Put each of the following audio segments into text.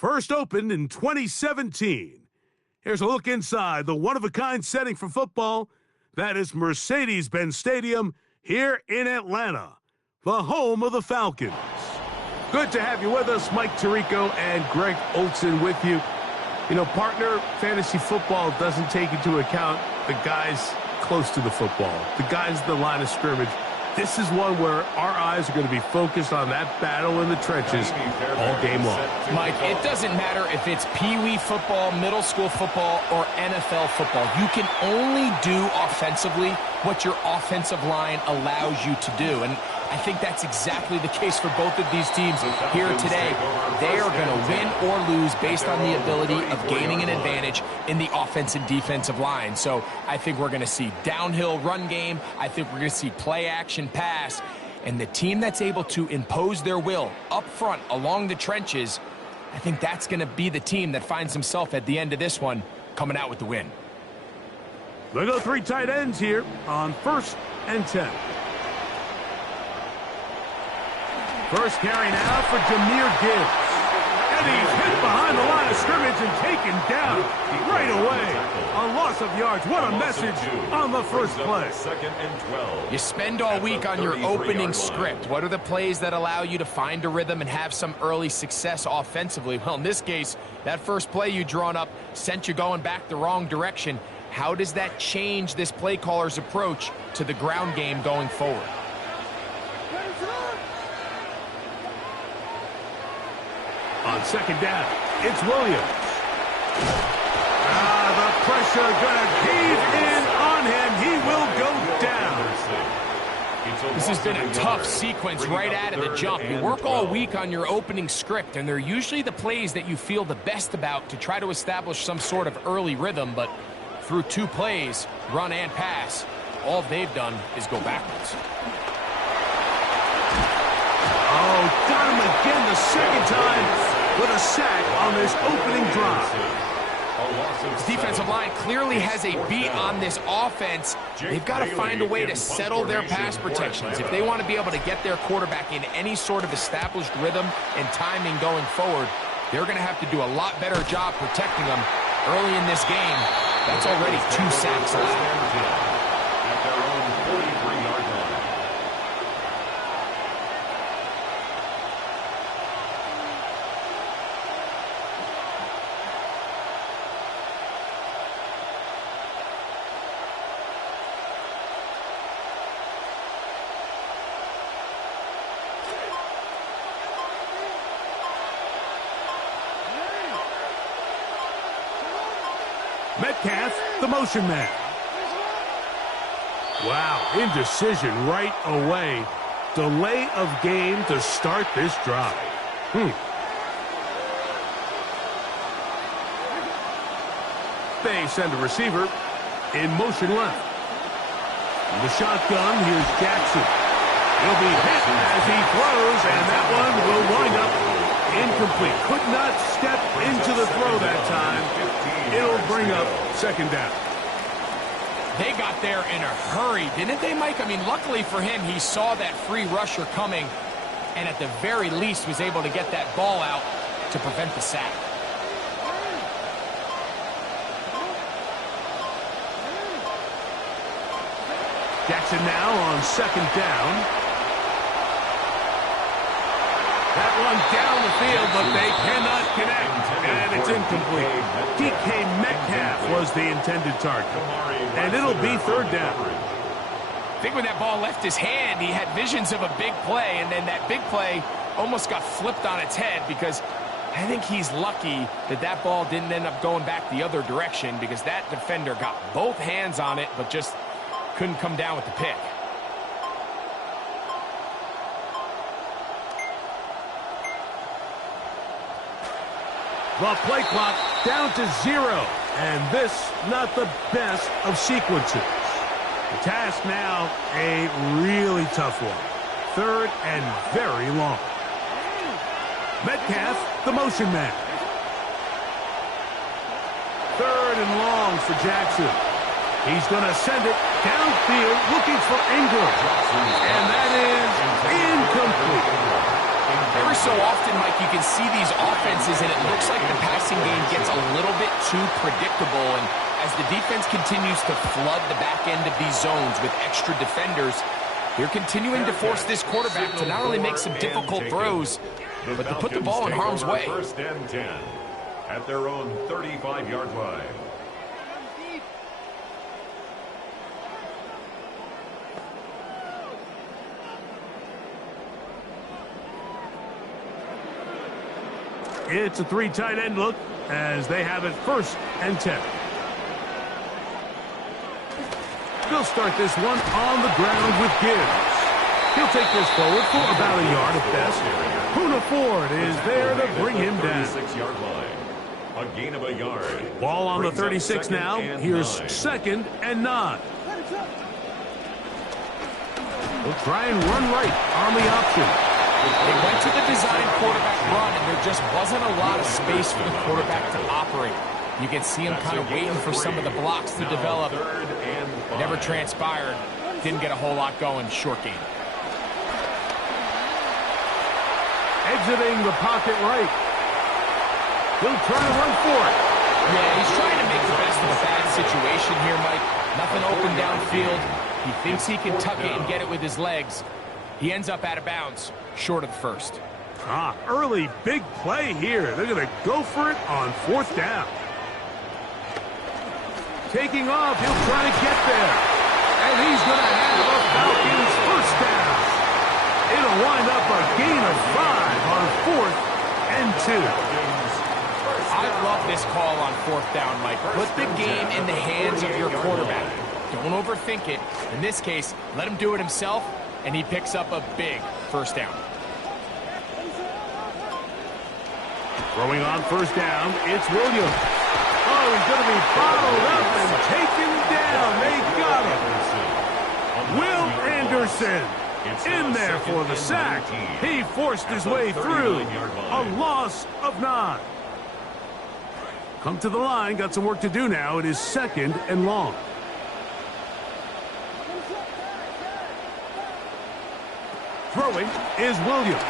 First opened in 2017. Here's a look inside the one-of-a-kind setting for football. That is Mercedes-Benz Stadium here in Atlanta, the home of the Falcons. Good to have you with us. Mike Tirico and Greg Olson with you. You know, partner, fantasy football doesn't take into account the guys close to the football, the guys at the line of scrimmage. This is one where our eyes are going to be focused on that battle in the trenches all game long. Mike, it doesn't matter if it's Pee-wee football, middle school football, or NFL football. You can only do offensively what your offensive line allows you to do. And I think that's exactly the case for both of these teams here today. They are going to win or lose based on the ability of gaining an advantage in the offensive and defensive line. So I think we're going to see downhill run game. I think we're going to see play action pass. And the team that's able to impose their will up front along the trenches, I think that's going to be the team that finds himself at the end of this one coming out with the win. They go three tight ends here on 1st and 10. First carry now for Jahmyr Gibbs. And he's hit behind the line of scrimmage and taken down right away. A loss of yards. What a message on the first play. 2nd and 12. You spend all week on your opening script. What are the plays that allow you to find a rhythm and have some early success offensively? Well, in this case, that first play you drawn up sent you going back the wrong direction. How does that change this play caller's approach to the ground game going forward? On 2nd down, it's Williams. The pressure going to cave in on him. He will go down. This has been a tough sequence right out of the jump. You work all week on your opening script, and they're usually the plays that you feel the best about to try to establish some sort of early rhythm, but through 2 plays, run and pass, all they've done is go backwards. Oh, got him again the second time with a sack on this opening drive. The defensive line clearly has a beat on this offense. They've got to find a way to settle their pass protections. If they want to be able to get their quarterback in any sort of established rhythm and timing going forward, they're going to have to do a lot better job protecting them early in this game. That's already 2 sacks allowed. At their own 43-yard line. Metcalf, the motion man. Wow, indecision right away. Delay of game to start this drive. They send a receiver in motion left. In the shotgun, here's Jackson. He'll be hit as he throws, and that one will wind up incomplete. Could not step into the throw that time. It'll bring up 2nd down. They got there in a hurry, didn't they, Mike? I mean, luckily for him, he saw that free rusher coming and at the very least was able to get that ball out to prevent the sack. Jackson now on 2nd down. That one down the field, but they cannot connect, and it's incomplete. DK Metcalf was the intended target, and it'll be 3rd down. I think when that ball left his hand, he had visions of a big play, and then that big play almost got flipped on its head because I think he's lucky that that ball didn't end up going back the other direction because that defender got both hands on it, but just couldn't come down with the pick. The play clock down to 0, and this not the best of sequences. The task now a really tough one. 3rd and very long. Metcalf, the motion man. 3rd and long for Jackson. He's going to send it downfield looking for Ingram. And that is incomplete. Every so often, Mike, you can see these offenses, and it looks like the passing game gets a little bit too predictable. And as the defense continues to flood the back end of these zones with extra defenders, they're continuing to force this quarterback to not only make some difficult throws, but to put the ball in harm's way. First and 10 at their own 35-yard line. It's a 3 tight end look as they have it first and 10. They'll start this one on the ground with Gibbs. He'll take this forward for about a yard at best. Poona Ford is there to bring him down. 36-yard line. A gain of a yard. Ball on the 36 now. Here's 2nd and 9. We'll try and run right on the option. They went to the design quarterback run, and there just wasn't a lot of space for the quarterback to operate. You can see him kind of waiting for some of the blocks to develop. Never transpired. Didn't get a whole lot going. Short game. Exiting the pocket right. He'll try to run for it. Yeah, he's trying to make the best of a bad situation here, Mike. Nothing open downfield. He thinks he can tuck it and get it with his legs. He ends up out of bounds, short of the first. Early big play here. They're going to go for it on 4th down. Taking off, he'll try to get there. And he's going to have a Falcons first down. It'll wind up a gain of 5 on 4th and 2. I love this call on 4th down, Mike. Put the game in the hands of your quarterback. Don't overthink it. In this case, let him do it himself, and he picks up a big first down. Throwing on 1st down, it's Williams. Oh, he's going to be bottled up and taken down. They got him. Will Anderson in there for the sack. He forced his way through. A loss of 9. Come to the line. Got some work to do now. It is 2nd and long. Throwing is Williams.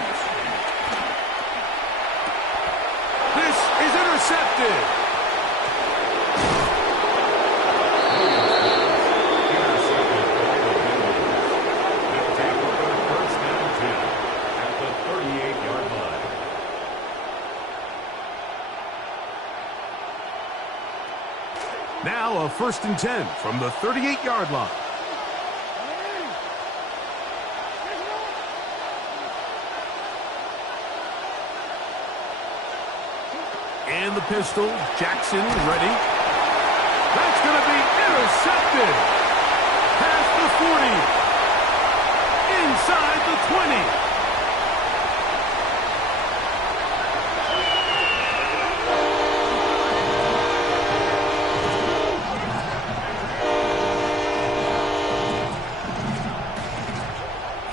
This is intercepted. Now a 1st and 10 from the 38-yard line. And the pistol, Jackson ready. That's going to be intercepted. Past the 40. Inside the 20.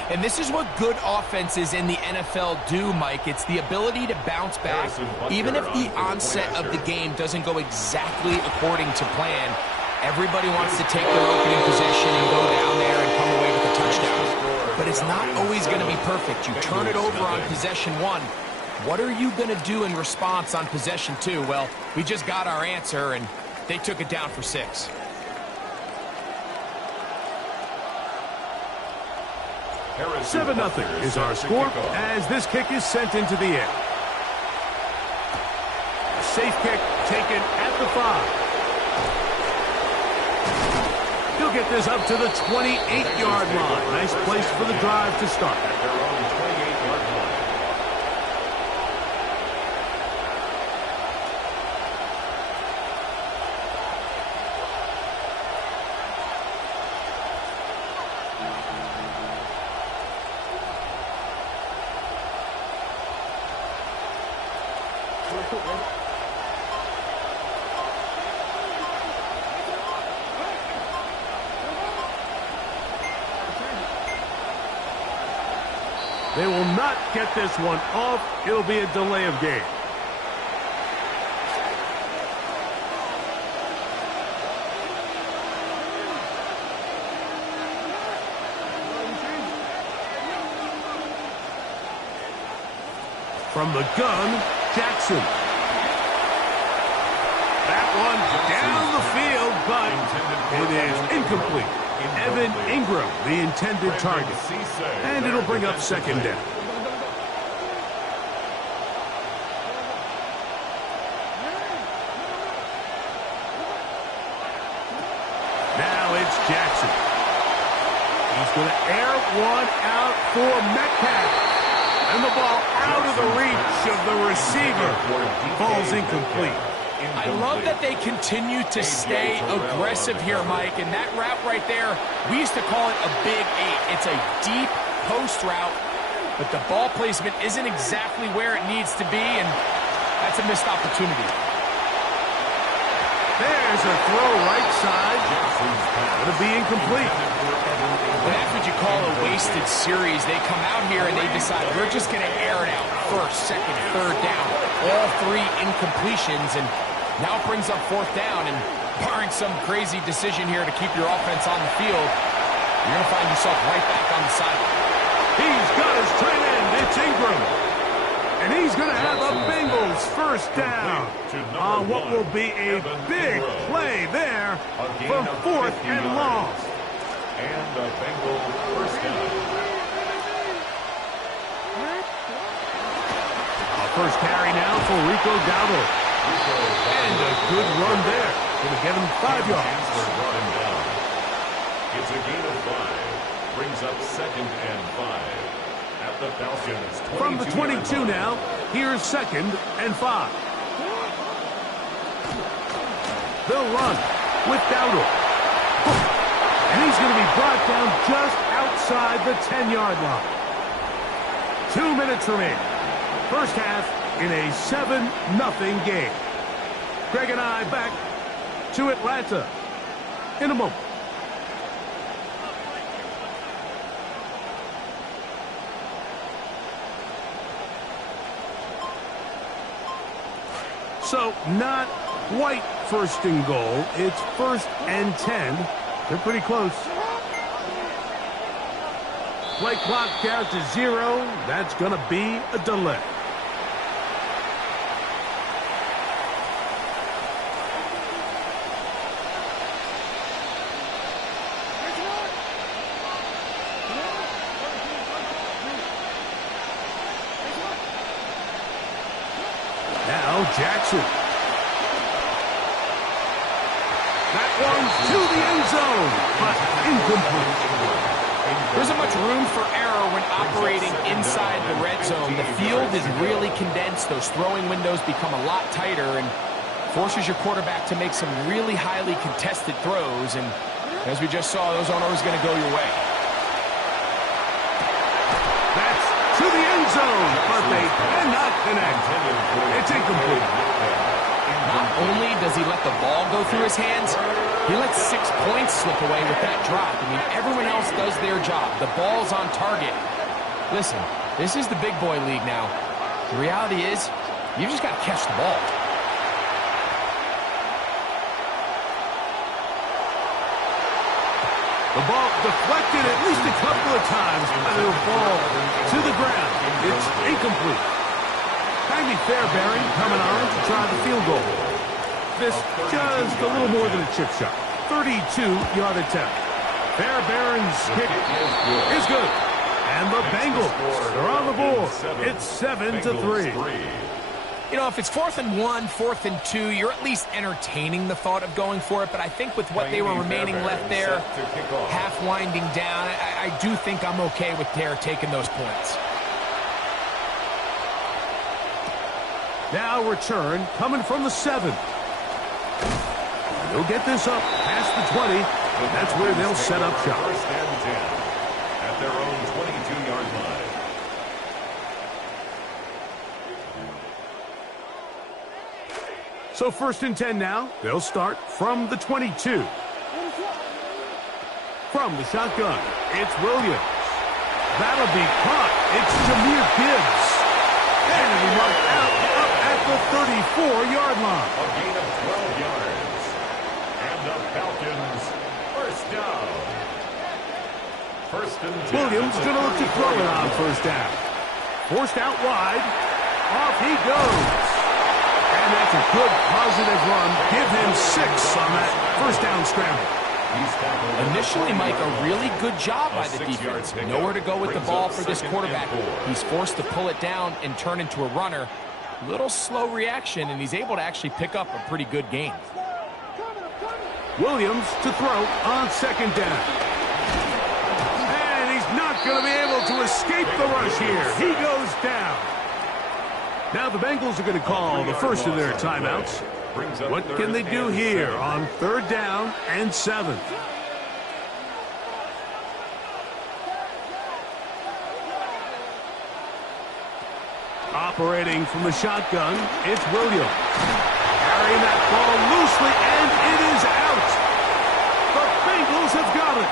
And this is what good offenses in the NFL do, Mike. It's the ability to bounce back. Even if the onset of the game doesn't go exactly according to plan, everybody wants to take their opening possession and go down there and come away with a touchdown. But it's not always going to be perfect. You turn it over on possession 1. What are you going to do in response on possession 2? Well, we just got our answer, and they took it down for 6. 7-0 is our score as this kick is sent into the air. A safe kick taken at the 5. He'll get this up to the 28-yard line. Nice place for the drive to start. At their own 28-yard line. They will not get this one off. It'll be a delay of game. From the gun, Jackson. That one down the field, but it is incomplete. Evan Ingram, the intended target. And it'll bring up second down. Now it's Jackson. He's going to air one out for Metcalf. And the ball out of the reach of the receiver. Ball's incomplete. I love that they continue to stay aggressive here, Mike. And that route right there, we used to call it a big 8. It's a deep post route, but the ball placement isn't exactly where it needs to be, and that's a missed opportunity. There's a throw right side. Going to be incomplete. And that's what you call a wasted series. They come out here and they decide, we're just going to air it out. First, second, third down. All 3 incompletions, and now it brings up fourth down. And barring some crazy decision here to keep your offense on the field, you're going to find yourself right back on the sideline. He's got his tight end. It's Ingram. And he's going to have a Bengals first down on what will be a big play there from 4th and long. And a Bengal first down. First carry now for Rico Dowdle. And a good run there. Going to get him 5 yards. It's a gain of 5. Brings up second and 5. At the Falcons. From the 22 now, here's second and 5. They'll run with Dowdle. And he's going to be brought down just outside the 10-yard line. 2 minutes remaining. First half in a 7-0 game. Greg and I back to Atlanta in a moment. So not quite first and goal. It's 1st and 10. They're pretty close. Play clock down to 0. That's going to be a delay. Now Jackson. That one's to the end zone, but incomplete. There isn't much room for error when operating inside the red zone. The field is really condensed. Those throwing windows become a lot tighter and forces your quarterback to make some really highly contested throws. And as we just saw, those aren't always going to go your way. That's to the end zone, but they cannot connect. It's incomplete. Not only does he let the ball go through his hands, he lets 6 points slip away with that drop. I mean, everyone else does their job. The ball's on target. Listen, this is the big boy league now. The reality is, you just got to catch the ball. The ball deflected at least a couple of times, but it'll fall to the ground. It's incomplete. Tiny Fairbairn coming on to try the field goal. This just a little more than a chip shot. 32-yard attempt. Fairbairn's kick is good. And the Bengals are on the board. It's 7-3. You know, if it's 4th and 1, 4th and 2, you're at least entertaining the thought of going for it. But I think with what they were remaining left there, half winding down, I do think I'm okay with Dare taking those points. Now return coming from the 7. They'll get this up past the 20. That's where they'll set up shop. First and 10 at their own 22-yard line. So 1st and 10 now. They'll start from the 22. From the shotgun, it's Williams. That'll be caught. It's Jahmyr Gibbs. And he marked out up at the 34-yard line. A gain of 12 yards. And the Falcons first down. 1st and 10. Williams going to look to throw it on first down. Forced out wide. Off he goes. And that's a good positive run. Give him 6 on that first down scramble. Initially, Mike, a really good job by the defense. Nowhere to go with the ball for this quarterback. He's forced to pull it down and turn into a runner. Little slow reaction, and he's able to actually pick up a pretty good gain. Williams to throw on second down. And he's not going to be able to escape the rush here. He goes down. Now the Bengals are going to call the first of their timeouts. What can they do here on 3rd down and 7? Operating from the shotgun, it's Williams. Carrying that ball loosely, and it is out. The Bengals have got it.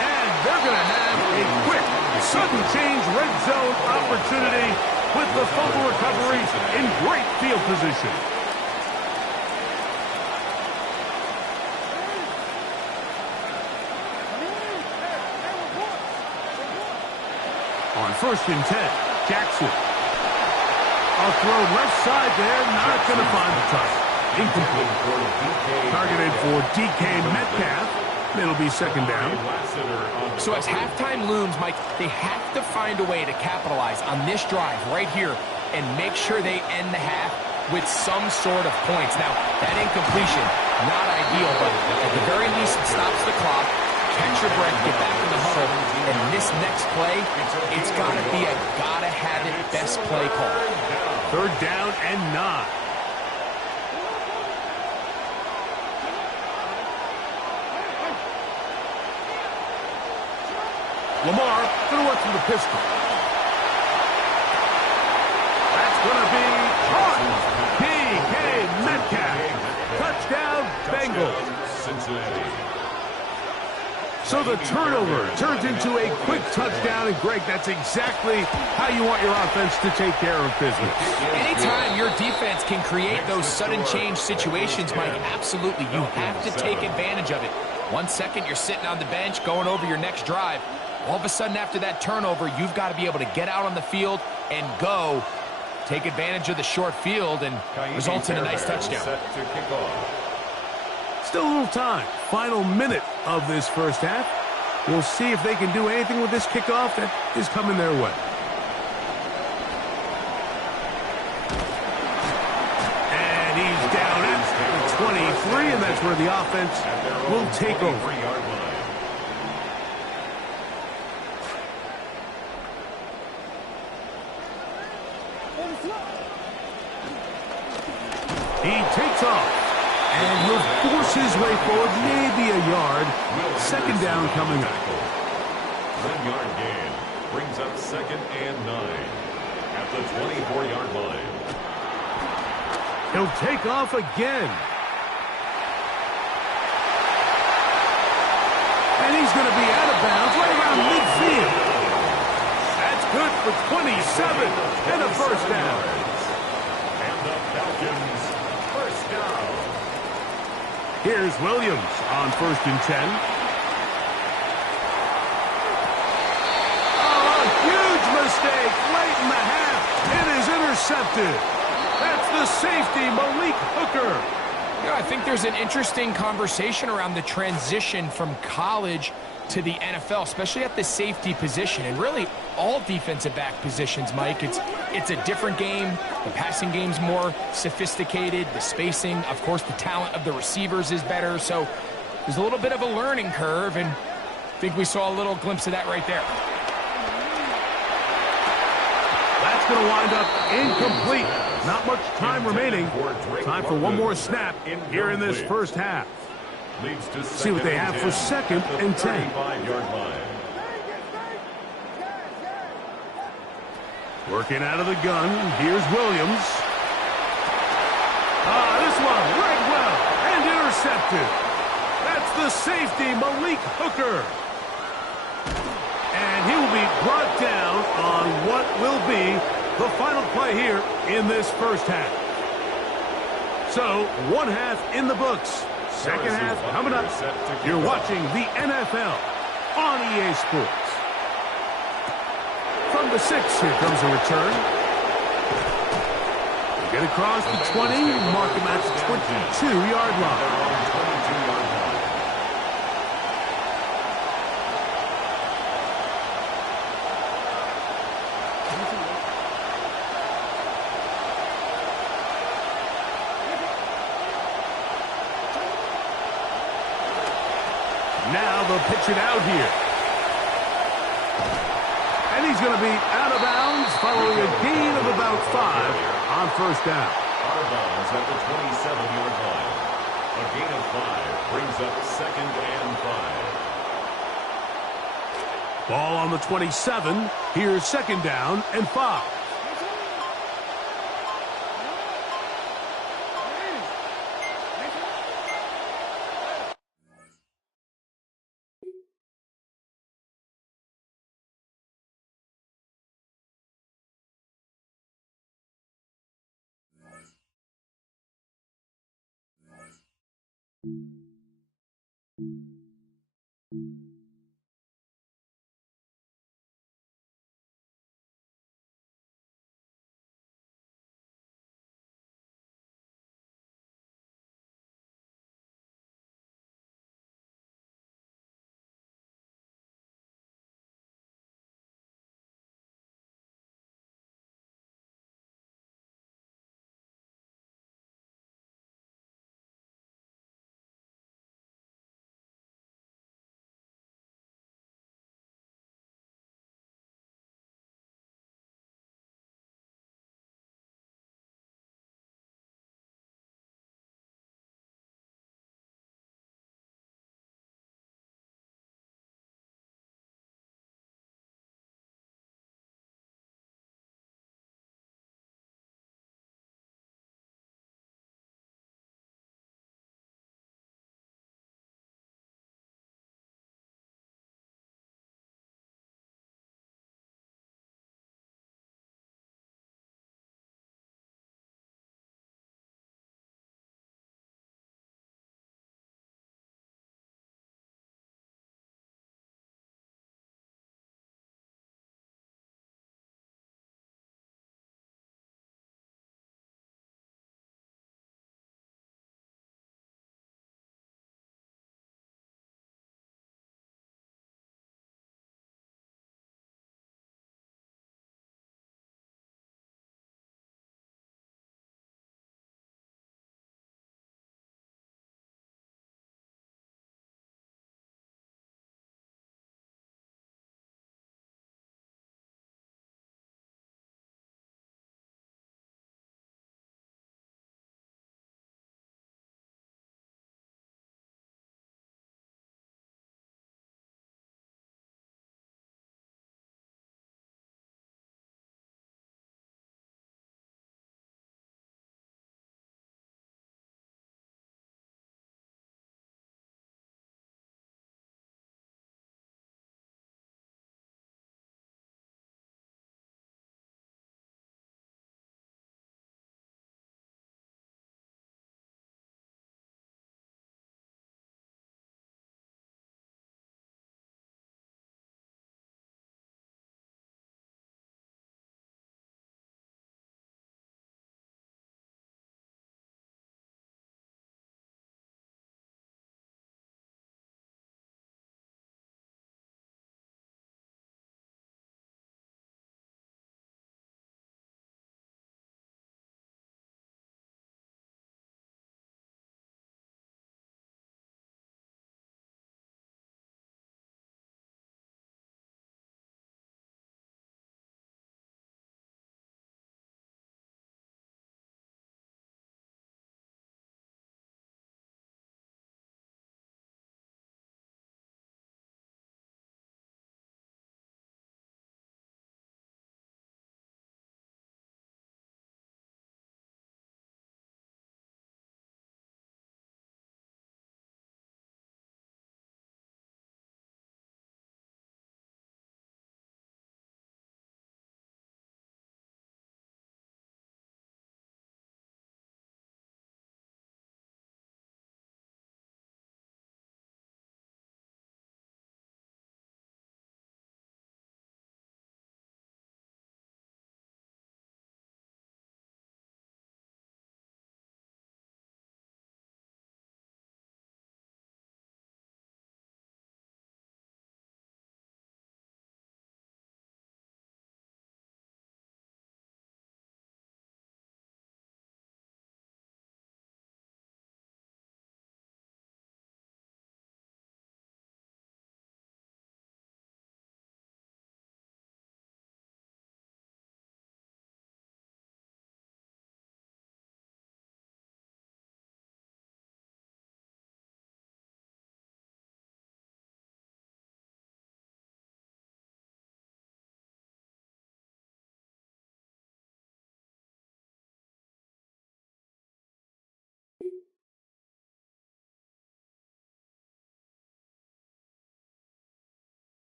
And they're going to have a quick, sudden change red zone opportunity with the fumble recovery in great field position. On 1st and 10, Jackson. A throw left side there, not going to find the touch. Incomplete. Targeted for DK Metcalf. It'll be 2nd down. So as halftime looms, Mike, they have to find a way to capitalize on this drive right here and make sure they end the half with some sort of points. Now, that incompletion, not ideal, but at the very least, it stops the clock. Catch your breath, get back in the huddle, and this next play, it's got to be a gotta-have-it best play call. 3rd down and 9. Lamar going to work from the pistol. That's going to be caught. DK Metcalf. Touchdown, Bengals. Cincinnati. So the turnover turns into a quick touchdown, and Greg, that's exactly how you want your offense to take care of business. Anytime your defense can create those sudden change situations, Mike, absolutely, you have to take advantage of it. 1 second, you're sitting on the bench, going over your next drive. All of a sudden, after that turnover, you've got to be able to get out on the field and go. Take advantage of the short field and results in a nice touchdown. Still a little time. Final minute of this first half. We'll see if they can do anything with this kickoff that is coming their way. And he's down at the 23, and that's where the offense will take over. He takes off. And will force his way forward, maybe a yard. 2nd down coming up. 1-yard gain brings up 2nd and 9 at the 24-yard line. He'll take off again. And he's going to be out of bounds right around midfield. That's good for 27 and a first down. And the Falcons first down. Here's Williams on 1st and 10. Oh, a huge mistake late in the half. It is intercepted. That's the safety, Malik Hooker. You know, I think there's an interesting conversation around the transition from college to the NFL, especially at the safety position, and really all defensive back positions, Mike. It's a different game. The passing game's more sophisticated. The spacing, of course, the talent of the receivers is better. So there's a little bit of a learning curve, and I think we saw a little glimpse of that right there. That's going to wind up incomplete. Not much time remaining. Time for one more snap here in this first half. See what they have for 2nd and 10. Working out of the gun. Here's Williams. This one read well and intercepted. That's the safety, Malik Hooker. And he will be brought down on what will be the final play here in this first half. So, 1 half in the books. 2nd half coming up. You're watching the NFL on EA Sports. from the 6, here comes a return. Get across the 20, mark him at the 22-yard line. Now they'll pitch it out here. And he's going to be out of bounds following a gain of about 5 on first down. Out of bounds at the 27-yard line. A gain of 5 brings up 2nd and 5. Ball on the 27. Here's 2nd down and 5.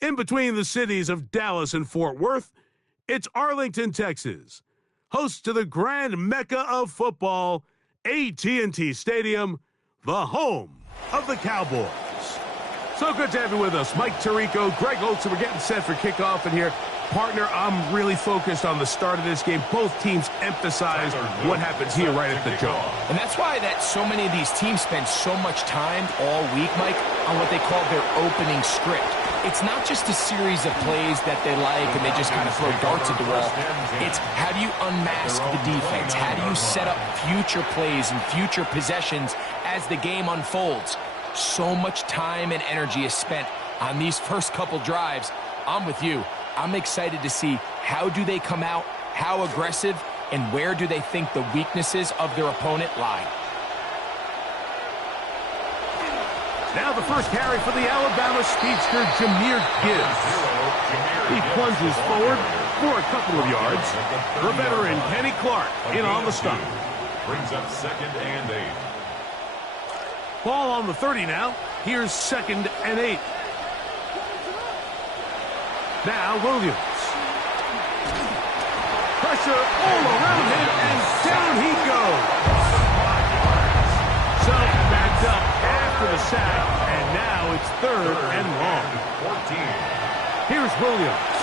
In between the cities of Dallas and Fort Worth, it's Arlington, Texas, host to the grand mecca of football, AT&T Stadium, the home of the Cowboys. So good to have you with us. Mike Tirico, Greg Olsen, we're getting set for kickoff in here. Partner, I'm really focused on the start of this game. Both teams emphasize what happens here right at the jump. And that's why that so many of these teams spend so much time all week, Mike, on what they call their opening script. It's not just a series of plays that they like and they just kind of throw darts at the wall. It's how do you unmask the defense? How do you set up future plays and future possessions as the game unfolds? So much time and energy is spent on these first couple drives. I'm with you. I'm excited to see how do they come out, how aggressive, and where do they think the weaknesses of their opponent lie. Now the first carry for the Alabama speedster, Jahmyr Gibbs. He plunges forward for a couple of yards. The veteran, Kenny Clark, in on the stop. Brings up 2nd and 8. Ball on the 30 now. Here's 2nd and 8. Now Williams. Pressure all around him, and down he goes. So backed up after the sack, and now it's 3rd and long. 14. Here's Williams.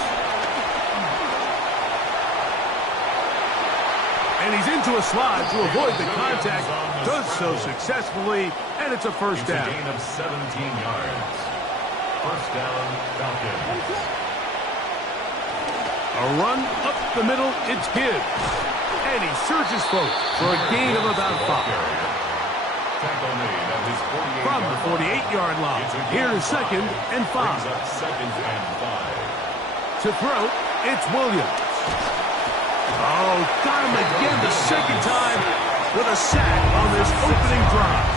And he's into a slide to avoid the contact. Does so successfully, and it's a first down. It's a gain of 17 yards. First down, Falcons. A run up the middle, it's Gibbs. And he surges forward for a gain of about 5. From the 48-yard line, here's 2nd and 5. To throw, it's Williams. Oh, got him again the second time with a sack on this opening drive.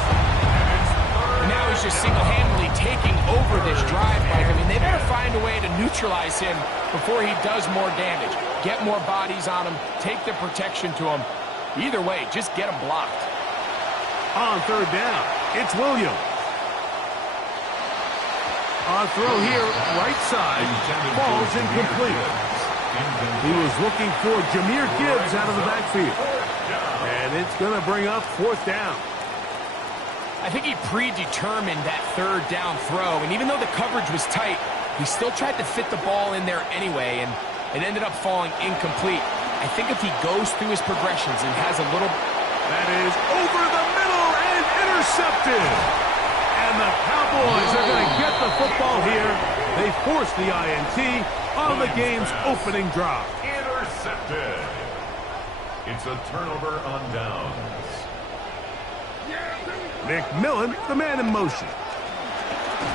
And now he's just single-handedly taking over this drive, Mike. I mean, they better find a way to neutralize him before he does more damage. Get more bodies on him, take the protection to him. Either way, just get him blocked. On 3rd down, it's Williams. On throw here, right side, falls incomplete. He was looking for Jahmyr Gibbs out of the backfield. And it's going to bring up 4th down. I think he predetermined that 3rd down throw, and even though the coverage was tight, he still tried to fit the ball in there anyway, and it ended up falling incomplete. I think if he goes through his progressions and has a little... That is over the middle and intercepted. And the Cowboys are going to get the football here. They force the INT on the game's opening drive. Intercepted. It's a turnover on downs. McMillan, the man in motion.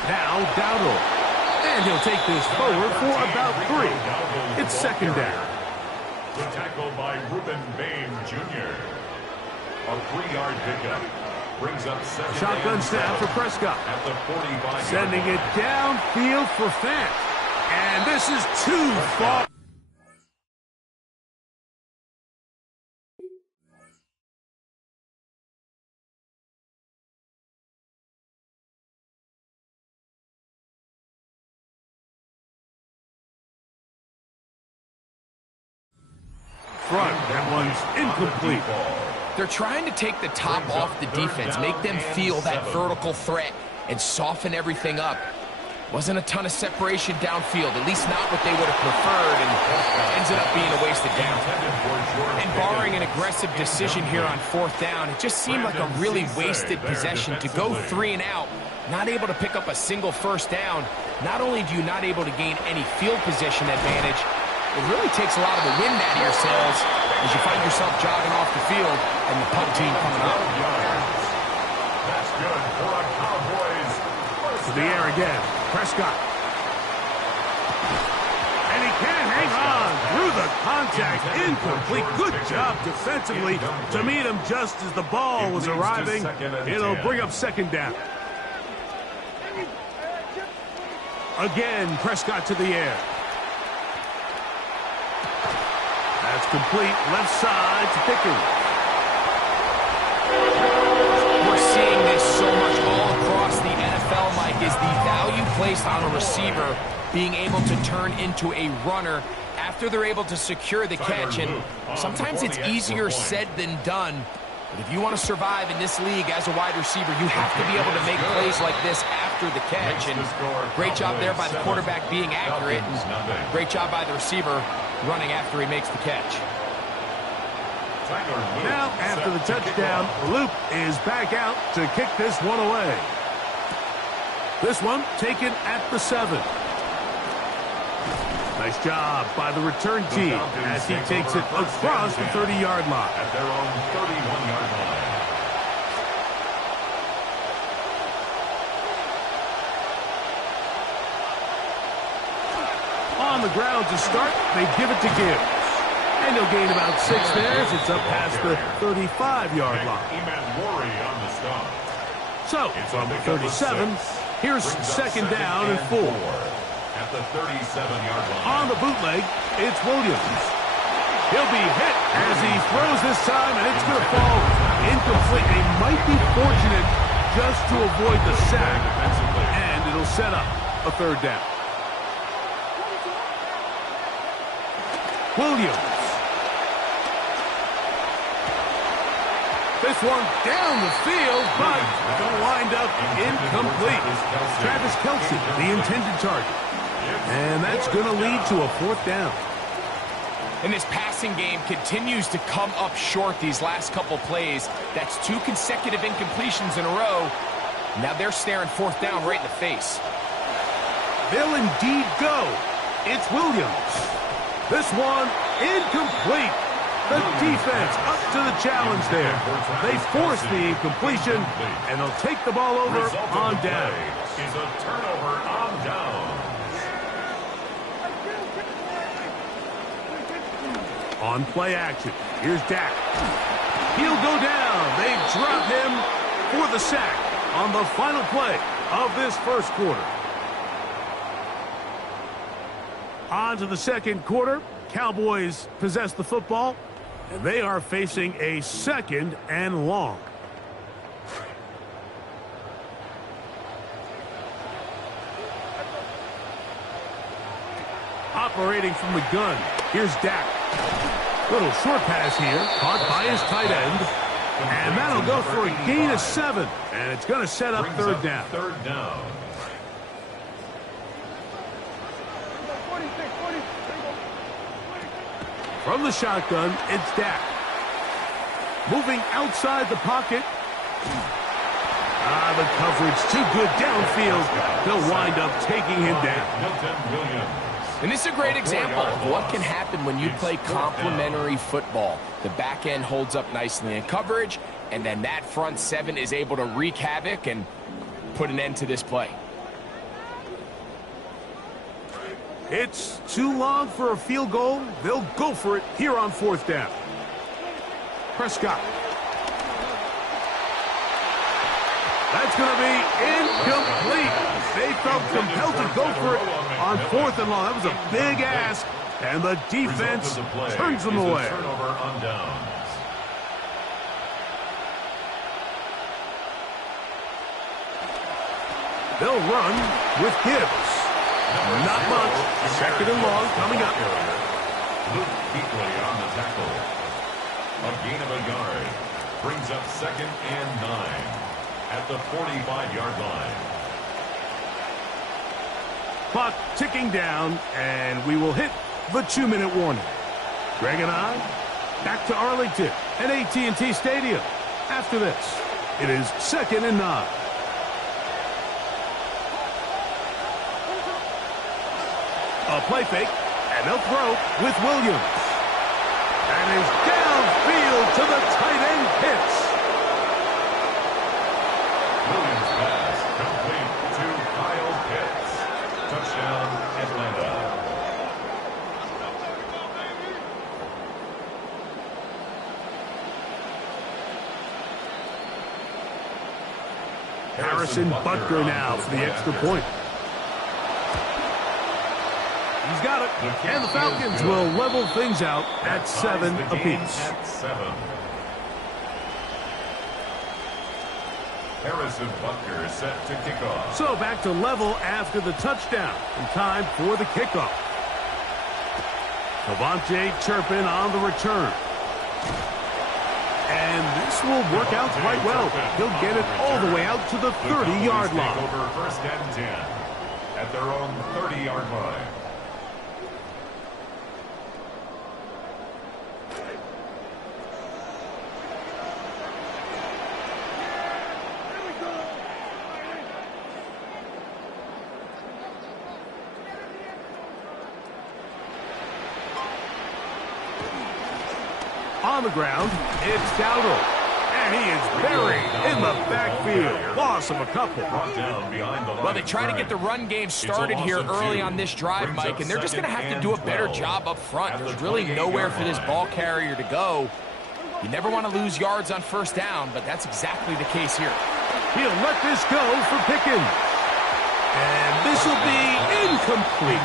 Now Dowdle. And he'll take this forward for about 3. It's 2nd down. The tackle by Reuben Bain Jr. A 3-yard pickup. Brings up 2nd. Shotgun snap for Prescott. At the 45. Sending it downfield for Fant. And this is too far. Front, that one's incomplete. They're trying to take the top off the defense, make them feel that vertical threat, and soften everything up. Wasn't a ton of separation downfield, at least not what they would have preferred, and ended up being a wasted down. And barring an aggressive decision here on 4th down, it just seemed like a really wasted possession to go 3 and out, not able to pick up a single first down. Not only do you not able to gain any field position advantage, it really takes a lot of the wind out of your sails as you find yourself jogging off the field and the punt team coming up. That's good for a Cowboys. To the air again. Prescott. And he can't hang on through the contact. Incomplete. Good job defensively to meet him just as the ball was arriving. It'll bring up 2nd down. Again, Prescott to the air. That's complete. Left side to Pickens. We're seeing this so much all across the NFL, Mike, is the value placed on a receiver being able to turn into a runner after they're able to secure the catch. And sometimes it's easier said than done. But if you want to survive in this league as a wide receiver, you have to be able to make plays like this after the catch. And great job there by the quarterback being accurate. And great job by the receiver running after he makes the catch. Now, after the touchdown, Loop is back out to kick this one away. This one taken at the 7. Nice job by the return team as he takes it across the 30-yard line. At their own 31-yard line. On the ground to start, they give it to Gibbs. And he'll gain about 6 there as it's up past the 35-yard line. On the stop. So, from 37, here's second down and 4. At the 37-yard line. On the bootleg, it's Williams. He'll be hit as he throws this time, and it's going to fall incomplete. They might be fortunate just to avoid the sack, and it'll set up a third down. Williams. This one down the field, but going to wind up incomplete. Travis Kelce, the intended target. And that's going to lead to a fourth down. And this passing game continues to come up short these last couple plays. That's 2 consecutive incompletions in a row. Now they're staring fourth down right in the face. They'll indeed go. It's Williams. This one incomplete. The defense up to the challenge there. They force the incompletion, and they'll take the ball over on down. Is a turnover on down. On play action, here's Dak. He'll go down. They drop him for the sack on the final play of this first quarter. On to the second quarter. Cowboys possess the football, and they are facing a second and long. Operating from the gun, here's Dak. Little short pass here, caught by his tight end. And that'll go for a gain of 7. And it's going to set up third down. Third down. From the shotgun, it's Dak. Moving outside the pocket. The coverage too good downfield. They'll wind up taking him down. And this is a great example of what can happen when you play complementary football. The back end holds up nicely in coverage, and then that front 7 is able to wreak havoc and put an end to this play. It's too long for a field goal. They'll go for it here on fourth down. Prescott. That's going to be incomplete. They felt compelled to go for it on fourth and long. That was a big ask, and the defense turns them away. Turnover on downs. They'll run with Gibbs. Not much. Second and long coming up. Luke Kuechly on the tackle. A gain of a yard. Brings up second and 9 at the 45-yard line. Clock ticking down, and we will hit the 2-minute warning. Greg and I back to Arlington at AT&T Stadium. After this, it is second and 9. A play fake, and they'll throw with Williams. And is downfield to the tight end Pitts. Williams pass complete to Kyle Pitts. Touchdown, Atlanta. Harrison Butker now for the extra point. He's got it, and the Falcons will level things out at 7 apiece. At 7. Harrison Butker set to kick off. So back to level after the touchdown. And time for the kickoff. Devontae Turpin on the return. And this will work out quite well. He'll get it all the way out to the 30-yard line. Over first and 10 at their own 30-yard line. On the ground, it's Dowdle. And he is buried in the backfield. Loss of a couple. Well, they try to get the run game started here early on this drive, Mike, and they're just going to have to do a better job up front. There's really nowhere for this ball carrier to go. You never want to lose yards on first down, but that's exactly the case here. He'll let this go for Pickens. And this will be incomplete.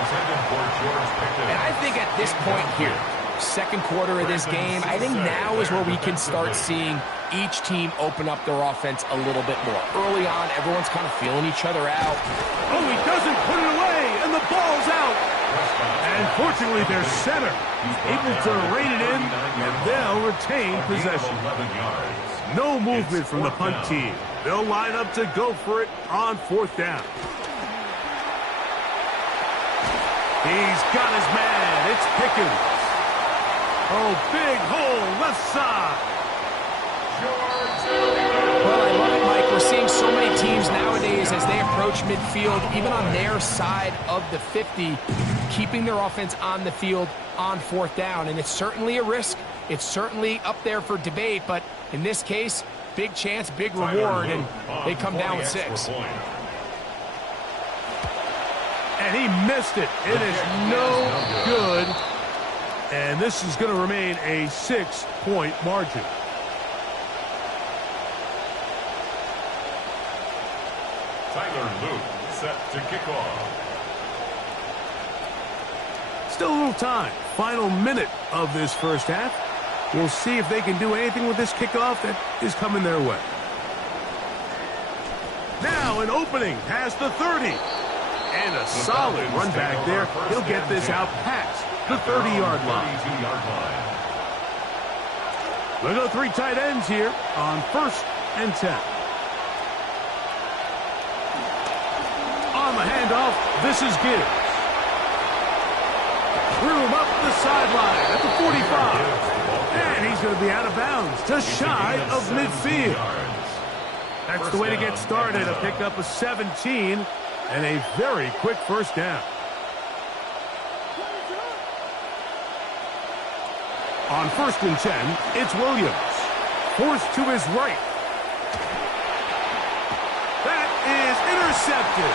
And I think at this point here, second quarter of this game, I think now is where we can start seeing each team open up their offense a little bit more. Early on, everyone's kind of feeling each other out. Oh, he doesn't put it away, and the ball's out. And fortunately, their center is able to rein it in, and they'll retain possession. No movement from the punt team. They'll line up to go for it on fourth down. He's got his man. It's Pickens. Oh, big hole, left side. Well, I love it, Mike. We're seeing so many teams nowadays as they approach midfield, even on their side of the 50, keeping their offense on the field on fourth down. And it's certainly a risk. It's certainly up there for debate, but in this case, big chance, big reward, and they come down with 6. And he missed it. It is no good. And this is going to remain a 6-point margin. Tyler Luke set to kick off. Still a little time. Final minute of this first half. We'll see if they can do anything with this kickoff that is coming their way. Now an opening past the 30. And a solid run back there. He'll get this out past the 30-yard line. We'll go 3 tight ends here on first and 10. On the handoff, this is Gibbs. Threw him up the sideline at the 45. And he's going to be out of bounds, just shy of midfield. That's the way to get started, a pickup of 17 and a very quick first down. On first and 10, it's Williams. Forced to his right. That is intercepted.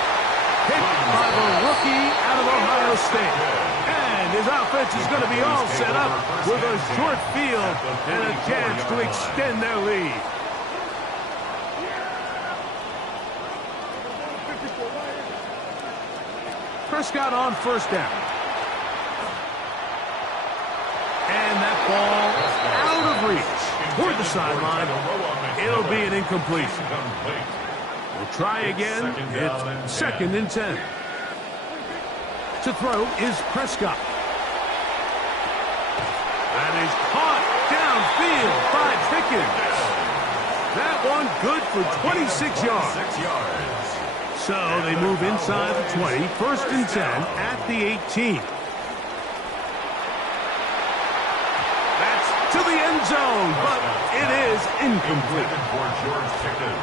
Hit by the rookie out of Ohio State. And his offense is going to be all set up with a short field and a chance to extend their lead. Prescott on first down. And that ball out of reach toward the sideline. It'll be an incompletion. We'll try again. It's second and 10. To throw is Prescott. That is caught downfield by Pickens. That one good for 26 yards. So they move inside the 20, first and 10 at the 18. That's to the end zone, but it is incomplete.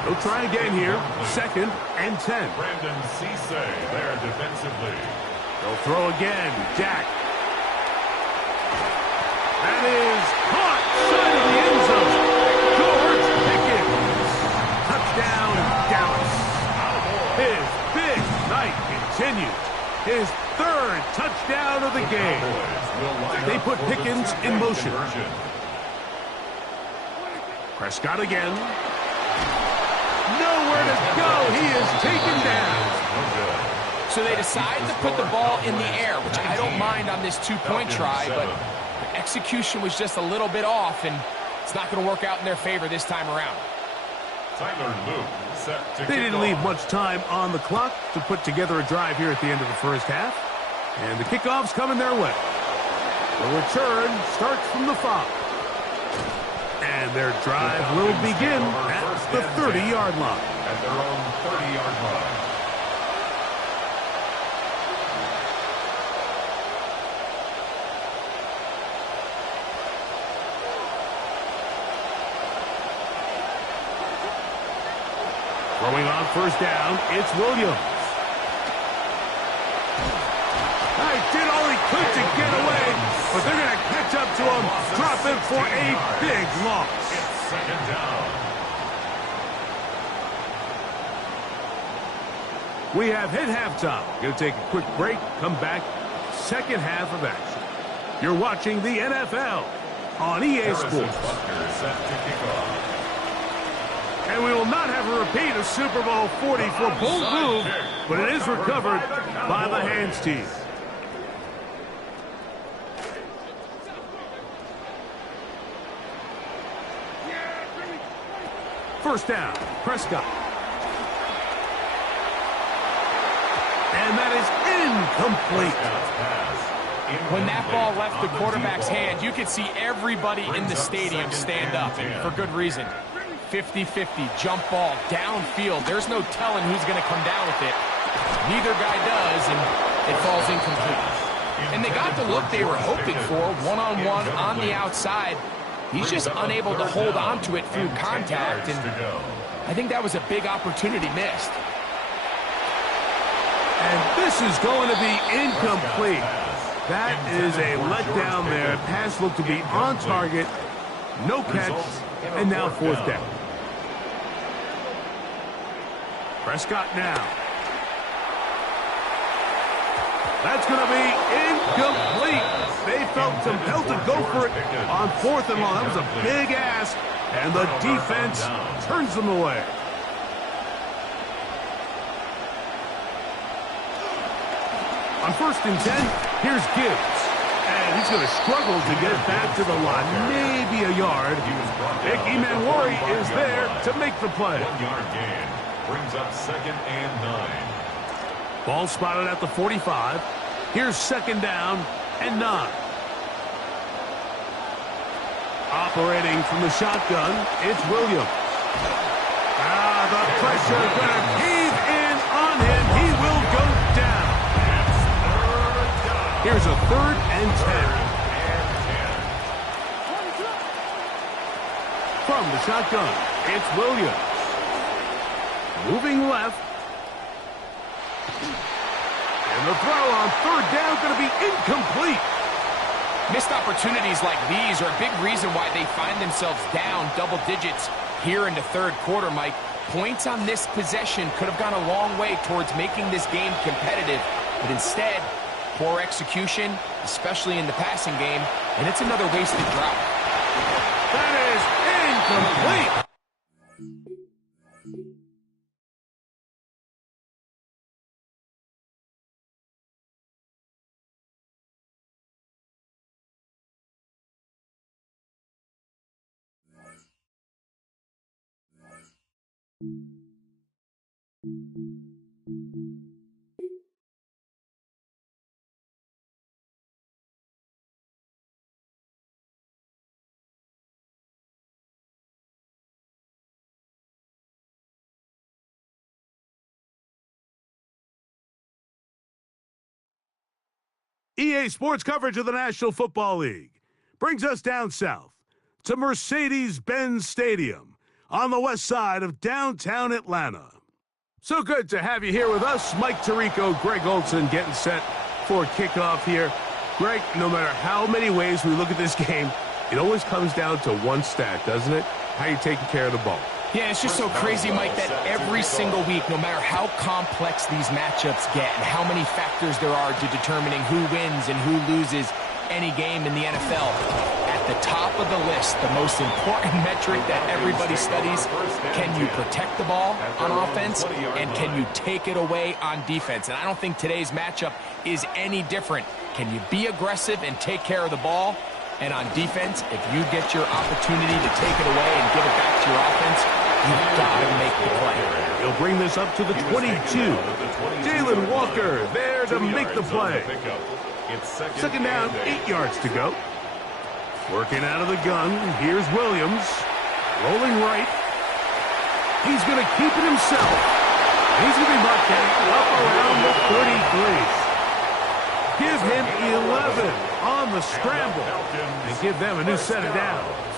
They'll try again here, second and 10. Brandon Cisse there defensively. They'll throw again, Jack. That is caught, side of the end zone. George Pickens. Touchdown, Dallas. His big night continues. His third touchdown of the game. They put Pickens in motion. Prescott again. Nowhere to go. He is taken down. So they decide to put the ball in the air, which I don't mind on this two-point try, but the execution was just a little bit off, and it's not going to work out in their favor this time around. They didn't leave much time on the clock to put together a drive here at the end of the first half. And the kickoff's coming their way. The return starts from the 5. And their drive will begin at the 30-yard line. At their own 30-yard line. Throwing on first down, it's Williams. He did all he could to get away, but they're going to catch up to him, drop him for a big loss. It's second down. We have hit halftime. Going to take a quick break, come back, second half of action. You're watching the NFL on EA Sports. Set to kick off. And we will not have a repeat of Super Bowl 40 for Bold Move, but it is recovered by the hands team. First down, Prescott. And that is incomplete. When that ball left the quarterback's hand, you could see everybody in the stadium stand up, and for good reason. 50-50, jump ball, downfield. There's no telling who's going to come down with it. Neither guy does, and it falls incomplete. And they got the look they were hoping for, one-on-one on the outside. He's just unable to hold on to it through contact, and I think that was a big opportunity missed. And this is going to be incomplete. That is a letdown there. Pass looked to be on target. No catch, and now fourth down. Prescott now. That's going to be incomplete. They felt compelled to go for it on fourth and long. That was a big ask, and the defense turns them away. On 1st and 10, here's Gibbs. And he's going to struggle to get it back to the line, maybe a yard. Icky Manwari is there to make the play. 1-yard gain brings up second and 9. Ball spotted at the 45. Here's second down and 9. Operating from the shotgun, it's Williams. The pressure is going to cave in on him. He will go down. Here's a 3rd and 10. From the shotgun, it's Williams. Moving left. And the throw on 3rd down going to be incomplete. Missed opportunities like these are a big reason why they find themselves down double digits here in the 3rd quarter, Mike. Points on this possession could have gone a long way towards making this game competitive, but instead, poor execution, especially in the passing game, and it's another wasted drop. That is incomplete. EA Sports coverage of the National Football League brings us down south to Mercedes-Benz Stadium on the west side of downtown Atlanta. So good to have you here with us. Mike Tirico, Greg Olson getting set for kickoff here. Greg, no matter how many ways we look at this game, it always comes down to one stat, doesn't it? How you taking care of the ball. Yeah, it's just so crazy, Mike, that every single week, no matter how complex these matchups get and how many factors there are to determining who wins and who loses any game in the NFL, at the top of the list, the most important metric that everybody studies, can you protect the ball on offense and can you take it away on defense? And I don't think today's matchup is any different. Can you be aggressive and take care of the ball? And on defense, if you get your opportunity to take it away and give it back to your offense, you've got to make the play. He'll bring this up to the 22. Jalen Walker there to make the play. Second down, 8 yards to go. Working out of the gun. Here's Williams. Rolling right. He's going to keep it himself. He's going to be marked up around the 33. Give him 11 on the scramble and give them a new set of downs.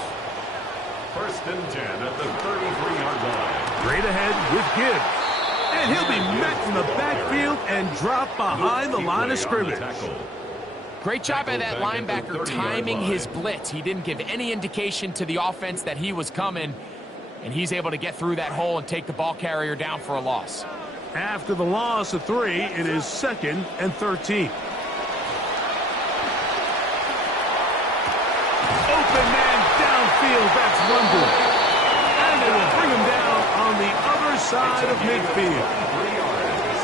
First and 10 at the 33-yard line. Straight ahead with Gibbs. And he'll be met in the backfield and drop behind the line of scrimmage. Great job by that linebacker timing his blitz. He didn't give any indication to the offense that he was coming, and he's able to get through that hole and take the ball carrier down for a loss. After the loss of 3, it is 2nd and 13. Open man downfield, that's London. And they will bring him down on the other side of midfield. 3 yards.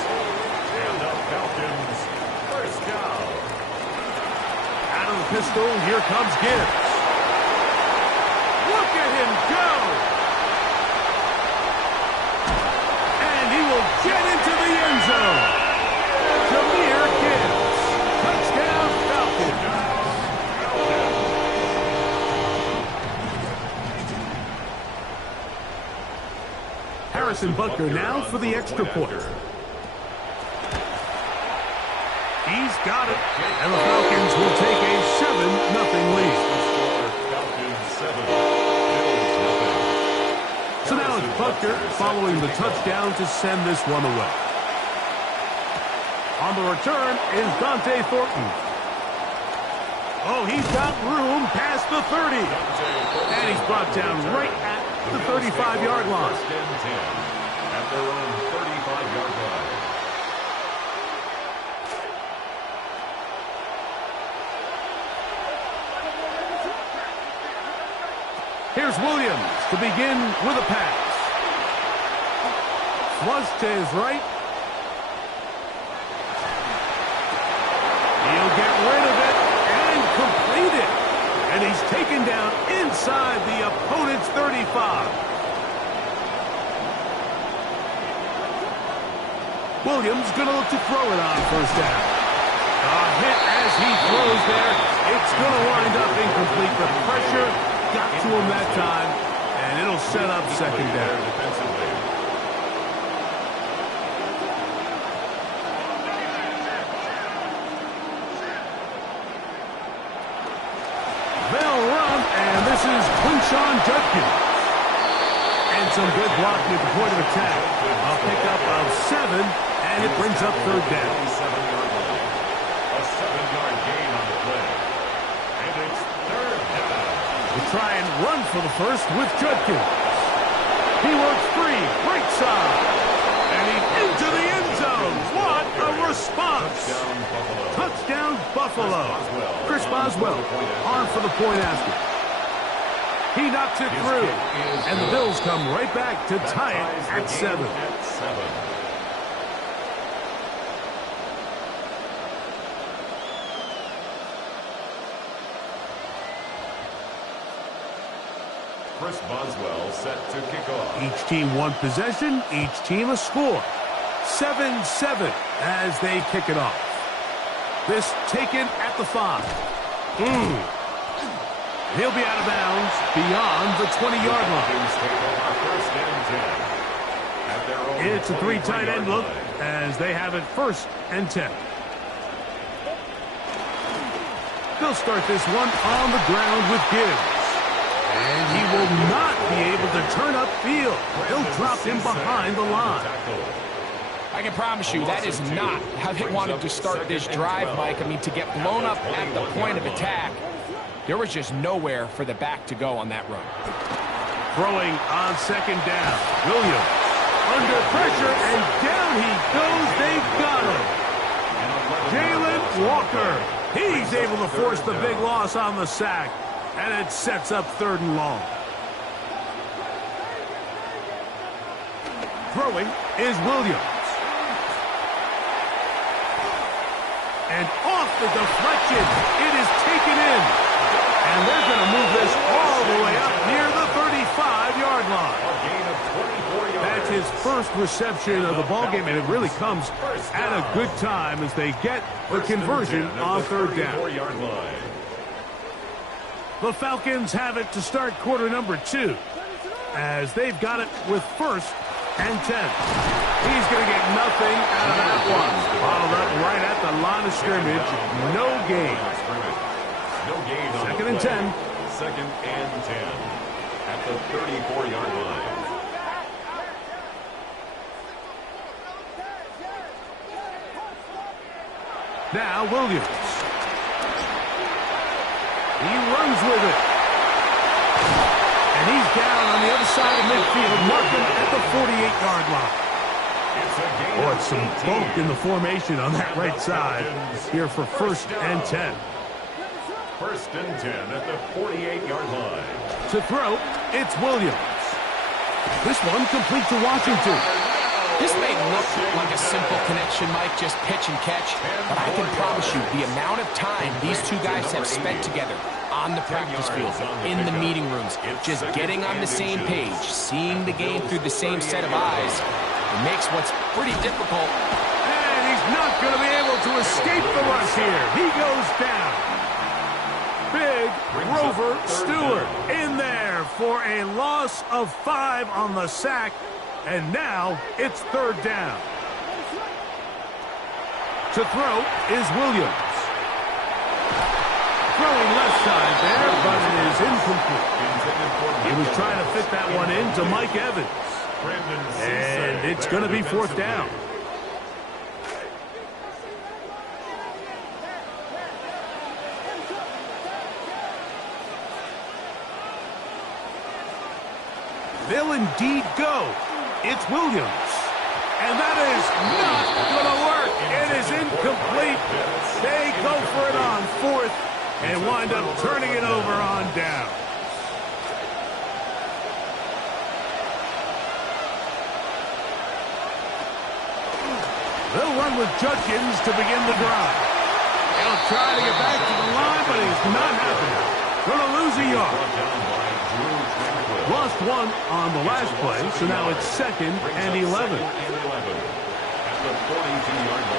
And the Falcons, first down. Out of the pistol, here comes Gibbs. Look at him go! And he will get into the end zone. Jahmyr Gibbs. Touchdown, Falcons. Harrison Butker now for the extra point. He's got it. And the Falcons will take a 7-0 lead. So now it's Butker following the touchdown to send this one away. On the return is Dante Thornton. Oh, he's got room past the 30. And he's brought down right at the 35-yard line. First and 10 at their own 35-yard line. Here's Williams to begin with a pass. Flush to his right. He'll get rid of it and complete it. And he's taken down inside the opponent's 35. Williams going to look to throw it on first down. A hit as he throws there. It's going to wind up incomplete. The pressure got to him that time, and it'll set up second down. They'll run, and this is Quinshon Judkins. And some good blocking at the point of attack. A pickup of 7, and it brings up third down. A 7-yard gain on the play. And it's third down. They try and run for the first with Judkins. He works free, right side. And he's into the end zone. What a response. Touchdown Buffalo. Chris Boswell on for the point after. He knocks it through. And the Bills come right back to tie it at 7. Chris Boswell set to kick off. Each team one possession, each team a score. 7-7 as they kick it off. This taken at the 5. He'll be out of bounds beyond the 20-yard line. It's a 3 tight end look as they have it 1st and 10. They'll start this one on the ground with Gibbs. And he will not be able to turn upfield. He'll drop him behind the line. I can promise you that is not how they wanted to start this drive, Mike. I mean, to get blown up at the point of attack, there was just nowhere for the back to go on that run. Throwing on second down. Williams under pressure, and down he goes. They've got him. Jalen Walker. He's able to force the big loss on the sack, and it sets up 3rd and long. Throwing is Williams. And off the deflection, it is taken in. And they're going to move this all the way up near the 35-yard line. That's his first reception of the ballgame, and it really comes at a good time as they get the conversion on third down. The Falcons have it to start quarter number 2, as they've got it with first and 10. He's going to get nothing out of that one. Bottled up right at the line of scrimmage. No gain. Second and 10. Second and 10 at the 34-yard line. Now Williams. He runs with it. And he's down on the other side of midfield, marking at the 48-yard line. Oh, it's some bulk in the formation on that right side here for first and 10. First and 10 at the 48-yard line. To throw, it's Williams. This one complete to Washington. This may look like a simple connection, Mike, just pitch and catch, but I can promise you the amount of time these two guys have spent together on the practice field, in the meeting rooms, just getting on the same page, seeing the game through the same set of eyes, it makes what's pretty difficult. And he's not going to be able to escape the rush here. He goes down. Big Grover Stewart in there for a loss of 5 on the sack. And now it's third down. To throw is Williams. Throwing left side there, but it is incomplete. He was trying to fit that one into Mike Evans. And it's going to be fourth down. They'll indeed go. It's Williams. And that is not going to work. It is incomplete. They go for it on fourth and wind up turning it over on down. They'll run with Judkins to begin the drive. He'll try to get back to the line, but he's not happening. Going to lose a yard. Lost one on the last play, so now it's second and 11.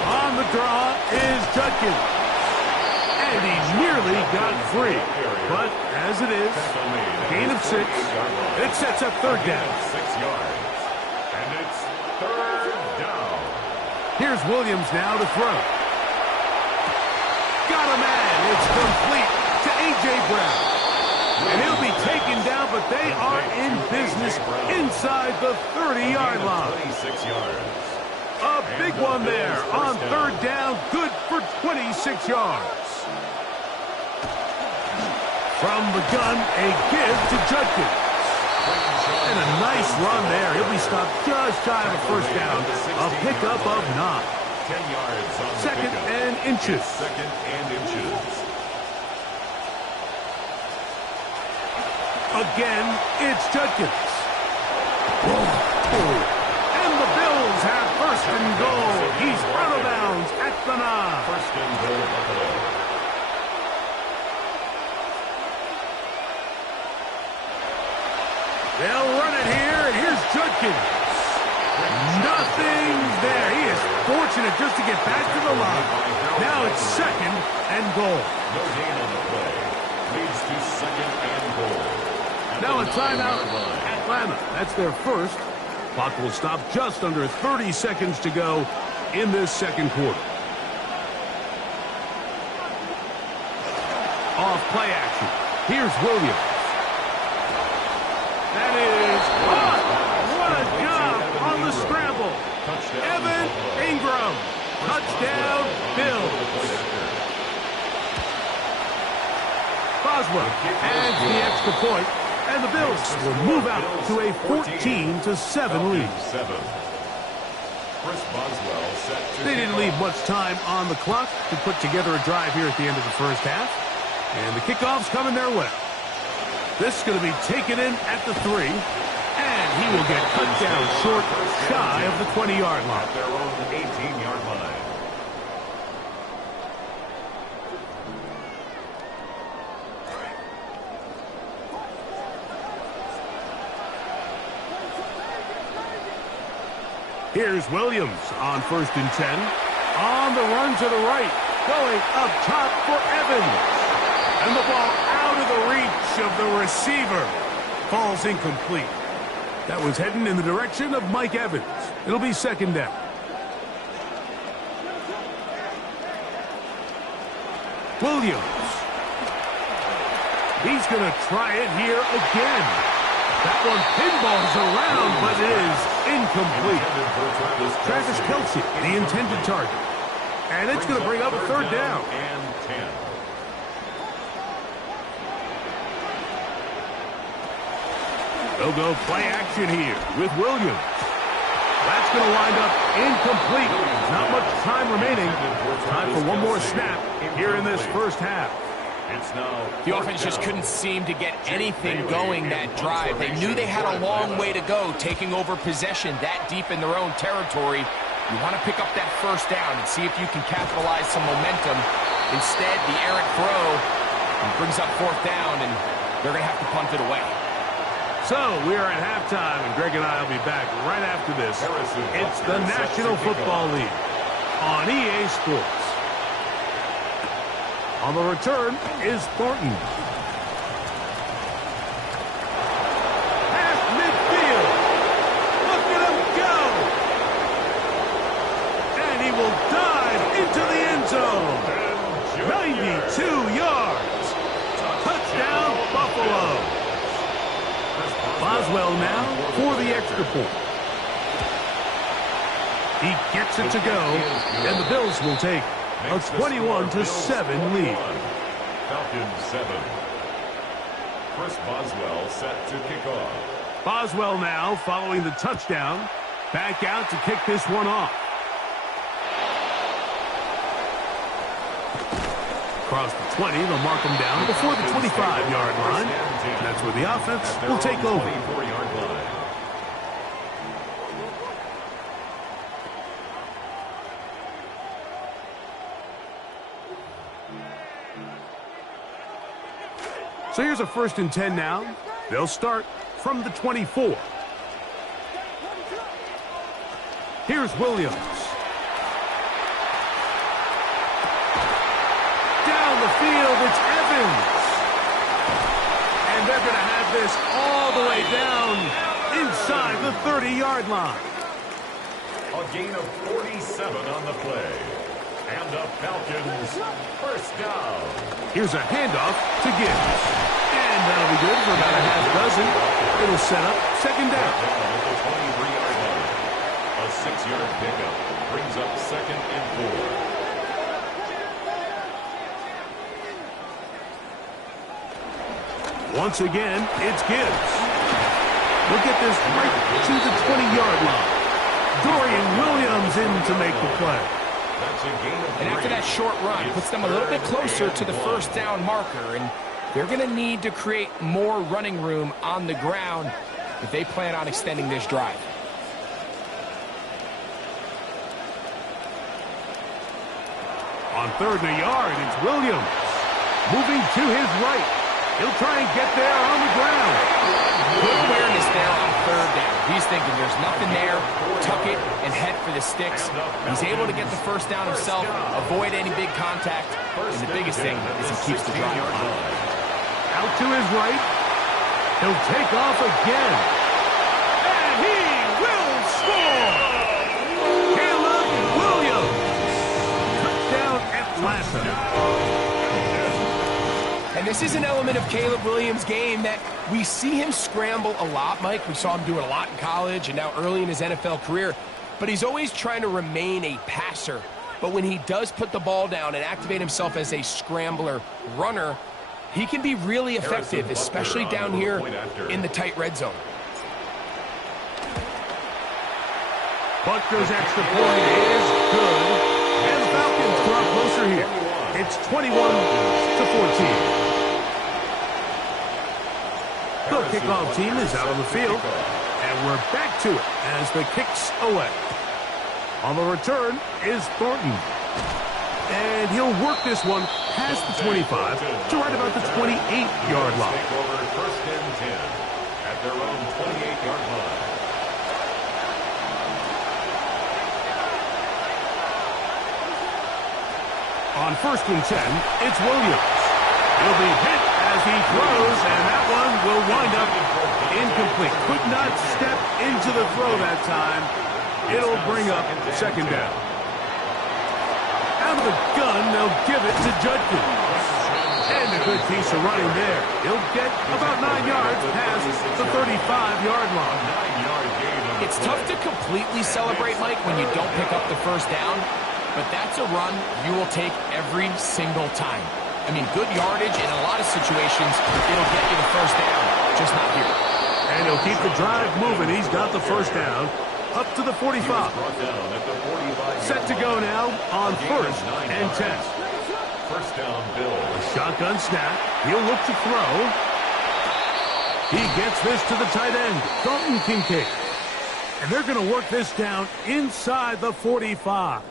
On the draw is Judkins. And he nearly got free. But as it is, gain of 6. It sets up third down. 6 yards. And it's third down. Here's Williams now to throw. Got a man. It's complete to A.J. Brown. And he'll be taken down, but they are in business inside the 30-yard line. 26 yards. A big one there on third down, good for 26 yards. From the gun, a give to Judkins. And a nice run there. He'll be stopped just shy of a first down. A pickup of 9. 10 yards on second and inches. Second and inches. Again, it's Judkins. And the Bills have first and goal. He's out of bounds at the 9. First and goal, Buffalo. They'll run it here, and here's Judkins. Nothing's there. He is fortunate just to get back to the line. Now it's second and goal. No gain on the play. Leads to second and goal. Now a timeout, Atlanta. That's their first. Clock will stop just under 30 seconds to go in this second quarter. Off play action. Here's Williams. That is caught. What a job on the scramble. Evan Ingram. Touchdown, Bills. Boswell adds the extra point. And the Bills will move out to a 14-7 lead. They didn't leave much time on the clock to put together a drive here at the end of the first half. And the kickoff's coming their way. This is going to be taken in at the 3. And he will get cut down short, shy of the 20-yard line. At their own 18-yard line. Here's Williams on 1st and 10. On the run to the right. Going up top for Evans. And the ball out of the reach of the receiver. Falls incomplete. That was heading in the direction of Mike Evans. It'll be 2nd down. Williams. He's going to try it here again. That one pinballs around, but it is incomplete. Travis Kelce, the intended target. And it's going to bring up a 3rd down. And 10. They'll go play action here with Williams. That's going to wind up incomplete. Not much time remaining. Time for one more snap here in this 1st half. The offense just couldn't seem to get anything going that drive. They knew they had a long way to go, taking over possession that deep in their own territory. You want to pick up that 1st down and see if you can capitalize some momentum. Instead, the errant throw brings up 4th down, and they're going to have to punt it away. So, we are at halftime, and Greg and I will be back right after this. It's the National Football League on EA Sports. On the return is Thornton. Past midfield. Look at him go. And he will dive into the end zone. 92 yards. Touchdown, Buffalo. Boswell now for the extra point. He gets it to go, and the Bills will take a 21-7 lead. Falcons 7. Chris Boswell set to kick off. Boswell now following the touchdown. Back out to kick this one off. Across the 20, they'll mark him down before the 25-yard line. And that's where the offense will take over. 24-yard line. So here's a 1st and 10 now. They'll start from the 24. Here's Williams. Down the field, it's Evans. And they're going to have this all the way down inside the 30-yard line. A gain of 47 on the play. And the Falcons 1st down. Here's a handoff to Gibbs. And that'll be good for about a half dozen. It'll set up 2nd down. At the 23-yard line. A 6-yard pickup brings up 2nd and 4. Once again, it's Gibbs. We'll get this right to the 20-yard line. Dorian Williams in to make the play. And after that short run, puts them a little bit closer to the 1st down marker, and they're going to need to create more running room on the ground if they plan on extending this drive. On 3rd and a yard, it's Williams. Moving to his right. He'll try and get there on the ground. Good awareness there on 3rd down. He's thinking there's nothing there, tuck it, and head for the sticks. He's able to get the 1st down himself, avoid any big contact, and the biggest thing is he keeps the drive alive. Out to his right. He'll take off again. And he will score! Caleb Williams. Touchdown Atlanta. And this is an element of Caleb Williams' game that we see him scramble a lot, Mike. We saw him do it a lot in college and now early in his NFL career. But he's always trying to remain a passer. But when he does put the ball down and activate himself as a scrambler runner, he can be really effective, especially down here in the tight red zone. Butker's extra point is good. And the Falcons draw closer here. It's 21-14. The kickoff team is out on the field, and we're back to it as the kick's away. On the return is Thornton. And he'll work this one past the 25 to right about the 28-yard line. Take over 1st and 10 at their own 28-yard line. On 1st and 10, it's Williams. He'll be hit as he throws, and that one will wind up incomplete. Could not step into the throw that time. It'll bring up 2nd down. Out of the gun, they'll give it to Judkins. And a good piece of running there. He'll get about 9 yards past the 35-yard line. It's tough to completely celebrate, Mike, when you don't pick up the 1st down, but that's a run you will take every single time. I mean, good yardage in a lot of situations, it'll get you the 1st down, just not here. And he'll keep the drive moving. He's got the 1st down up to the 45. Set to go now on 1st and 10. 1st down, Bills. Shotgun snap. He'll look to throw. He gets this to the tight end, Dalton Kincaid. And they're going to work this down inside the 45.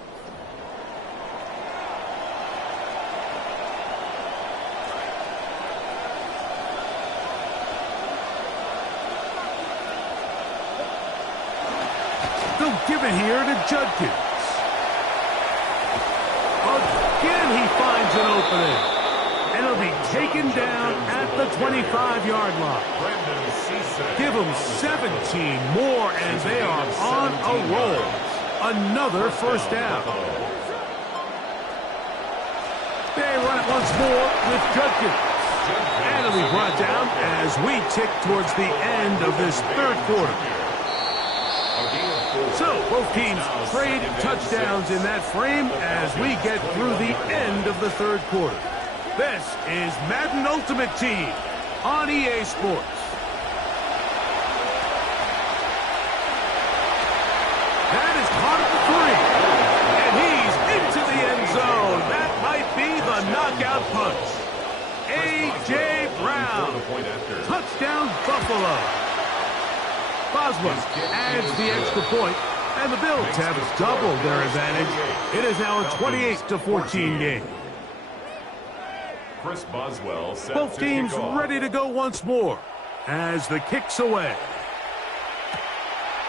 They'll give it here to Judkins. Again, he finds an opening. And he'll be taken down at the 25-yard line. Give them 17 more, and they are on a roll. Another 1st down. They run it once more with Judkins. And it'll be brought down as we tick towards the end of this 3rd quarter. So, both teams trade touchdowns in that frame as we get through the end of the 3rd quarter. This is Madden Ultimate Team on EA Sports. That is caught at the 3. And he's into the end zone. That might be the knockout punch. A.J. Brown. Touchdown, Buffalo. Boswell adds the extra point, and the Bills have doubled their advantage. It is now a 28-14 game. Chris Boswell set Both teams ready to go once more as the kick's away.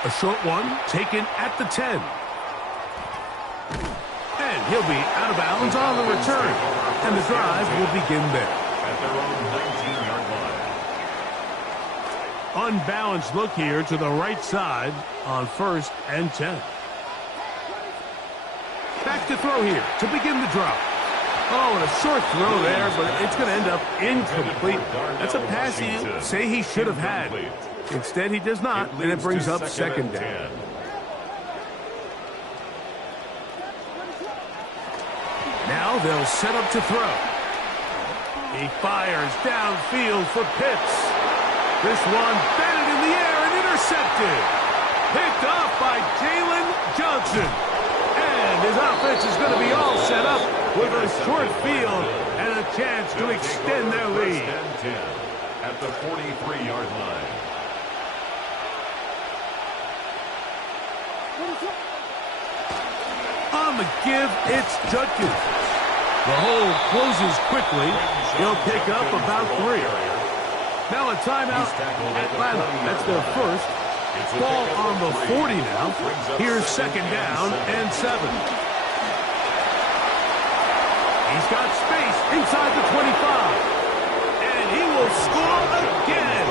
A short one taken at the 10. And he'll be out of bounds on the return. And the drive will begin there. At their own 19-yard line. Unbalanced look here to the right side on 1st and 10. Back to throw here to begin the drive. Oh, and a short throw there, but it's going to end up incomplete. That's a pass he'd say he should have had. Instead, he does not, and it brings up 2nd down. Now they'll set up to throw. He fires downfield for Pitts. This one batted in the air and intercepted. Picked off by Jalen Johnson. And his offense is going to be all set up with a short field and a chance to extend their lead. 10 at the 43-yard line. On the give, it's Judkins. The hole closes quickly. He'll pick up about 3. Now a timeout, Atlanta. That's their 1st. Ball on the 40 now. Here's 2nd down and 7. He's got space inside the 25. And he will score again.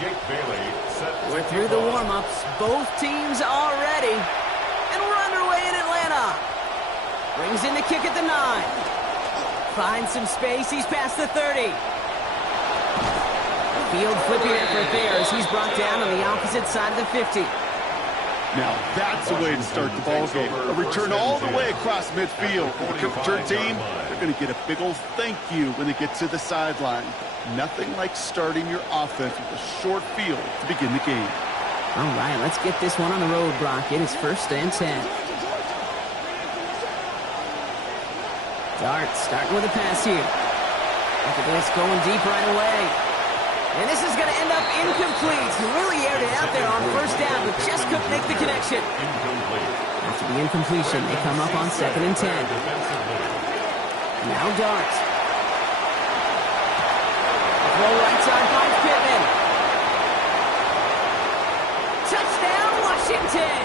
Jake Bailey set. We're through the warm-ups. Both teams are ready. And we're underway in Atlanta. Brings in the kick at the 9. Finds some space. He's past the 30. Field flipping effort there as he's brought down on the opposite side of the 50. Now that's the way to start the ball game. A return all the way across midfield. The kick return team, they're going to get a big old thank you when they get to the sideline. Nothing like starting your offense with a short field to begin the game. All right, let's get this one on the road, Brock. It is 1st and 10. Dart starting with a pass here. Look at this, going deep right away. And this is going to end up incomplete. He really aired it out there on 1st down, but just couldn't make the connection. After the incompletion, they come up on 2nd and 10. Now Dart. Throw right side finds Pittman. Touchdown, Washington.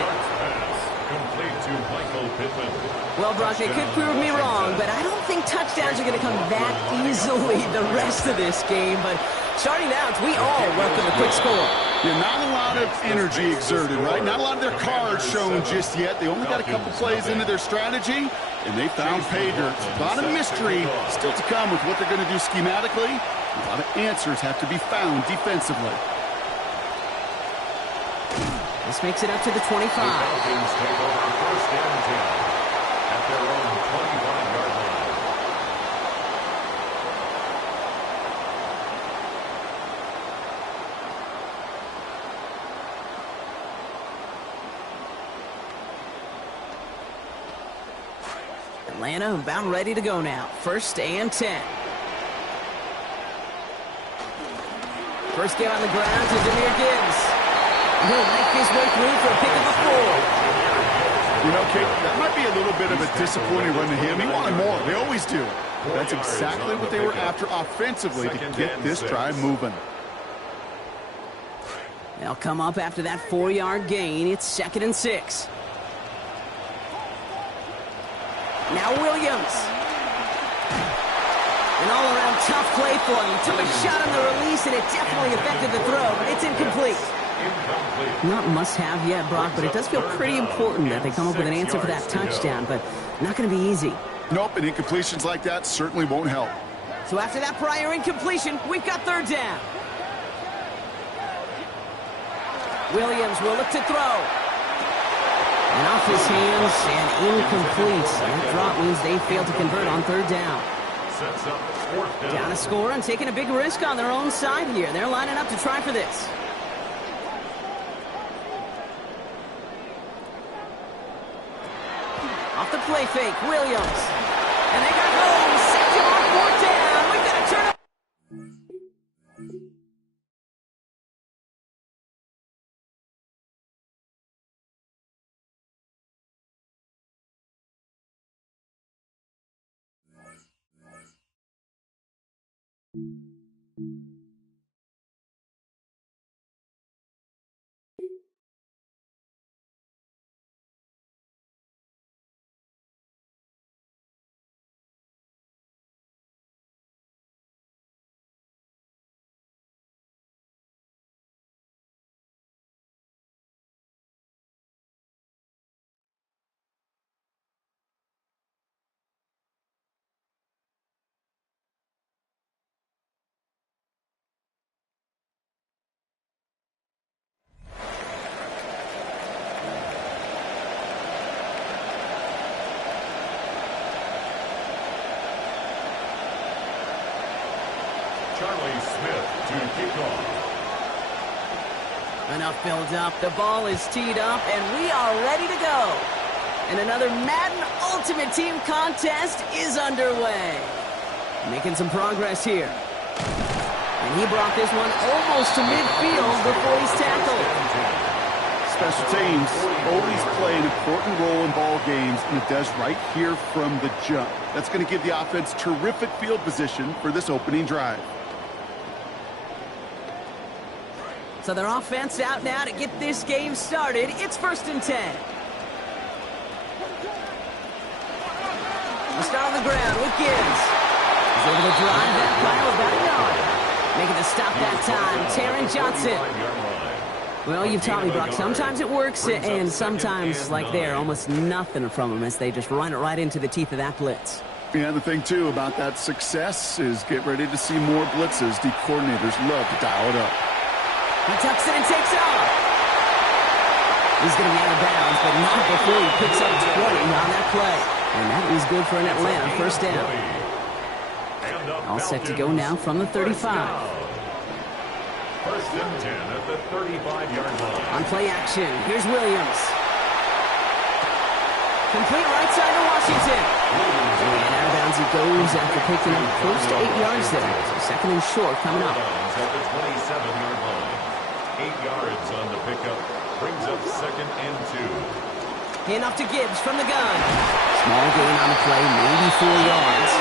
Complete to Michael Pittman. Well, Brock, they could prove me wrong, but I don't think touchdowns are going to come that easily the rest of this game. But starting out, we all welcome a quick score. Yeah, not a lot of energy exerted, right? Not a lot of their cards shown just yet. They only got a couple plays into their strategy, and they found pay dirt. A lot of mystery still to come with what they're going to do schematically. A lot of answers have to be found defensively. This makes it up to the 25. The Falcons take over 1st and 10 at their own 25-yard line. Atlanta about ready to go now. 1st and 10. First get on the ground to Jahmyr Gibbs. He'll make his way through for a pick of the 4. You know, Kate, that might be a little bit of a disappointing run to him. He wanted more. They always do. That's exactly what they were after offensively to get this drive moving. They'll come up after that 4-yard gain. It's 2nd and 6. Now Williams. An all-around tough play for him. He took a shot on the release, and it definitely affected the throw, but it's incomplete. Not must-have yet, Brock, but it does feel pretty important that they come up with an answer for that touchdown, but not going to be easy. Nope, and incompletions like that certainly won't help. So after that prior incompletion, we've got 3rd down. Williams will look to throw. And off his hands and incomplete. That drop means they failed to convert on 3rd down. Sets up 4th down. Down a score and taking a big risk on their own side here. They're lining up to try for this. Off the play fake, Williams. And they got home. Safety on 4th down. We've got to turn up. Charlie Smith to kick off. Enough build up. The ball is teed up, and we are ready to go. And another Madden Ultimate Team contest is underway. Making some progress here. And he brought this one almost to midfield before he's tackled. Special teams always play an important role in ball games, and it does right here from the jump. That's going to give the offense terrific field position for this opening drive. So their offense out now to get this game started. It's 1st and 10. We'll start on the ground with Gibbs. He's able to drive that pile about a yard. Making the stop that time, Taron Johnson. Well, you've taught me, Brock. Sometimes it works, and sometimes, like there, almost nothing from them as they just run it right into the teeth of that blitz. Yeah, the thing, too, about that success is get ready to see more blitzes. The coordinators love to dial it up. He tucks it and takes off. He's going to be out of bounds, but not before he picks up 20 on that play. And that is good for an Atlanta first down. All set to go now from the 35. 1st and 10 at the 35-yard line. On play action, here's Williams. Complete right side to Washington. And out of bounds he goes after picking up close to 8 yards there. So 2nd and short coming up. At the 27-yard line. 8 yards on the pickup. Brings up 2nd and 2. Hand off to Gibbs from the gun. Small gain on the play, maybe 4 yards.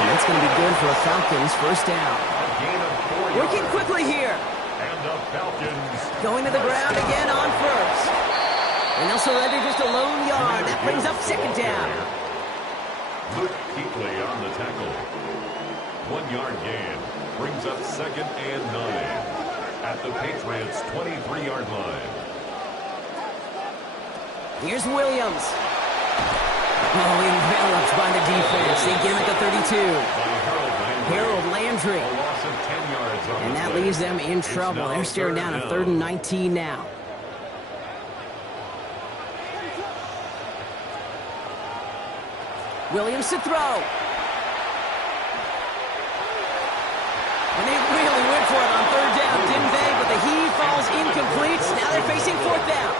And that's going to be good for a Falcons first down. A gain of 4 yards. Working quickly here. And the Falcons Going to the ground again on first. And they'll surrender just a lone yard. That brings up 2nd down. Luke Kuechly on the tackle. 1 yard gain. Brings up 2nd and 9. At the Patriots' 23-yard line. Here's Williams. Oh, enveloped by the defense. They get him at the 32. Harold Landry. A loss of 10 yards on And the that play. leaves them in trouble. They're staring down a 3rd and 19 now. Williams to throw. And they really went for it on 3rd down, didn't they? But the heave falls incomplete. Now they're facing 4th down.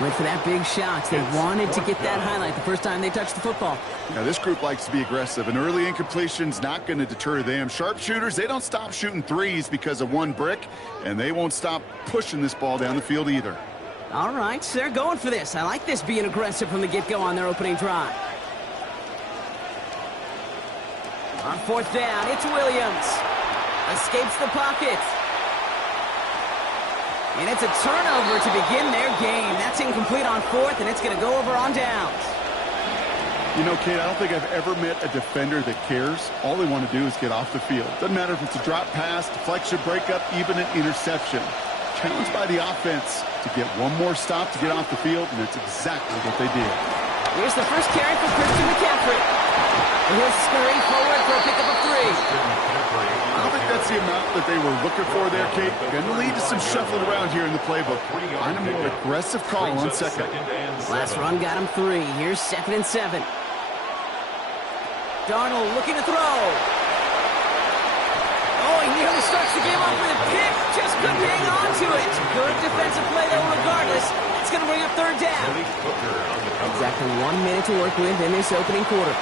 Went for that big shot. They wanted to get that highlight the first time they touched the football. Now, this group likes to be aggressive. An early incompletion's not going to deter them. Sharpshooters, they don't stop shooting threes because of one brick, and they won't stop pushing this ball down the field either. All right, so they're going for this. I like this being aggressive from the get-go on their opening drive. On 4th down, it's Williams. Escapes the pocket. And it's a turnover to begin their game. That's incomplete on 4th, and it's going to go over on downs. You know, Kate, I don't think I've ever met a defender that cares. All they want to do is get off the field. Doesn't matter if it's a drop pass, deflection, breakup, even an interception. Challenged by the offense to get one more stop to get off the field, and that's exactly what they did. Here's the first carry for Christian McCaffrey. And he'll scurry forward for a pickup of 3. I don't think that's the amount that they were looking for there, Kate. Going to lead to some shuffling around here in the playbook. Find a more aggressive call on 2nd. Last run got him 3. Here's 2nd and 7. Darnold looking to throw. Oh, he nearly starts the game off with a pick. Just couldn't hang on to it. Good defensive play, though, regardless. It's going to bring up 3rd down. Exactly 1 minute to work with in this opening quarter.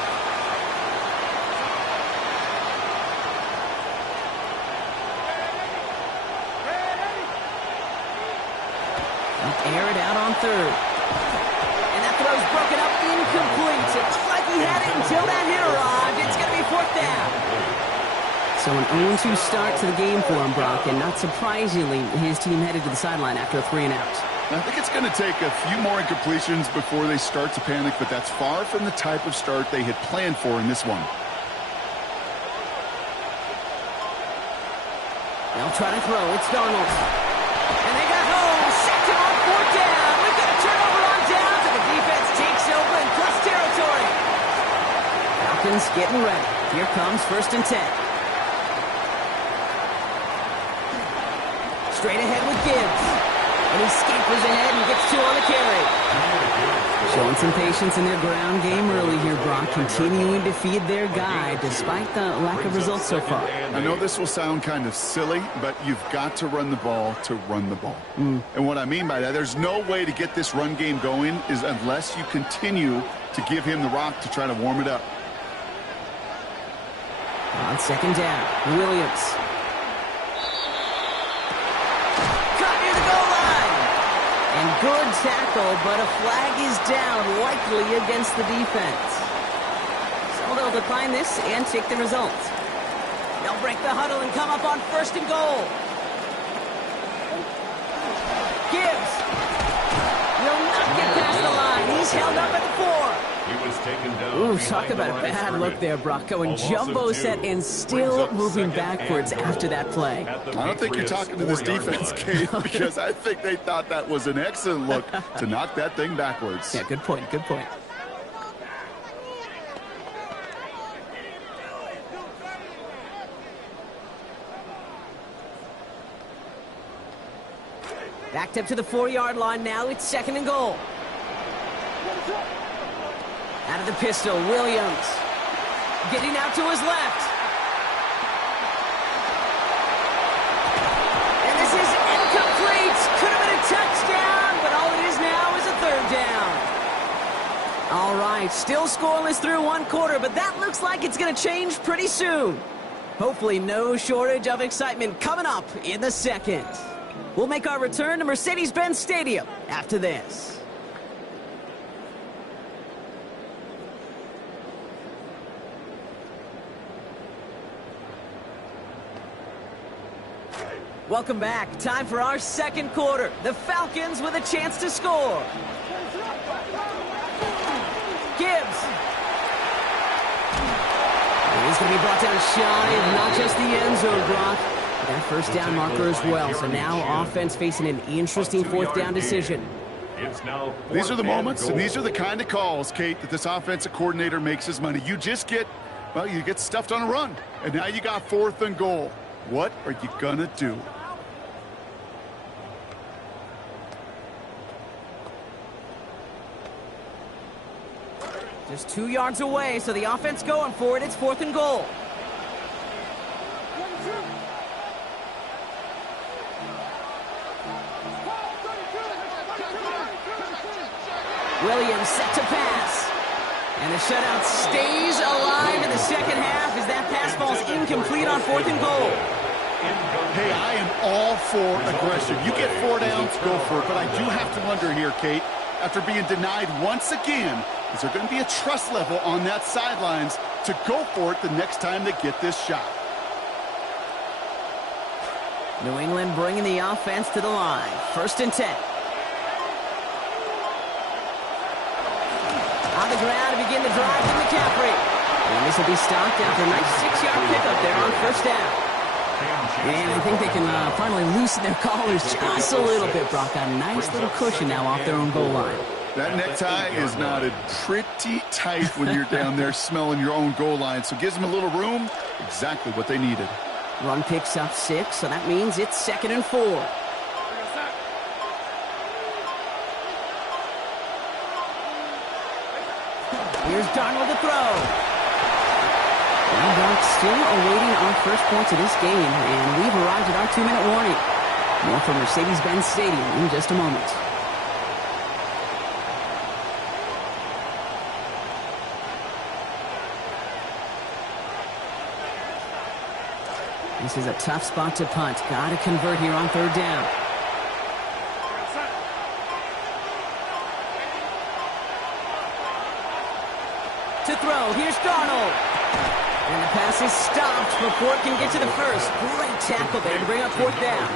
Air it out on 3rd. And that throw's broken up incomplete. It looked like he had it until that hit arrived. It's going to be 4th down. So an 0-2 start to the game for him, Brock, and not surprisingly, his team headed to the sideline after a 3 and out. I think it's going to take a few more incompletions before they start to panic, but that's far from the type of start they had planned for in this one. They'll try to throw. It's Darnold. And they got home. Sacked him on 4th down. We've got a turnover on downs, and the defense takes over in plus territory. Falcons getting ready. Here comes 1st and 10. Straight ahead with Gibbs. And he scampers ahead and gets 2 on the carry. Showing some patience in their ground game early here, Brock, continuing to feed their guy despite the lack of results so far. I know this will sound kind of silly, but you've got to run the ball to run the ball. And what I mean by that, there's no way to get this run game going is unless you continue to give him the rock to try to warm it up. On second down, Williams. Caught near the goal line. And good tackle, but a flag is down, likely against the defense. So they'll decline this and take the result. They'll break the huddle and come up on 1st and goal. Gibbs will not get past the line. He's held up at the 4. He was taken down. Ooh, talk about a bad look there, Brock. Going jumbo set and still moving backwards after that play. I don't think you're talking to this defense, Kate, because I think they thought that was an excellent look to knock that thing backwards. Yeah, good point, good point. Backed up to the 4-yard line now. It's 2nd and goal. Out of the pistol, Williams. Getting out to his left. And this is incomplete. Could have been a touchdown, but all it is now is a 3rd down. All right, still scoreless through 1 quarter, but that looks like it's going to change pretty soon. Hopefully no shortage of excitement coming up in the 2nd. We'll make our return to Mercedes-Benz Stadium after this. Welcome back. Time for our 2nd quarter. The Falcons with a chance to score. Gibbs. He's going to be brought down shy of not just the end zone, Brock. That 1st down marker as well. So now offense facing an interesting 4th down decision. These are the moments and these are the kind of calls, Kate, that this offensive coordinator makes his money. You just get, well, you get stuffed on a run. And now you got 4th and goal. What are you going to do? Just 2 yards away, so the offense going for it. It's 4th and goal. Williams set to pass. And the shutout stays alive in the 2nd half as that pass falls incomplete on 4th and goal. Hey, I am all for aggression. You get 4 downs, go for it. But I do have to wonder here, Kate, after being denied once again, is there going to be a trust level on that sidelines to go for it the next time they get this shot? New England bringing the offense to the line. 1st and 10. On the ground to begin the drive to McCaffrey. And this will be stopped after a nice 6-yard pickup there on 1st down. And I think they can finally loosen their collars just a little bit, Brock. A nice little cushion now off their own goal line. That necktie is knotted pretty tight when you're down there smelling your own goal line. So gives them a little room. Exactly what they needed. Run picks up 6, so that means it's 2nd and 4. Here's Darnold to throw. And Brock still awaiting our first points of this game, and we've arrived at our 2-minute warning. More from Mercedes-Benz Stadium in just a moment. This is a tough spot to punt. Got to convert here on 3rd down. To throw, here's Darnold. And the pass is stopped before it can get to the 1st. Great tackle there to bring up 4th down.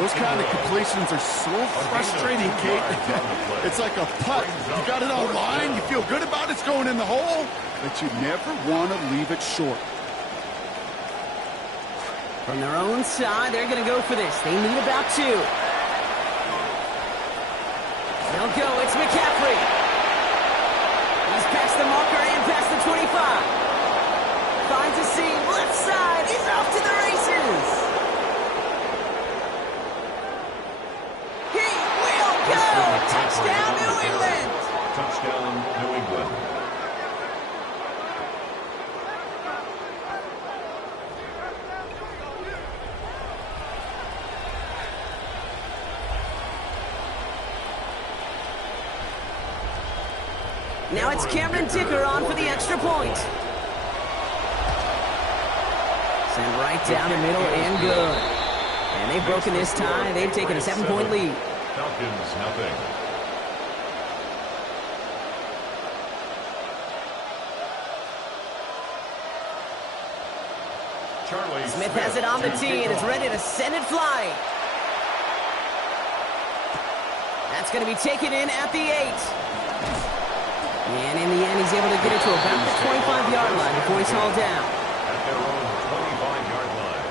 Those kind of completions are so frustrating, Kate. It's like a putt. You got it on line, you feel good about it's going in the hole, but you never want to leave it short. From their own side, they're going to go for this. They need about 2. They'll go. It's McCaffrey. He's past the marker and past the 25. Finds a seam. Left side. He's off to the races. Now it's Cameron Dicker on for the extra point. Send right down the middle and good. And they've broken this tie. They've taken a 7-point lead. Falcons, nothing. Smith has it on the tee and is ready to send it flying. That's going to be taken in at the 8. And in the end, he's able to get it to about the 25-yard line before he's hauled down. At their own 25-yard line.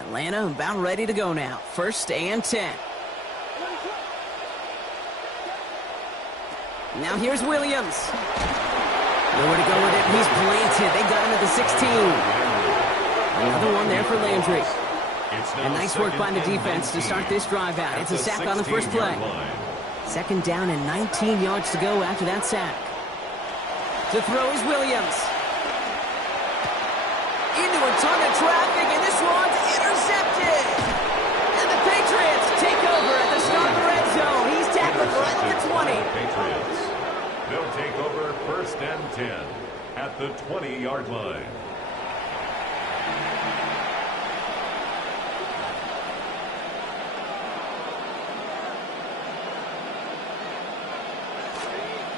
Atlanta about ready to go now. 1st and 10. Now here's Williams. Nowhere to go with it. He's planted. They got him at the 16. Another one there for Landry. And nice work by the defense to start this drive out. It's a sack on the first play. 2nd down and 19 yards to go after that sack. To throw is Williams. Into a ton of traffic, and this one's intercepted. And the Patriots take over at the start of the red zone. He's tackled right at the 20. Patriots. They'll take over 1st and 10 at the 20-yard line.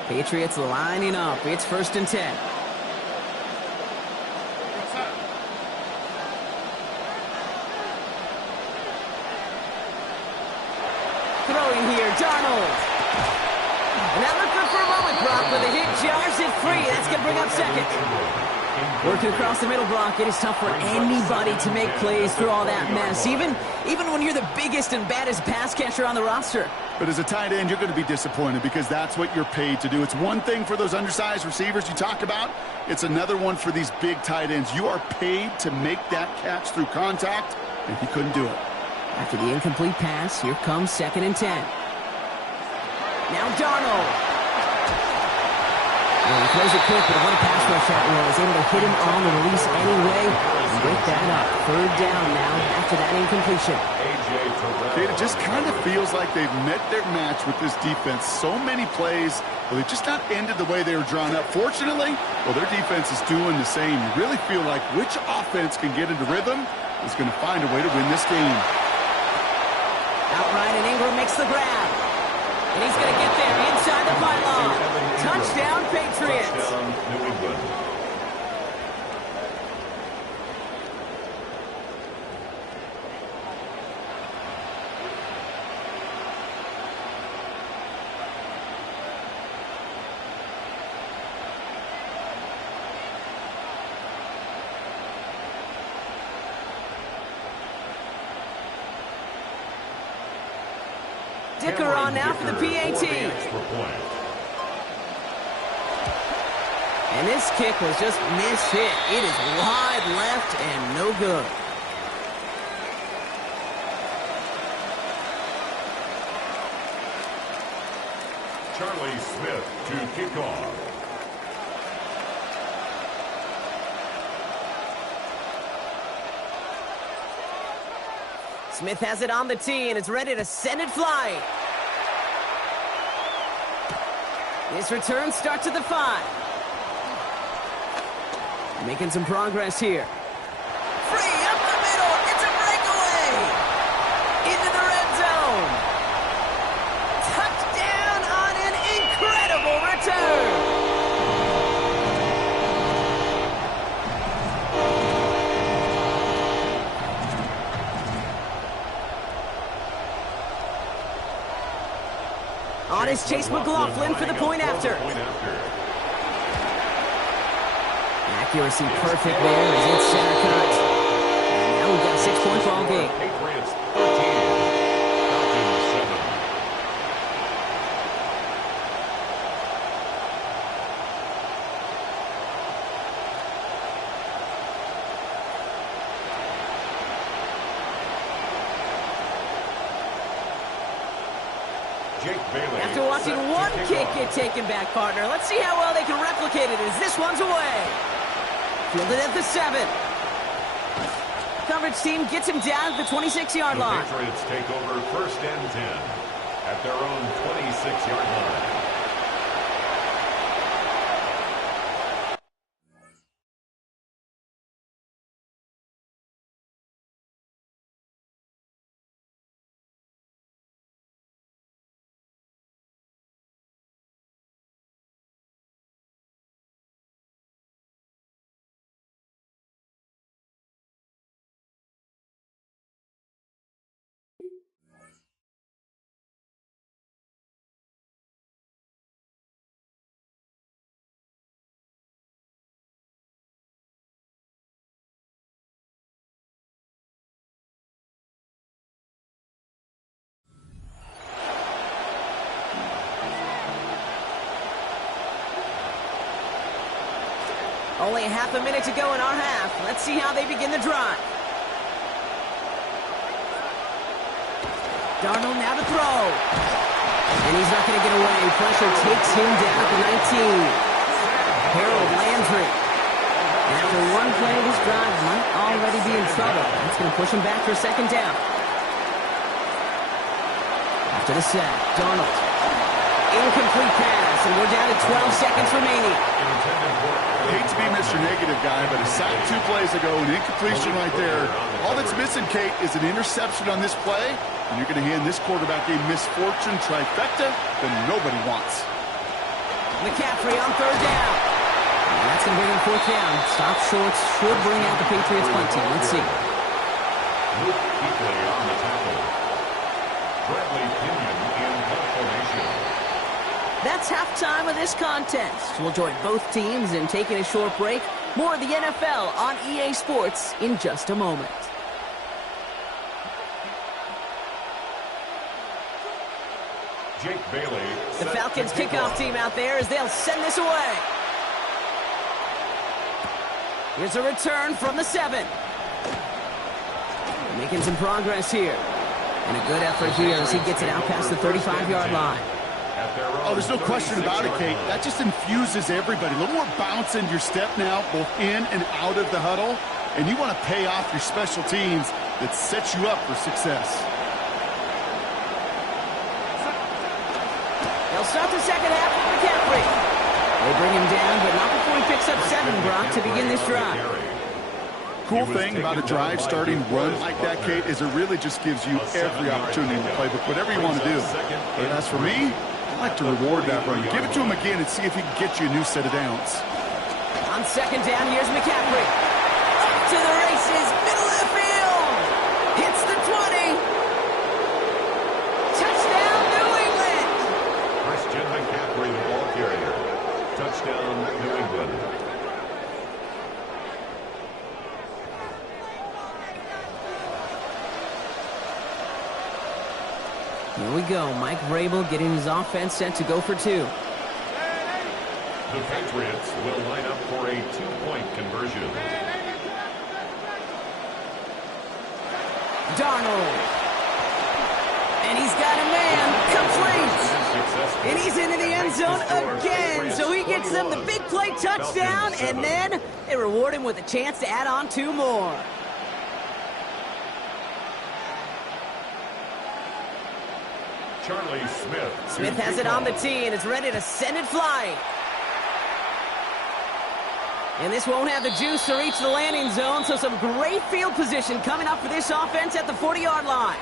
Patriots lining up. It's 1st and 10. Throwing here, Darnold. And that looked good for a moment, Brock, but the hit jars it free. That's going to bring up 2nd. Working across the middle, Brock, it is tough for anybody to make plays through all that mess, even when you're the biggest and baddest pass catcher on the roster. But as a tight end, you're going to be disappointed because that's what you're paid to do. It's one thing for those undersized receivers you talk about. It's another one for these big tight ends. You are paid to make that catch through contact, and he couldn't do it. After the incomplete pass, here comes 2nd and 10. Now Darnold. Well, he throws it quick, but what a pass rush that was. Able to hit him on the release anyway and break that up. 3rd down now after that incompletion. It just kind of feels like they've met their match with this defense. So many plays, well, they've just not ended the way they were drawn up. Fortunately, well, their defense is doing the same. You really feel like which offense can get into rhythm is going to find a way to win this game. Outright, and Ingram makes the grab. And he's going to get there inside the pylon. Touchdown, Patriots. Touchdown, New England. Dicker on now for the PAT. And this kick was just mishit. It is wide left and no good. Charlie Smith to kick off. Smith has it on the tee and is ready to send it flying. This return starts at the 5. Making some progress here. Free up the middle. It's a breakaway. Into the red zone. Touchdown on an incredible return. On is Chase McLaughlin for the point after. Accuracy perfect there as it's center cut. And now we've got a 6-point ball game. Patriots 13, Falcons 7. After watching one kick get taken back, partner, let's see how well they can replicate it as this one's away. Fielded at the 7. Coverage team gets him down at the 26-yard line. The Patriots take over 1st and 10 at their own 26-yard line. Only half a minute to go in our half. Let's see how they begin the drive. Darnold now to throw. And he's not going to get away. Pressure takes him down at the 19. Harold Landry. And after one play, this drive might already be in trouble. That's going to push him back for a 2nd down. After the sack, Darnold. Incomplete pass, and we're down to 12 seconds remaining. I hate to be Mr. Negative guy, but a sack 2 plays ago, an incompletion right there. All that's missing, Kate, is an interception on this play, and you're going to hand this quarterback a misfortune trifecta that nobody wants. McCaffrey on 3rd down. And that's going to bring him 4th down. Stop shorts should bring out the Patriots punt team. Let's see. Luke Kuechly on the tackle. Bradley Pinion in punt formation. That's halftime of this contest. We'll join both teams in taking a short break. More of the NFL on EA Sports in just a moment. Jake Bailey. The Falcons kickoff team out there as they'll send this away. Here's a return from the 7. Making some progress here. And a good effort here as he gets it out past the 35-yard line. Oh, there's no question about it, Kate. That just infuses everybody. A little more bounce in your step now, both in and out of the huddle. And you want to pay off your special teams that sets you up for success. They'll start the 2nd half with McCaffrey. They bring him down, but not before he picks up 7, Brock, to begin this drive. Cool thing about a drive starting run like that, Kate, is it really just gives you every opportunity in the playbook, whatever you want to do. But as for me, I like to reward that run. Give it to him again and see if he can get you a new set of downs. On 2nd down, here's McCaffrey. Off to the races, middle of the field. Hits the 20. Touchdown, New England. Christian McCaffrey, the ball carrier. Touchdown, New England. Here we go. Mike Vrabel getting his offense set to go for 2. The Patriots will line up for a 2-point conversion. Darnold. And he's got a man. Complete. And he's into the end zone again. So he gets them the big play touchdown. And then they reward him with a chance to add on 2 more. Charlie Smith. Smith has it on the tee and is ready to send it flying. And this won't have the juice to reach the landing zone, so some great field position coming up for this offense at the 40-yard line.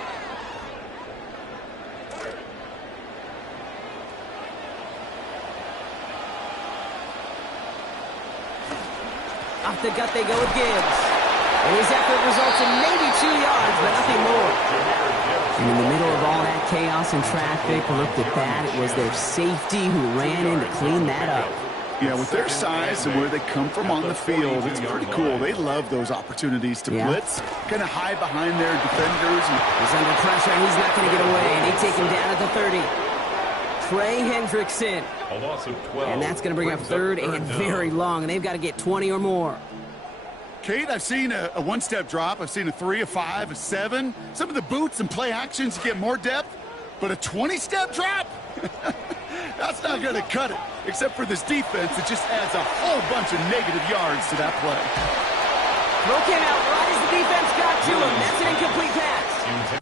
Off the gut they go with Gibbs. And his effort results in maybe 2 yards, but nothing more. And in the middle of all that chaos and traffic, looked at that. It was their safety who ran in to clean that up. Yeah, with their size and where they come from on the field, it's pretty cool. They love those opportunities to blitz, kind of hide behind their defenders. He's under pressure, and he's not going to get away. And they take him down at the 30. Trey Hendrickson. A loss of 12. And that's going to bring up 3rd and very long, and they've got to get 20 or more. Kate, I've seen a one-step drop. I've seen a 3, a 5, a 7. Some of the boots and play actions get more depth, but a 20-step drop? That's not going to cut it, except for this defense that just adds a whole bunch of negative yards to that play. Throw came out right as the defense got to him. That's an incomplete pass.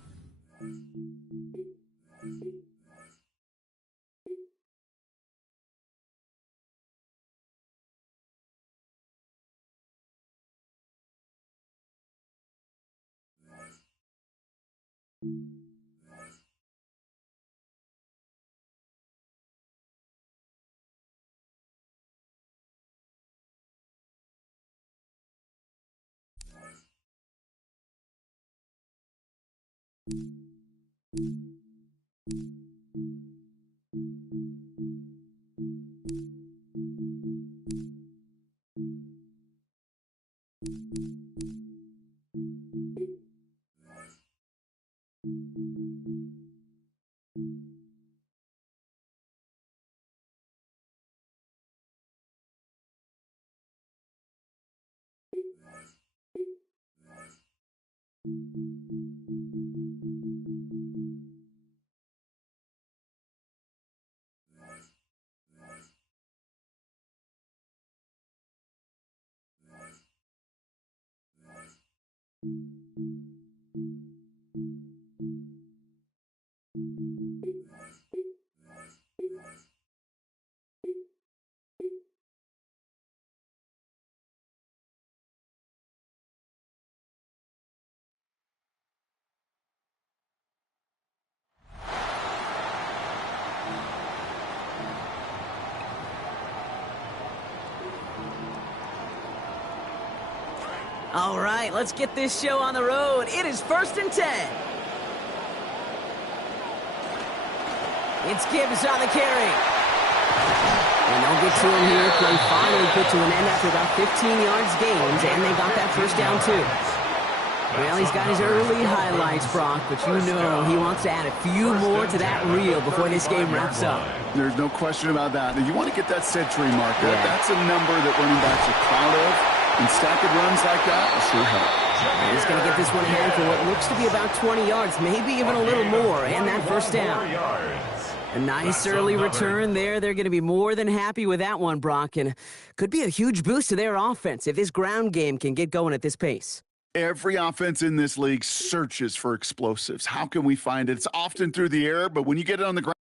All right, let's get this show on the road. It is 1st and 10. It's Gibbs on the carry. And they'll get to him here. Play finally put to an end after about 15 yards gained, and they got that first down too. Well, he's got his early highlights, Brock, but you know he wants to add a few more to that reel before this game wraps up. There's no question about that. And you want to get that century mark. That's a number that running backs are proud of. And stacking runs like that will sure help. And he's going to get this one ahead for what looks to be about 20 yards, maybe even a little more, and that first down. A nice early return there. They're going to be more than happy with that one, Brock, and could be a huge boost to their offense if this ground game can get going at this pace. Every offense in this league searches for explosives. How can we find it? It's often through the air, but when you get it on the ground,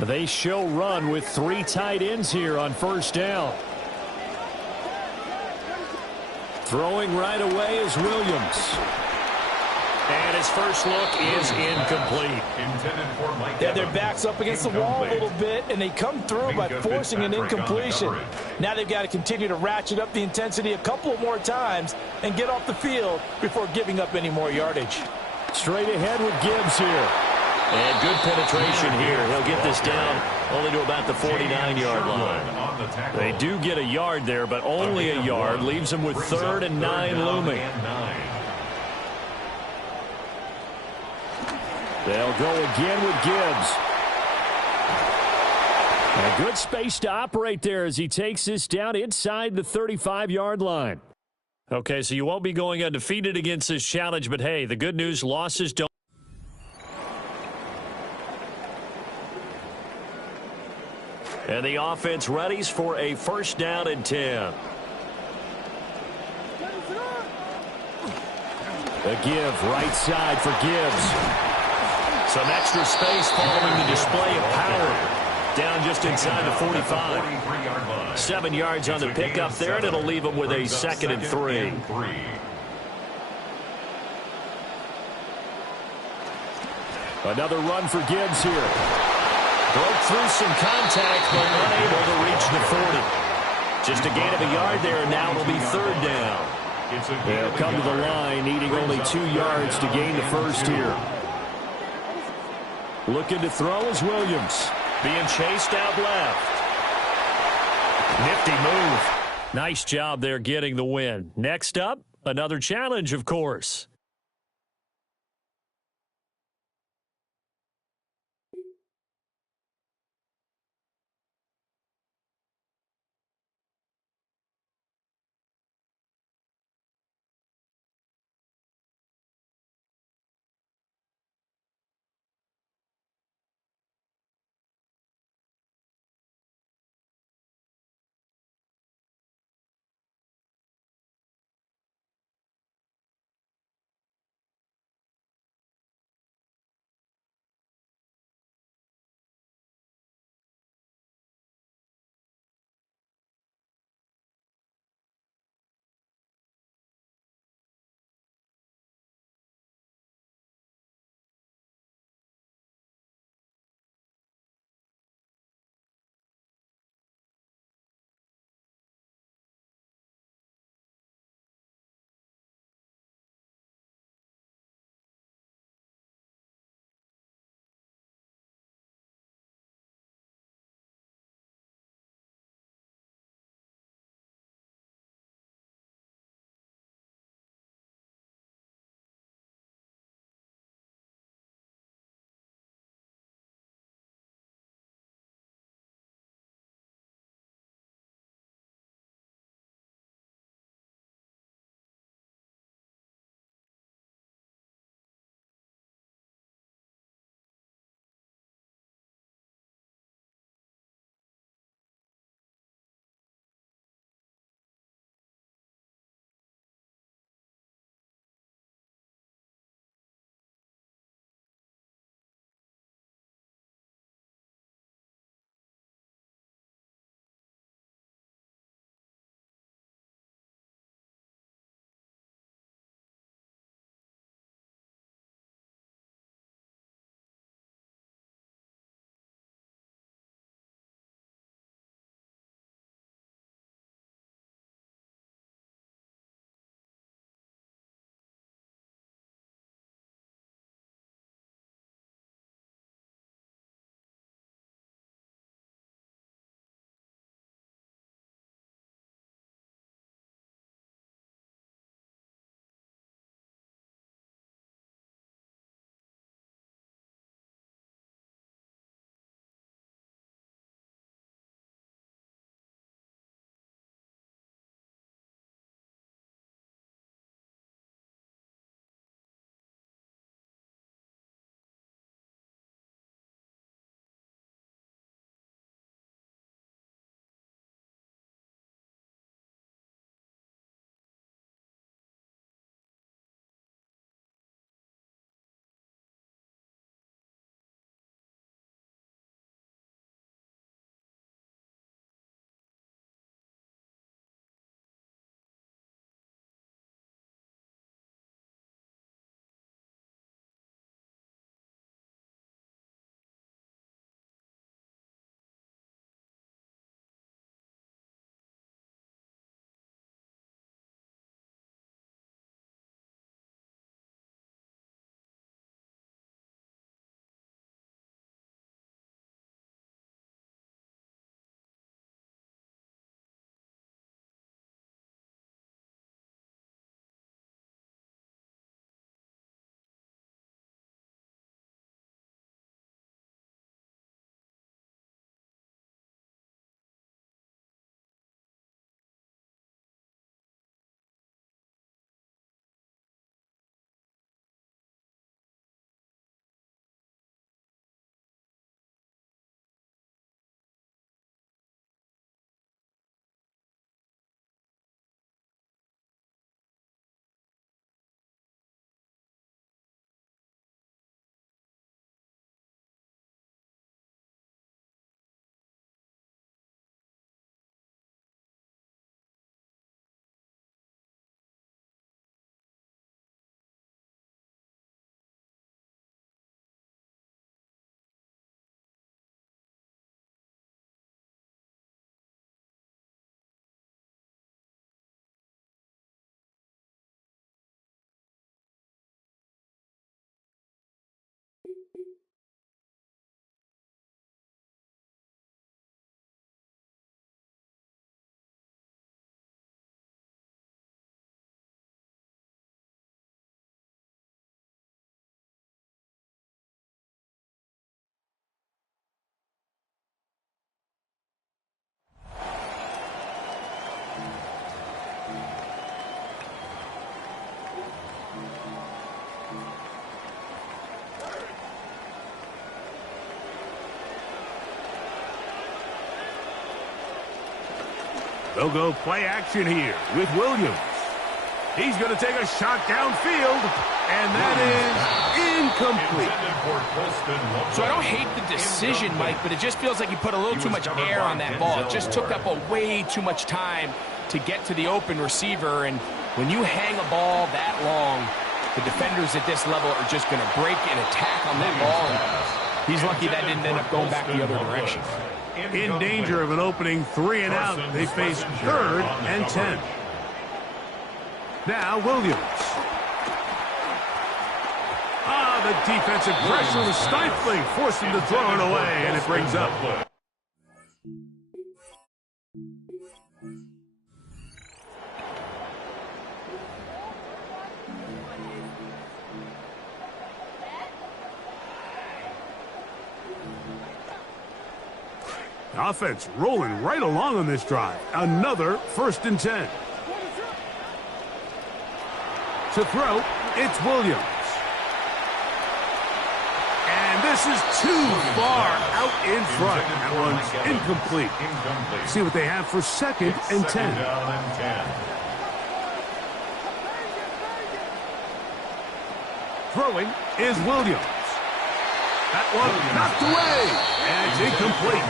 they show run with 3 tight ends here on first down. Throwing right away is Williams. And his first look is incomplete. Yeah, their back's up against the wall a little bit, and they come through by forcing an incompletion. Now they've got to continue to ratchet up the intensity a couple more times and get off the field before giving up any more yardage. Straight ahead with Gibbs here. And good penetration here. He'll get this down only to about the 49-yard line. They do get a yard there, but only a yard. Leaves them with 3rd and 9 looming. They'll go again with Gibbs. A good space to operate there as he takes this down inside the 35-yard line. Okay, so you won't be going undefeated against this challenge, but hey, the good news, losses don't. And the offense readies for a first down and 10. A give right side for Gibbs. Some extra space following the display of power. Down just inside the 45. 7 yards on the pickup there, and it'll leave them with a 2nd and 3. Another run for Gibbs here. Broke through some contact, but unable to reach the 40. Just a gain of a yard there, and now it'll be 3rd down. They'll come to the line, needing only 2 yards to gain the first here. Looking to throw is Williams. Being chased out left. Nifty move. Nice job there getting the win. Next up, another challenge, of course. They'll go play action here with Williams. He's going to take a shot downfield, and that is incomplete. So I don't hate the decision, Mike, but it just feels like he put a little too much air on that ball. It just took up way too much time to get to the open receiver, and when you hang a ball that long, the defenders at this level are just going to break and attack on that ball. And he's lucky that didn't end up going back the other direction. In danger of an opening 3 and out, they face 3rd and 10. Now Williams. The defensive pressure was stifling, forced him to throw it away, and it brings up. Offense rolling right along on this drive. Another 1st and 10. To throw, it's Williams. And this is too far out in front. That one's incomplete. See what they have for 2nd and 10. Throwing is Williams. That one knocked away, and it's incomplete.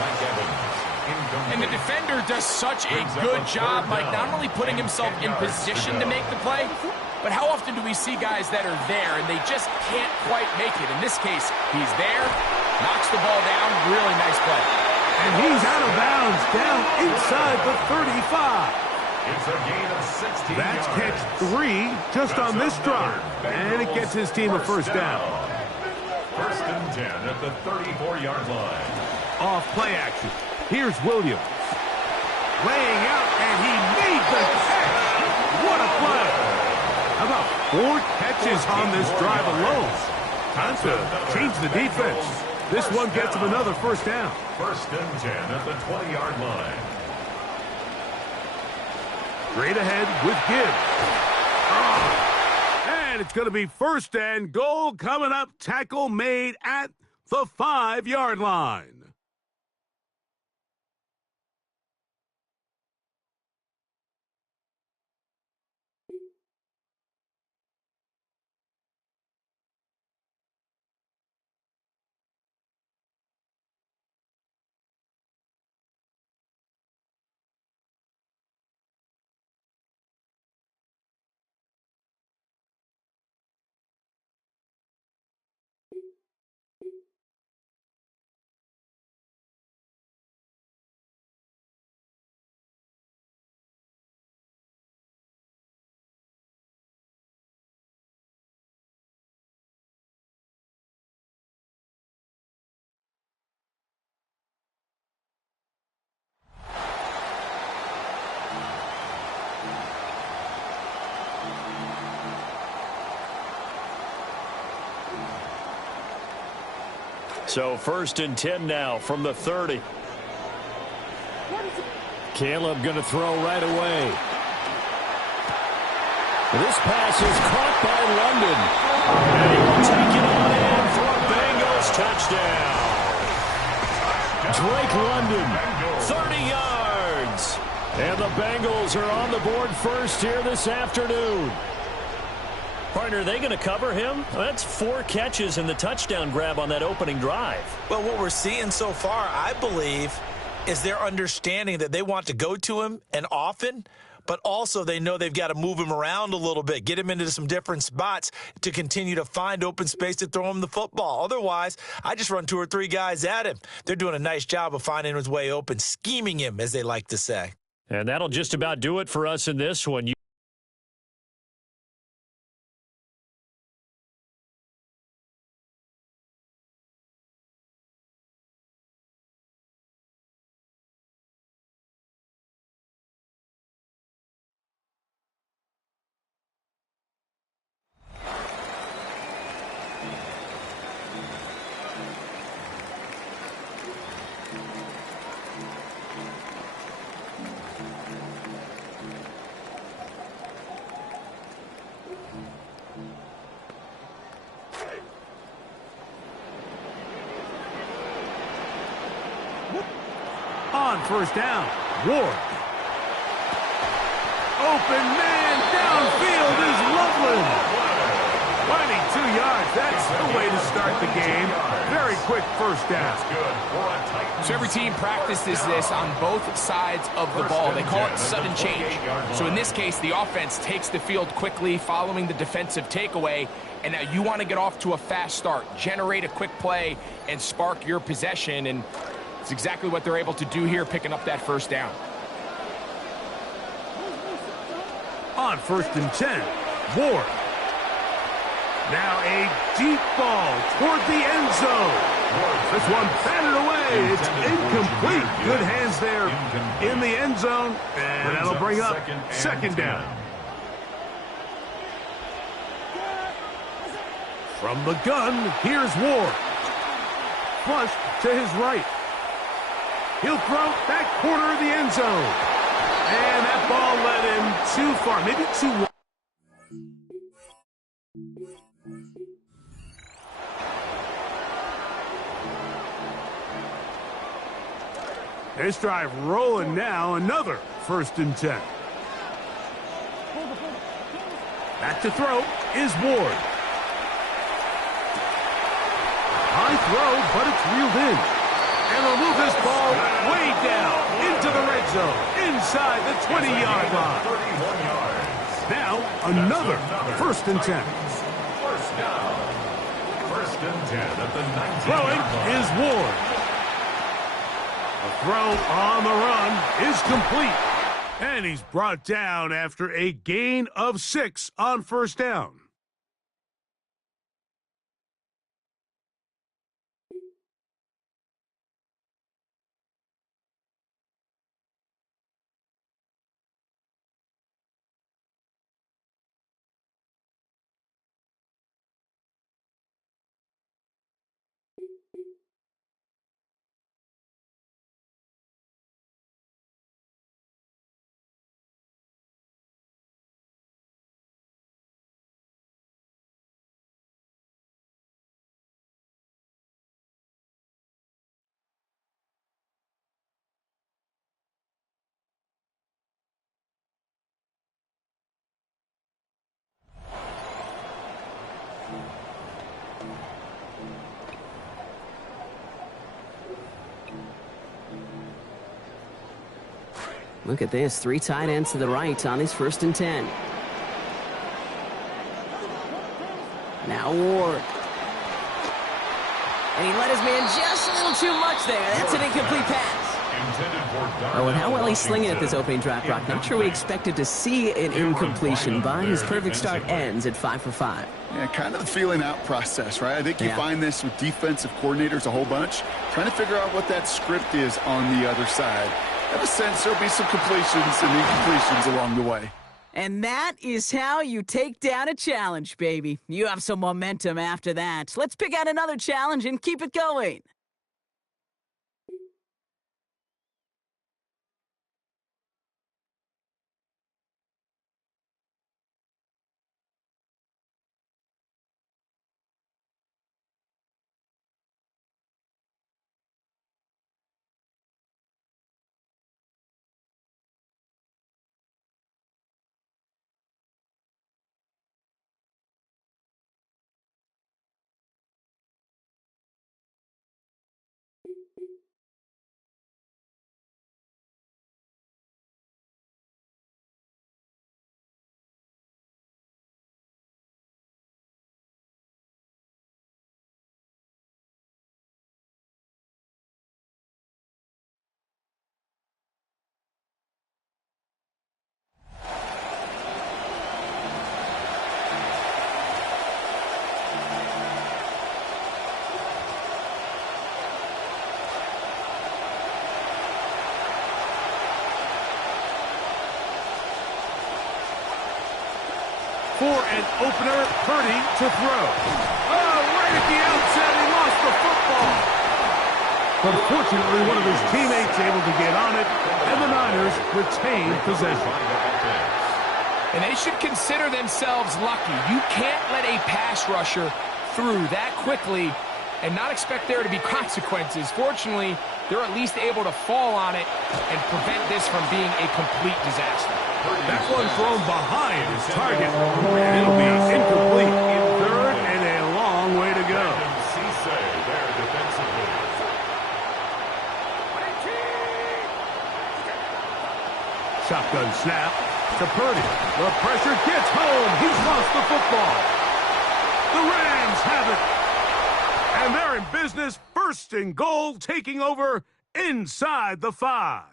And the defender does such a good job, Mike, not only putting himself in position to make the play, but how often do we see guys that are there and they just can't quite make it? In this case, he's there, knocks the ball down, really nice play. And he's out of bounds, down inside the 35. It's a gain of 60 That's yards. catch 3 just on this drive, and it gets his team a 1st down. 1st and 10 at the 34-yard line. Off play action. Here's Williams. Laying out, and he made the catch. What a play. How about 4 catches on this drive alone? Time to change the defense. This one gets him another 1st down. 1st and 10 at the 20-yard line. Straight ahead with Gibbs. And it's going to be 1st and goal coming up. Tackle made at the 5-yard line. So 1st and 10 now from the 30. Caleb going to throw right away. This pass is caught by London. And he will take it on in for a Bengals touchdown. Drake London, 30 yards. and the Bengals are on the board first here this afternoon. Partner, are they going to cover him? That's 4 catches and the touchdown grab on that opening drive. Well, what we're seeing so far, I believe, is their understanding that they want to go to him and often, but also they know they've got to move him around a little bit, get him into some different spots to continue to find open space to throw him the football. Otherwise, I just run 2 or 3 guys at him. They're doing a nice job of finding his way open, scheming him, as they like to say. And that'll just about do it for us in this one. On first down, Ward. open man downfield is Loveland. 22 yards, that's the way to start the game. Very quick first down. So every team practices this on both sides of the ball. They call it sudden change. So in this case, the offense takes the field quickly following the defensive takeaway, and now you want to get off to a fast start, generate a quick play, and spark your possession, and it's exactly what they're able to do here, picking up that first down. On 1st and 10, Ward. Now a deep ball toward the end zone. This one batted away. It's incomplete. Good hands there in the end zone, and that'll bring up second down. From the gun, here's Ward. Flush to his right. He'll throw back corner of the end zone. And that ball led him too far, maybe too wide. This drive rolling now, another 1st and 10. Back to throw is Ward. High throw, but it's reeled in. And they'll move this ball way down into the red zone, inside the 20-yard line. Now, another 1st and 10. First down. 1st and 10 at the 19. Throwing is Ward. The throw on the run is complete. And he's brought down after a gain of 6 on 1st down. Look at this. 3 tight ends to the right on his 1st and 10. Now Ward. And he let his man just a little too much there. That's an incomplete pass. Oh, and how well he's slinging at this opening drive, Brock. Not sure we expected to see an incompletion, but his perfect start ends at 5 for 5. Yeah, kind of the feeling out process, right? I think you find this with defensive coordinators a whole bunch, trying to figure out what that script is on the other side. I have a sense there'll be some completions and incompletions along the way. And that is how you take down a challenge, baby. You have some momentum after that. Let's pick out another challenge and keep it going. For an opener, Purdy to throw. Oh, right at the outset, he lost the football. But fortunately, one of his teammates able to get on it, and the Niners retain possession. And they should consider themselves lucky. You can't let a pass rusher through that quickly and not expect there to be consequences. Fortunately, they're at least able to fall on it and prevent this from being a complete disaster. That one thrown behind his target, and it'll be incomplete in third and a long way to go. Shotgun snap to Purdy. The pressure gets home. He's lost the football. The Rams have it. And they're in business, first and goal, taking over inside the 5.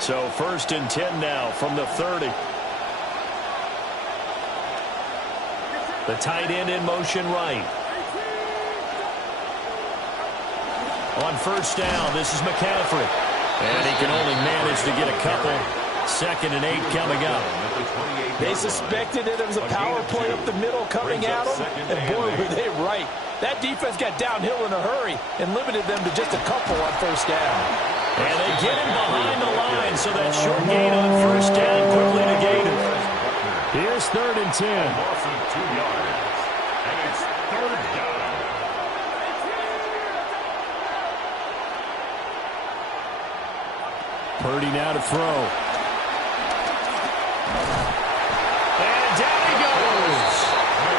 So first and 10 now from the 30. The tight end in motion right. On first down, this is McCaffrey. And he can only manage to get a couple. 2nd and 8 coming up. They suspected that there was a power play up the middle coming at them, and boy, were they right. That defense got downhill in a hurry and limited them to just a couple on first down. And they get him behind the line, so that short gain on first down quickly negated. Here's 3rd and 10. Loss of 2 yards, and it's 3rd down. Purdy now to throw. And down he goes.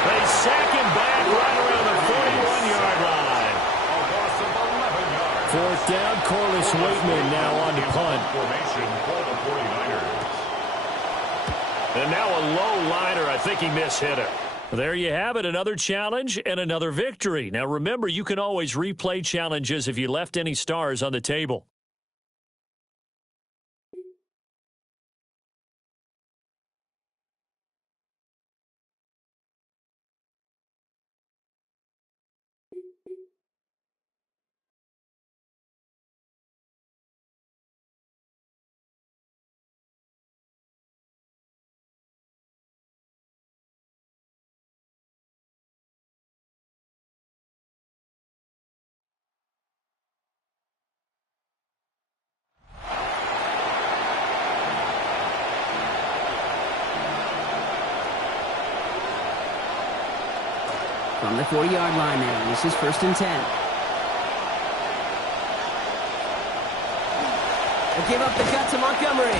They sack him back right around the 41-yard line. A loss of 11 yards. 4th down, Corliss Waitman now on to punt. Formation for the 49ers. And now a low liner. I think he mishit it. There you have it, another challenge and another victory. Now remember, you can always replay challenges if you left any stars on the table. From the 40-yard line now, this is 1st and 10. They give up the gut to Montgomery.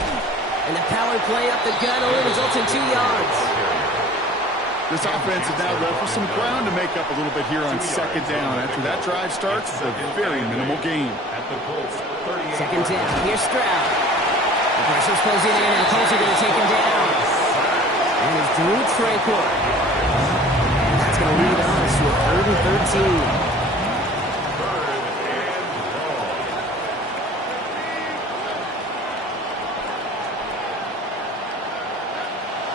And the power play up the gut only results in 2 yards. This offense is now left with some ground to make up a little bit here on 2nd down. After that drive starts, it's a very minimal gain. At the Colts, 38. 2nd down. Here's Stroud. The pressure's closing in, and the Colts are going to take him down. And it's Drew Tranquil. That's going to lead us to a 3rd and 13.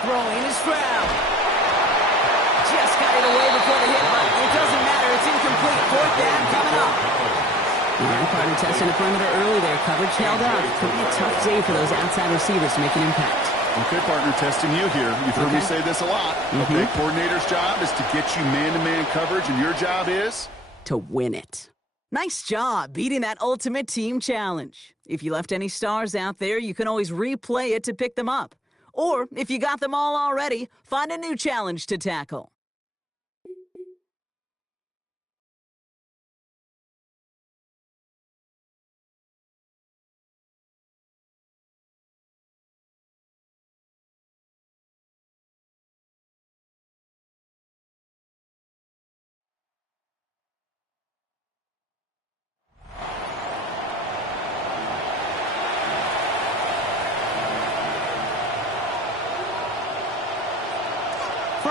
Throwing is Stroud. Just got it away before the hit, but it doesn't matter. It's incomplete. 4th down coming up. And partner testing the perimeter early there. Coverage held up. Could be a tough day for those outside receivers to make an impact. Okay, partner, testing you here. You've heard me say this a lot. Okay, coordinator's job is to get you man-to-man coverage, and your job is? To win it. Nice job beating that ultimate team challenge. If you left any stars out there, you can always replay it to pick them up. Or, if you got them all already, find a new challenge to tackle.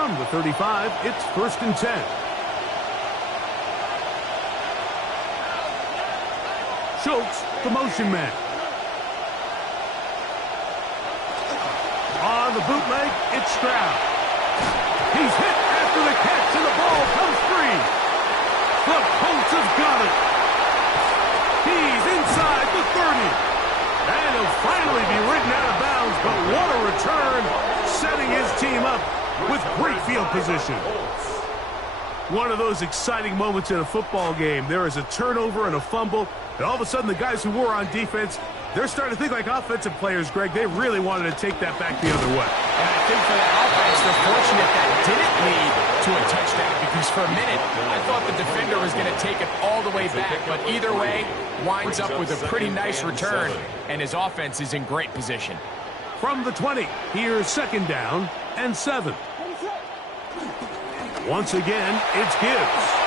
From the 35, it's 1st and 10. Schultz, the motion man. On the bootleg, it's Stroud. He's hit after the catch, and the ball comes free. The Colts have got it. He's inside the 30. And he'll finally be ridden out of bounds, but what a return, setting his team up with great field position. One of those exciting moments in a football game. There is a turnover and a fumble, and all of a sudden the guys who were on defense, they're starting to think like offensive players, Greg. They really wanted to take that back the other way. And I think for that offense, they're fortunate that didn't lead to a touchdown, because for a minute, I thought the defender was going to take it all the way back. But either way, winds up with a pretty nice return, and his offense is in great position. From the 20, here's 2nd down and 7. Once again, it's Gibbs.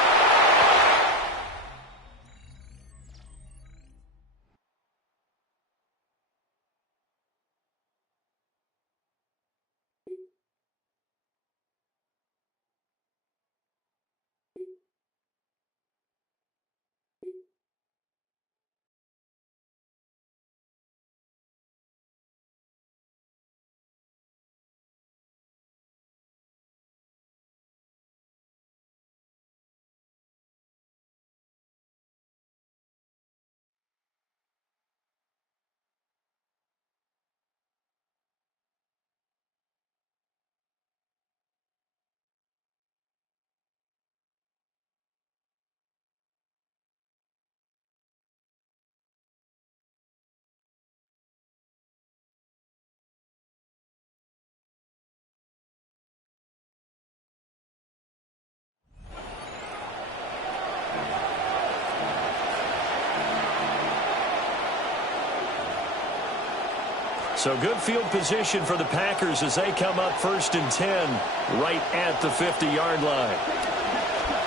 So good field position for the Packers as they come up 1st and 10 right at the 50-yard line.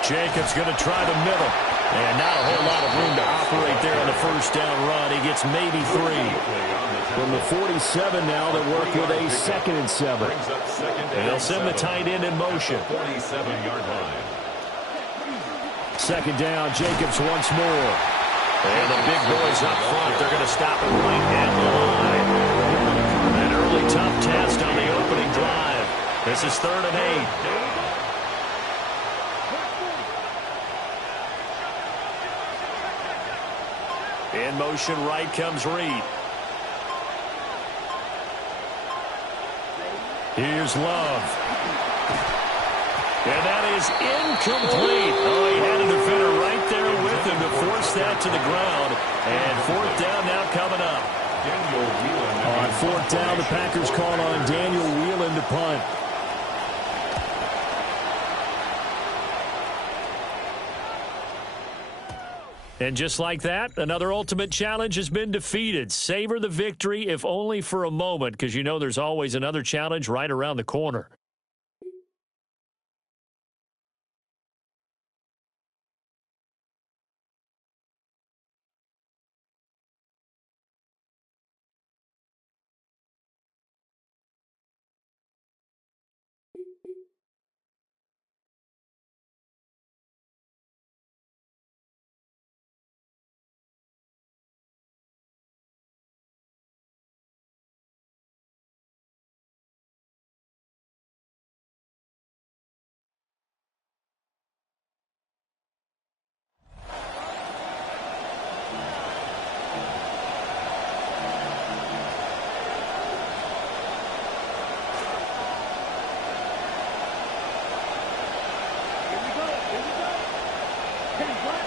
Jacobs going to try the middle. And not a whole lot of room to operate there on the 1st down run. He gets maybe 3. From the 47 now, they work with a 2nd and 7. And they'll send the tight end in motion. 47-yard line. 2nd down, Jacobs once more. And the big boys up front, they're going to stop it right at the line. An early tough test on the opening drive. This is 3rd and 8. In motion, right comes Reed. Here's Love. And that is incomplete. Oh, he had a defender right there with him to force that to the ground. And 4th down now coming up. On 4th down, the Packers call on Daniel Whelan to punt. And just like that, another ultimate challenge has been defeated. Savor the victory, if only for a moment, because you know there's always another challenge right around the corner.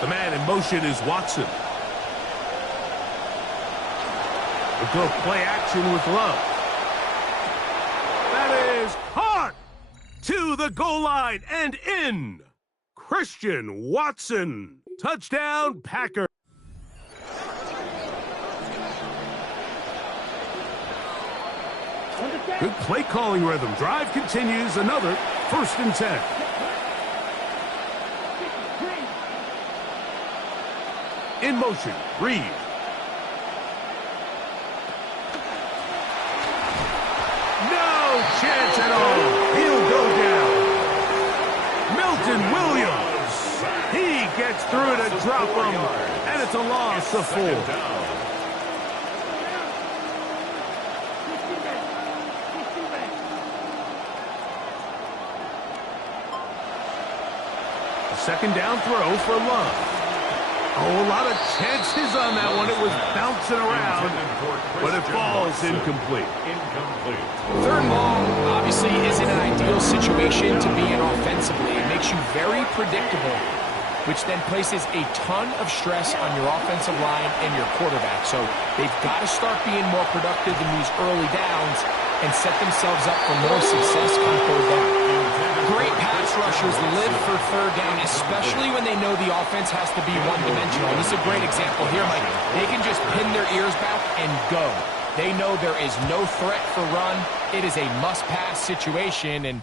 The man in motion is Watson. We'll go play action with Love. That is caught to the goal line and in. Christian Watson. Touchdown, Packers. Good play calling rhythm. Drive continues. Another 1st and 10. In motion, Reed. No chance at all. He'll go down. through to drop him, and it's a loss of 4. Second down throw for Love. Oh, a lot of chances on that one. It was bouncing around, but it falls incomplete. Third and long obviously isn't an ideal situation to be in offensively. It makes you very predictable, which then places a ton of stress on your offensive line and your quarterback. So they've got to start being more productive in these early downs and set themselves up for more success on third down. Great pass rushers live for third down, especially when they know the offense has to be one-dimensional. This is a great example here, Mike. They can just pin their ears back and go. They know there is no threat for run. It is a must-pass situation, and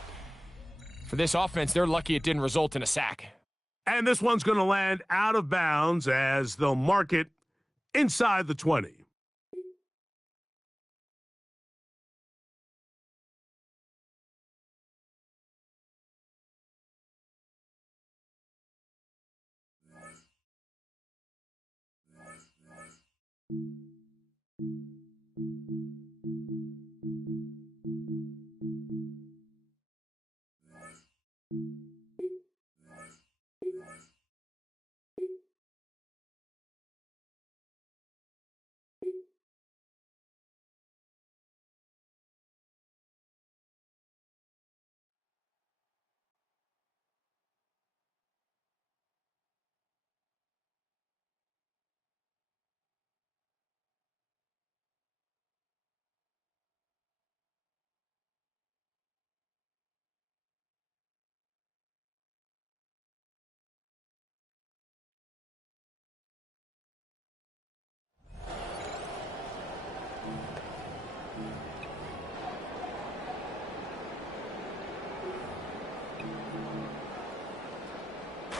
for this offense, they're lucky it didn't result in a sack. And this one's going to land out of bounds as they'll mark it inside the 20.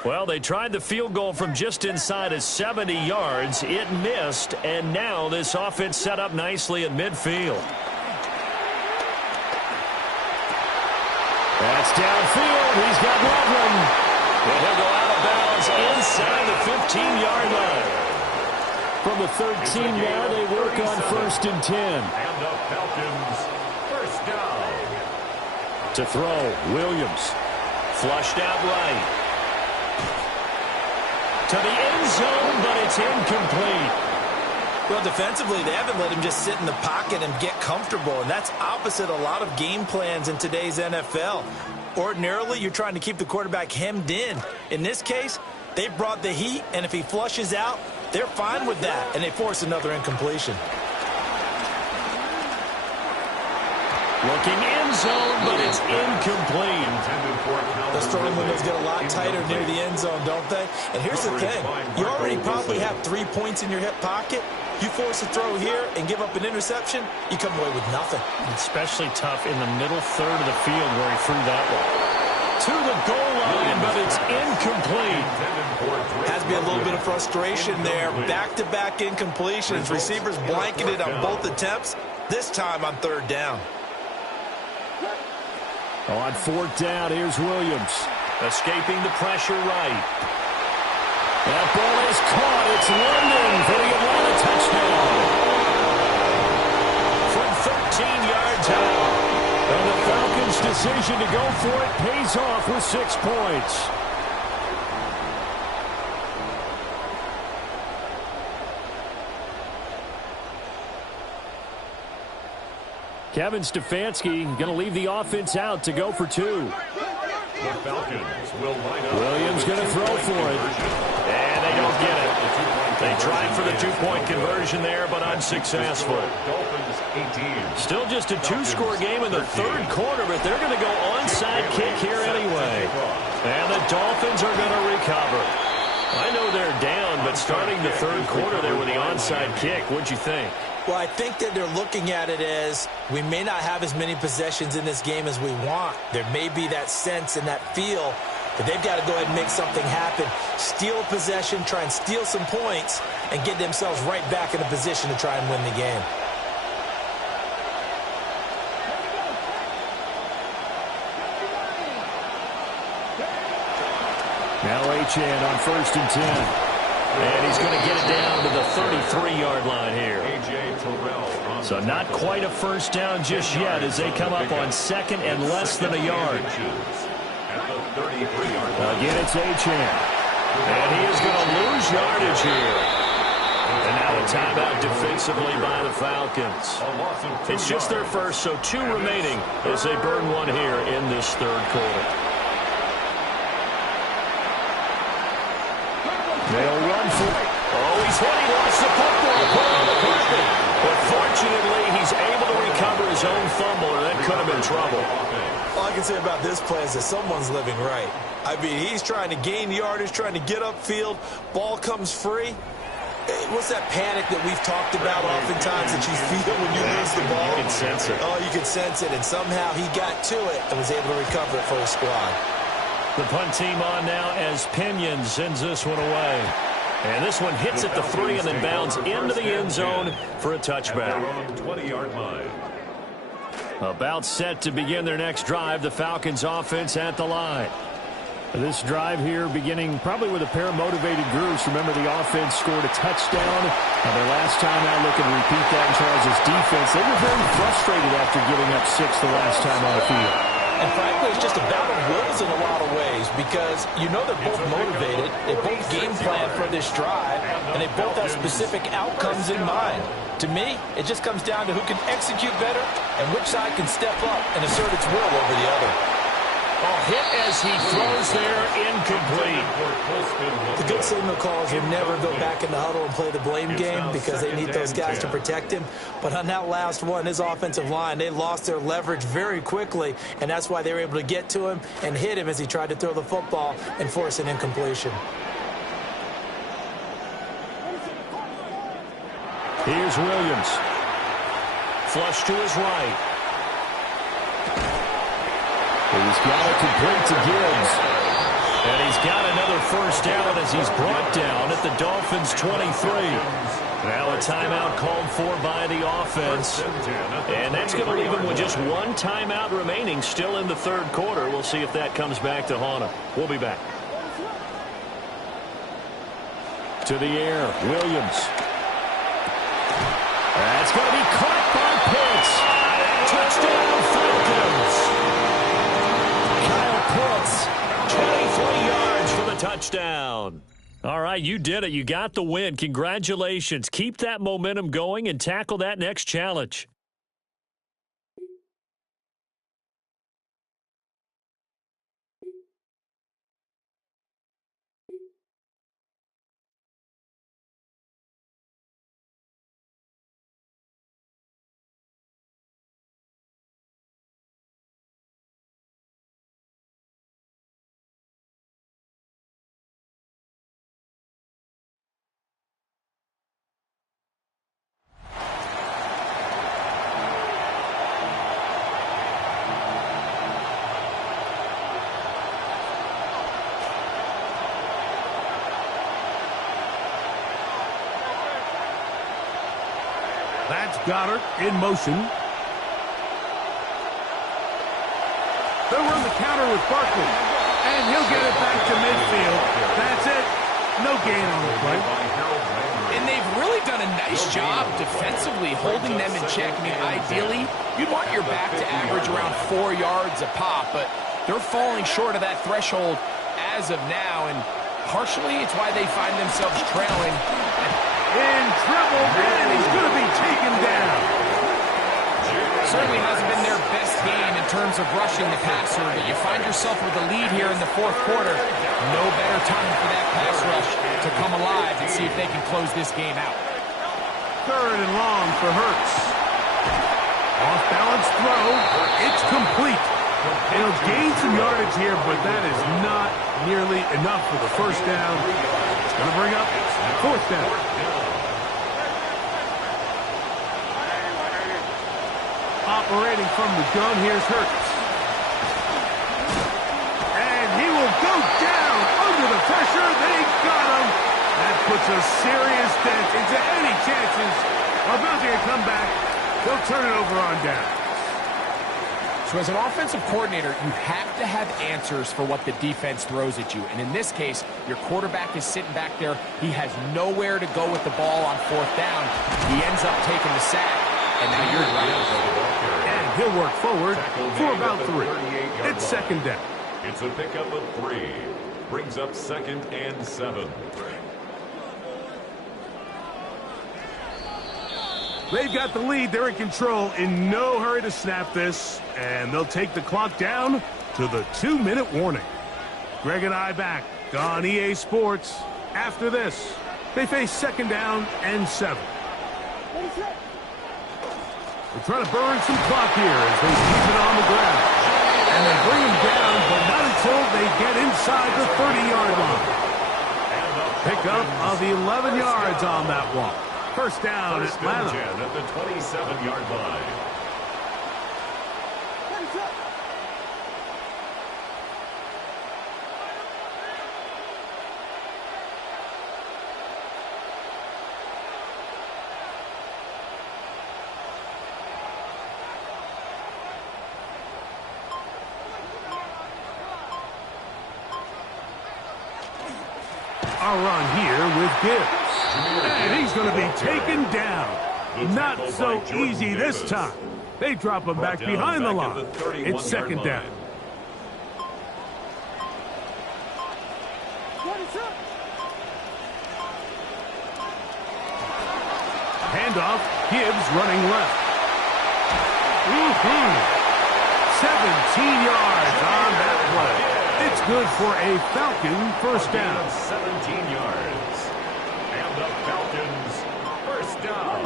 Well, they tried the field goal from just inside of 70 yards. It missed, and now this offense set up nicely in midfield. That's downfield. He's got Loveland. And he'll go out of bounds inside the 15-yard line. From the 13 now, they work on 1st and 10. And the Falcons, first down. To throw, Williams. Flushed out right. To the end zone, but it's incomplete. Well, defensively, they haven't let him just sit in the pocket and get comfortable, and that's opposite a lot of game plans in today's NFL. Ordinarily, you're trying to keep the quarterback hemmed in. In this case, they brought the heat, and if he flushes out, they're fine with that, and they force another incompletion. Looking end zone, but it's incomplete. The throwing windows get a lot tighter near the end zone, don't they? And here's the thing. You already probably have 3 points in your hip pocket. You force a throw here and give up an interception, you come away with nothing. Especially tough in the middle third of the field where he threw that one. To the goal line, but it's incomplete. Has to be a little bit of frustration there. Back-to-back incompletions. Receivers blanketed on both attempts, this time on third down. On 4th down, here's Williams. Escaping the pressure right. That ball is caught. It's London for the Atlanta touchdown. From 13 yards out. And the Falcons' decision to go for it pays off with 6 points. Kevin Stefanski going to leave the offense out to go for 2. The Falcons will line up. Williams going to throw for it. And they don't get it. They tried for the 2-point conversion there, but unsuccessful. Still just a 2-score game in the third quarter, but they're going to go onside kick here anyway. And the Dolphins are going to recover. I know they're down, but starting the third quarter there with the onside kick, what'd you think? Well, I think that they're looking at it as we may not have as many possessions in this game as we want. There may be that sense and that feel that they've got to go ahead and make something happen. Steal a possession, try and steal some points, and get themselves right back in a position to try and win the game. Now Achane on 1st and 10. And he's going to get it down to the 33-yard line here. So not quite a first down just yet as they come up on 2nd and less than a yard. Again, it's Achane. And he is going to lose yardage here. And now a timeout defensively by the Falcons. It's just their first, so 2 remaining as they burn one here in this 3rd quarter. They'll run for it. Oh, he's hit. He lost the football. Put it on the carpet. But fortunately, he's able to recover his own fumble, or that could have been trouble. All I can say about this play is that someone's living right. I mean, he's trying to gain yardage, trying to get upfield. Ball comes free. What's that panic that we've talked about oftentimes that you feel when you lose the ball? You can sense it. Oh, you can sense it. And somehow he got to it and was able to recover it for his squad. The punt team on now as Pinion sends this one away. And this one hits at the 3 and then bounds into the end zone for a touchback. 20-yard line. About set to begin their next drive, the Falcons offense at the line. This drive here beginning probably with a pair of motivated groups. Remember, the offense scored a touchdown. Their last time out, looking to repeat that in Charles' defense. They were very frustrated after giving up 6 the last time on the field. And frankly, it's just a battle of wills in a lot of ways because you know they're both motivated. They both game plan for this drive, and they both have specific outcomes in mind. To me, it just comes down to who can execute better and which side can step up and assert its will over the other. Oh, hit as he throws there, incomplete. The good signal calls will never go back in the huddle and play the blame game because they need those guys to protect him. But on that last one, his offensive line, they lost their leverage very quickly, and that's why they were able to get to him and hit him as he tried to throw the football and force an incompletion. Here's Williams. Flush to his right. He's got it complete to Gibbs. And he's got another first down as he's brought down at the Dolphins' 23. Now a timeout called for by the offense. And that's going to leave him with just one timeout remaining still in the 3rd quarter. We'll see if that comes back to haunt him. We'll be back. To the air, Williams. That's going to be caught by Pitts. Touchdown, Falcons. Pitts, 23 yards for the touchdown. All right, you did it. You got the win. Congratulations. Keep that momentum going and tackle that next challenge. That's Goddard in motion. They'll run the counter with Barkley. And he'll get it back to midfield. That's it. No gain on the play. And they've really done a nice job defensively holding them in check. I mean, ideally, you'd want your back to average around 4 yards a pop, but they're falling short of that threshold as of now, and partially it's why they find themselves trailing. In trouble, and he's going to be taken down. Certainly hasn't been their best game in terms of rushing the passer, but you find yourself with a lead here in the 4th quarter. No better time for that pass rush to come alive and see if they can close this game out. 3rd and long for Hurts. Off-balance throw. It's complete. It'll gain some yardage here, but that is not nearly enough for the first down. It's going to bring up 4th down. Operating from the gun, here's Hurts. And he will go down under the pressure. They got him. That puts a serious dent into any chances of mounting a comeback. They'll turn it over on down. So as an offensive coordinator, you have to have answers for what the defense throws at you. And in this case, your quarterback is sitting back there. He has nowhere to go with the ball on 4th down. He ends up taking the sack. And now you're right. And he'll work forward for about 3. It's 2nd down. It's a pickup of 3. Brings up 2nd and 7. They've got the lead. They're in control. In no hurry to snap this. And they'll take the clock down to the 2-minute warning. Greg and I back on EA Sports. After this, they face 2nd down and 7. They're trying to burn some clock here as they keep it on the ground. And they bring him down, but not until they get inside the 30-yard line. Pickup of 11 yards on that one. 1st down, Atlanta. At the 27-yard line. A run here with Gibbs. And he's going to be taken down. Not so easy this time. They drop him back behind the line. It's 2nd down. Handoff. Gibbs running left. 17 yards on that play. It's good for a Falcon 1st down. 17 yards. And the Falcons 1st down.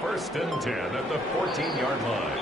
1st and 10 at the 14-yard line.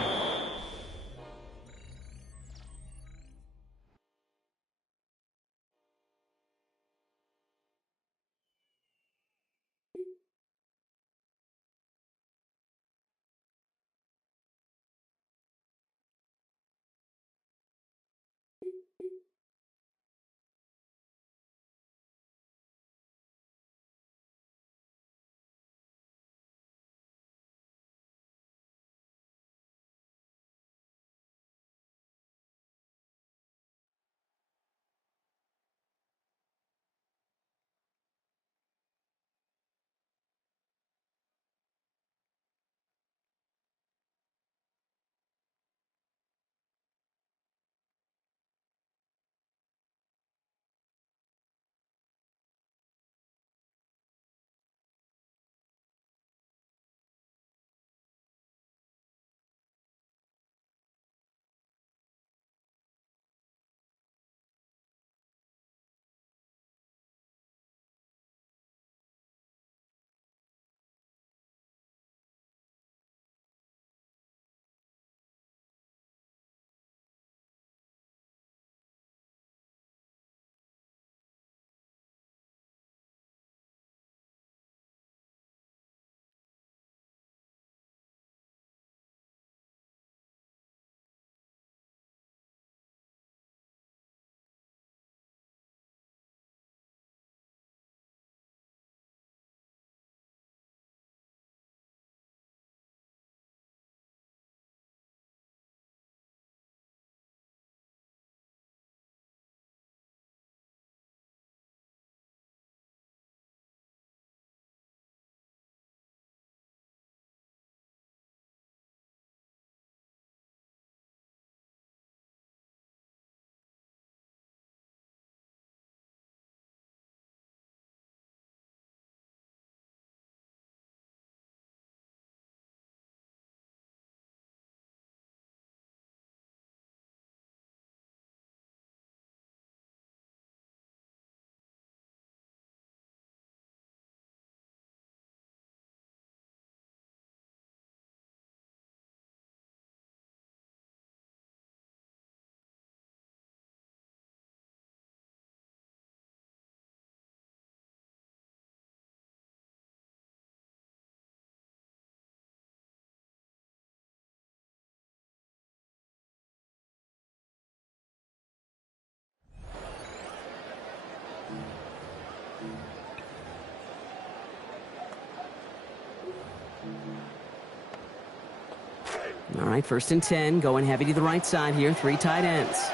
All right, 1st and 10, going heavy to the right side here, 3 tight ends.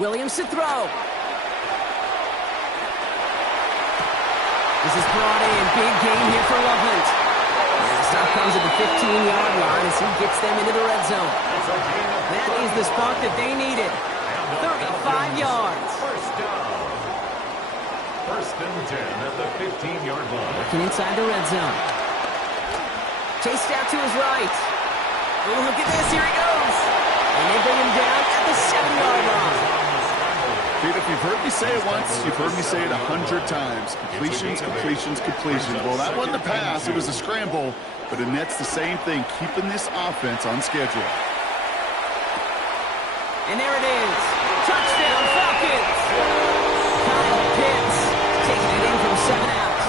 Williams to throw. This is brought in. Big game here for Loveland. And the stop comes at the 15-yard line as he gets them into the red zone. That is the spot that they needed. 35 yards. First down. 1st and 10 at the 15-yard line. Working inside the red zone. Chased out to his right. Oh, look at this. Here he goes. And they bring him down at the 7-yard line. Pete, if you've heard me say it once, you've heard me say it 100 times. Completions, completions, completions. Well, that wasn't a pass. It was a scramble. But it nets the same thing, keeping this offense on schedule. And there it is. Touchdown, Falcons. Kyle Pitts taking it in from 7 out.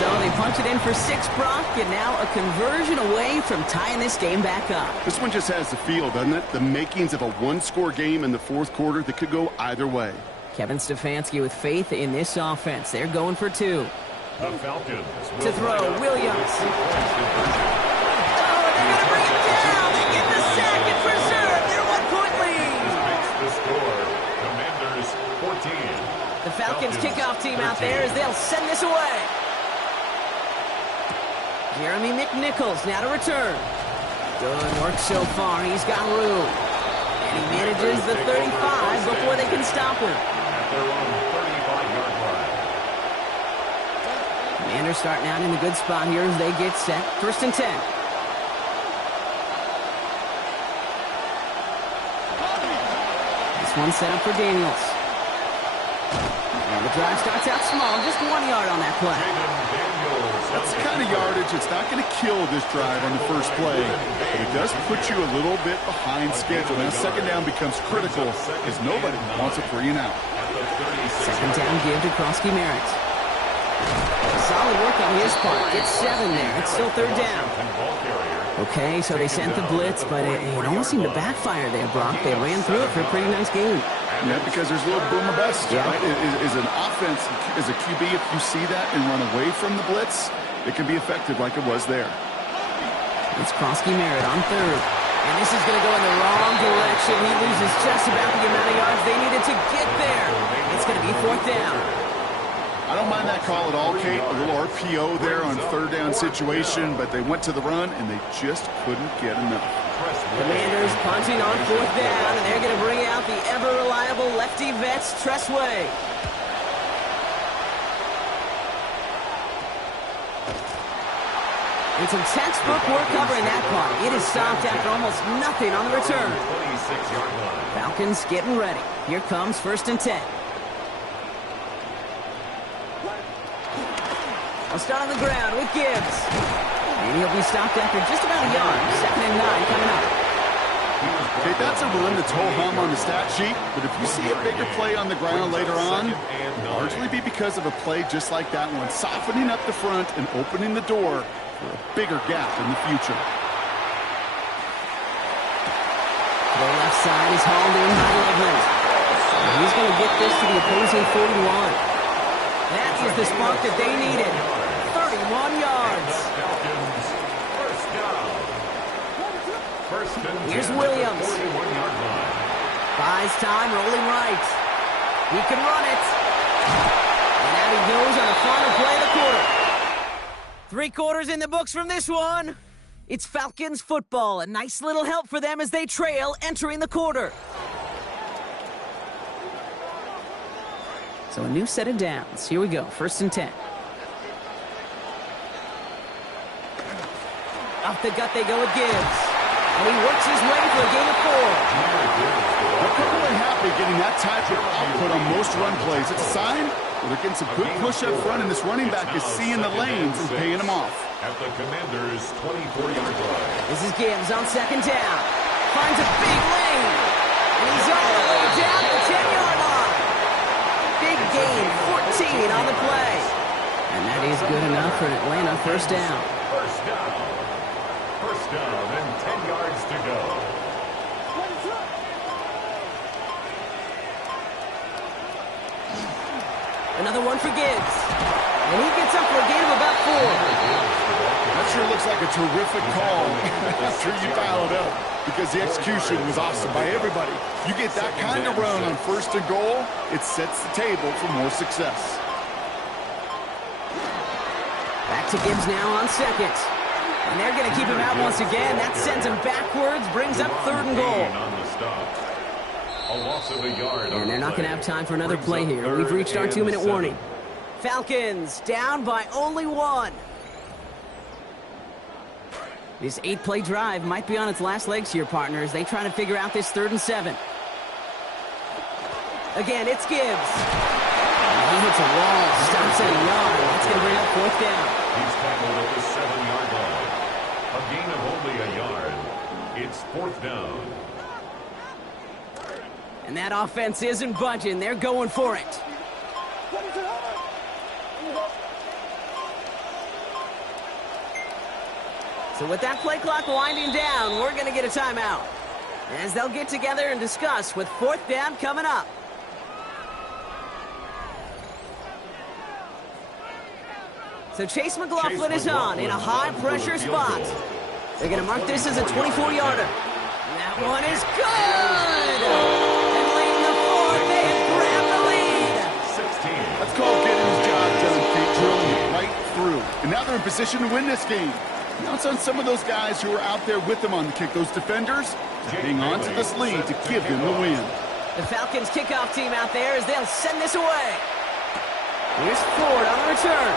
So they punch it in for 6, Brock, and now a conversion away from tying this game back up. This one just has the feel, doesn't it? The makings of a one-score game in the 4th quarter that could go either way. Kevin Stefanski with faith in this offense. They're going for 2. The Falcons To throw, Williams. Oh, they're going to bring him down. They get the sack and preserve their 1-point lead. makes the score. Commanders 14. The Falcons kickoff team out there as they'll send this away. Jeremy McNichols now to return. Good work so far. He's got room. And he manages the 35 before they can stop him. At their own 35-yard line. Commanders starting out in a good spot here as they get set. 1st and 10. This one set up for Daniels. And the drive starts out small, just 1 yard on that play. That's the kind of yardage it's not going to kill this drive on the first play, but it does put you a little bit behind schedule. Now, 2nd down becomes critical because nobody wants a 3 and out. 2nd down give to Krosky Merritt. Solid work on his part. Gets 7 there. It's still 3rd down. Okay, so they sent the blitz, but it almost seemed to backfire there, Brock. They ran through it for a pretty nice game. Yeah, because there's a little boom or bust, yeah. Right? Is an offense, as a QB, if you see that and run away from the blitz, it can be effective like it was there. It's Krosky Merritt on 3rd. And this is going to go in the wrong direction. He loses just about the amount of yards they needed to get there. It's going to be 4th down. I don't mind that call at all, Kate. A little RPO there on 3rd down situation, but they went to the run, and they just couldn't get enough. Commanders punting on 4th down, and they're going to bring out the ever-reliable lefty vets, Tressway. And some textbook work covering that part. It is stopped after almost nothing on the return. 26-yard line. Falcons getting ready. Here comes 1st and 10. I'll start on the ground with Gibbs. And he'll be stopped after just about a yard. 2nd and 9 coming up. Okay, that's a run that's ho-hum on the stat sheet, but if you see a bigger play on the ground later on, it'll largely be because of a play just like that one, softening up the front and opening the door for a bigger gap in the future. The left side is hauled in by Loveland. And he's going to get this to the opposing 41. That is the spot that they needed. 31 yards. Here's Williams. Buys time, rolling right. He can run it. And out he goes on the final play of the quarter. 3 quarters in the books from this one. It's Falcons football. A nice little help for them as they trail entering the quarter. So a new set of downs. Here we go. 1st and 10. Off the gut they go with Gibbs. And he works his way for a gain of 4. They're really happy getting that type of output on most run plays. It's a sign that they're getting some good push up front, and this running back is seeing the lanes and paying them off. At the Commanders' 24-yard line. This is Gibbs on 2nd down. Finds a big lane. And he's all the way down the 10-yard line. Big gain, 14 on the play. And that is good enough for an Atlanta 1st down. First down. First down and 10 yards to go. Another one for Gibbs. And he gets up for a gain of about 4. That sure looks like a terrific call after you dial it up, because the execution was awesome by everybody. You get that kind of run on first and goal, it sets the table for more success. Back to Gibbs now on second. And they're going to keep him out once again. That sends him backwards, brings up third and goal. And they're not going to have time for another play here. We've reached our 2-minute warning. Falcons down by only 1. This 8-play drive might be on its last legs here, partners. They try to figure out this 3rd and 7. Again, it's Gibbs. And he hits a wall, stops at a yard. That's going to bring up 4th down. He's tackled at the 7-yard line. A gain of only a yard. It's 4th down. And that offense isn't budging. They're going for it. So with that play clock winding down, we're going to get a timeout, as they'll get together and discuss with 4th down coming up. So Chase McLaughlin is on in a high-pressure spot. They're going to mark this as a 24-yarder. And that one is good! And late in the 4th, they have grabbed the lead. 16. That's called getting his job done, Kate, drilling it right through. And now they're in position to win this game. Now it's on some of those guys who are out there with them on the kick, those defenders, to hang on to this lead to give them the win. The Falcons kickoff team out there as they'll send this away. Here's Ford on the return.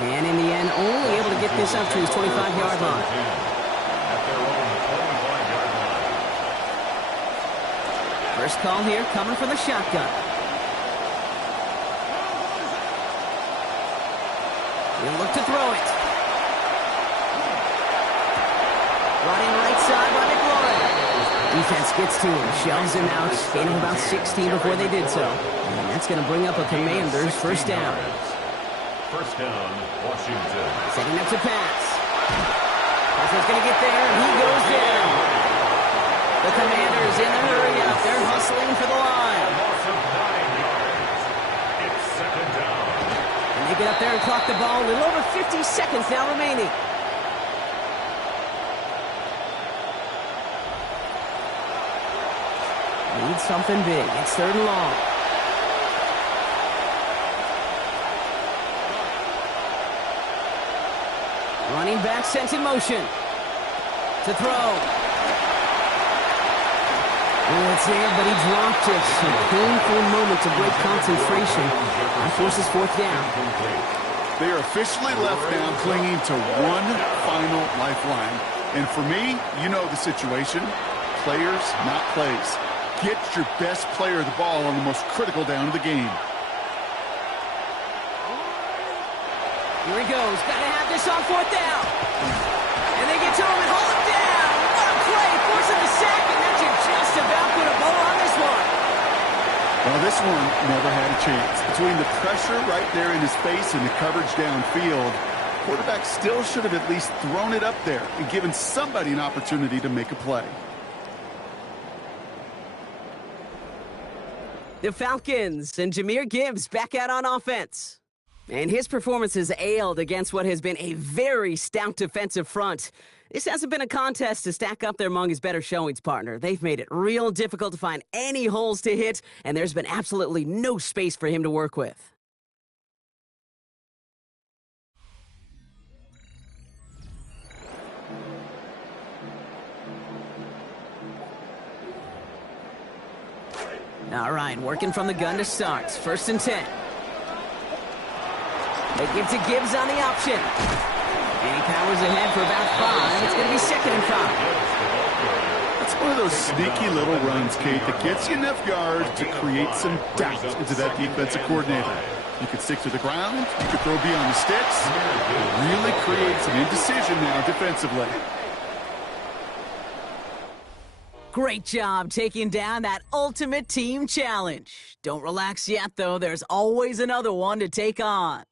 And in the end, only able to get this up to his 25-yard line. First call here coming from the shotgun. He'll look to throw it. Running right side by McLaurin. Defense gets to him, shoves him out, gain of about 16 before they did so. And that's going to bring up a Commanders first down. First down, Washington. Setting up to pass. Pressure's going to get there, and he goes down. The Commanders in the hurry up. They're hustling for the line. Loss of 9 yards. It's 2nd down. And they get up there and clock the ball. A little over 50 seconds now remaining. Need something big. It's 3rd and long. Running back sent in motion. To throw. Oh, it's there, but he dropped it. A painful moment to break concentration. That forces 4th down. They are officially left now clinging to one final lifeline. And for me, you know the situation. Players, not plays. Get your best player the ball on the most critical down of the game. Here he goes. Got to have this on 4th down. And they get to him and hold him down. What a play. Forcing the sack, and that should just about put a bow on this one. Well, this one never had a chance. Between the pressure right there in his face and the coverage downfield, quarterback still should have at least thrown it up there and given somebody an opportunity to make a play. The Falcons and Jahmyr Gibbs back out on offense. And his performance has ailed against what has been a very stout defensive front. This hasn't been a contest to stack up there among his better showings, partner. They've made it real difficult to find any holes to hit, and there's been absolutely no space for him to work with. All right, working from the gun to start. 1st and 10. They give to Gibbs on the option. And he powers ahead for about 5. It's going to be 2nd and 5. That's one of those sneaky little runs, Kate, that gets you enough yards to create some doubt into that defensive coordinator. You could stick to the ground. You could throw beyond the sticks. Really create some indecision now defensively. Great job taking down that ultimate team challenge. Don't relax yet, though. There's always another one to take on.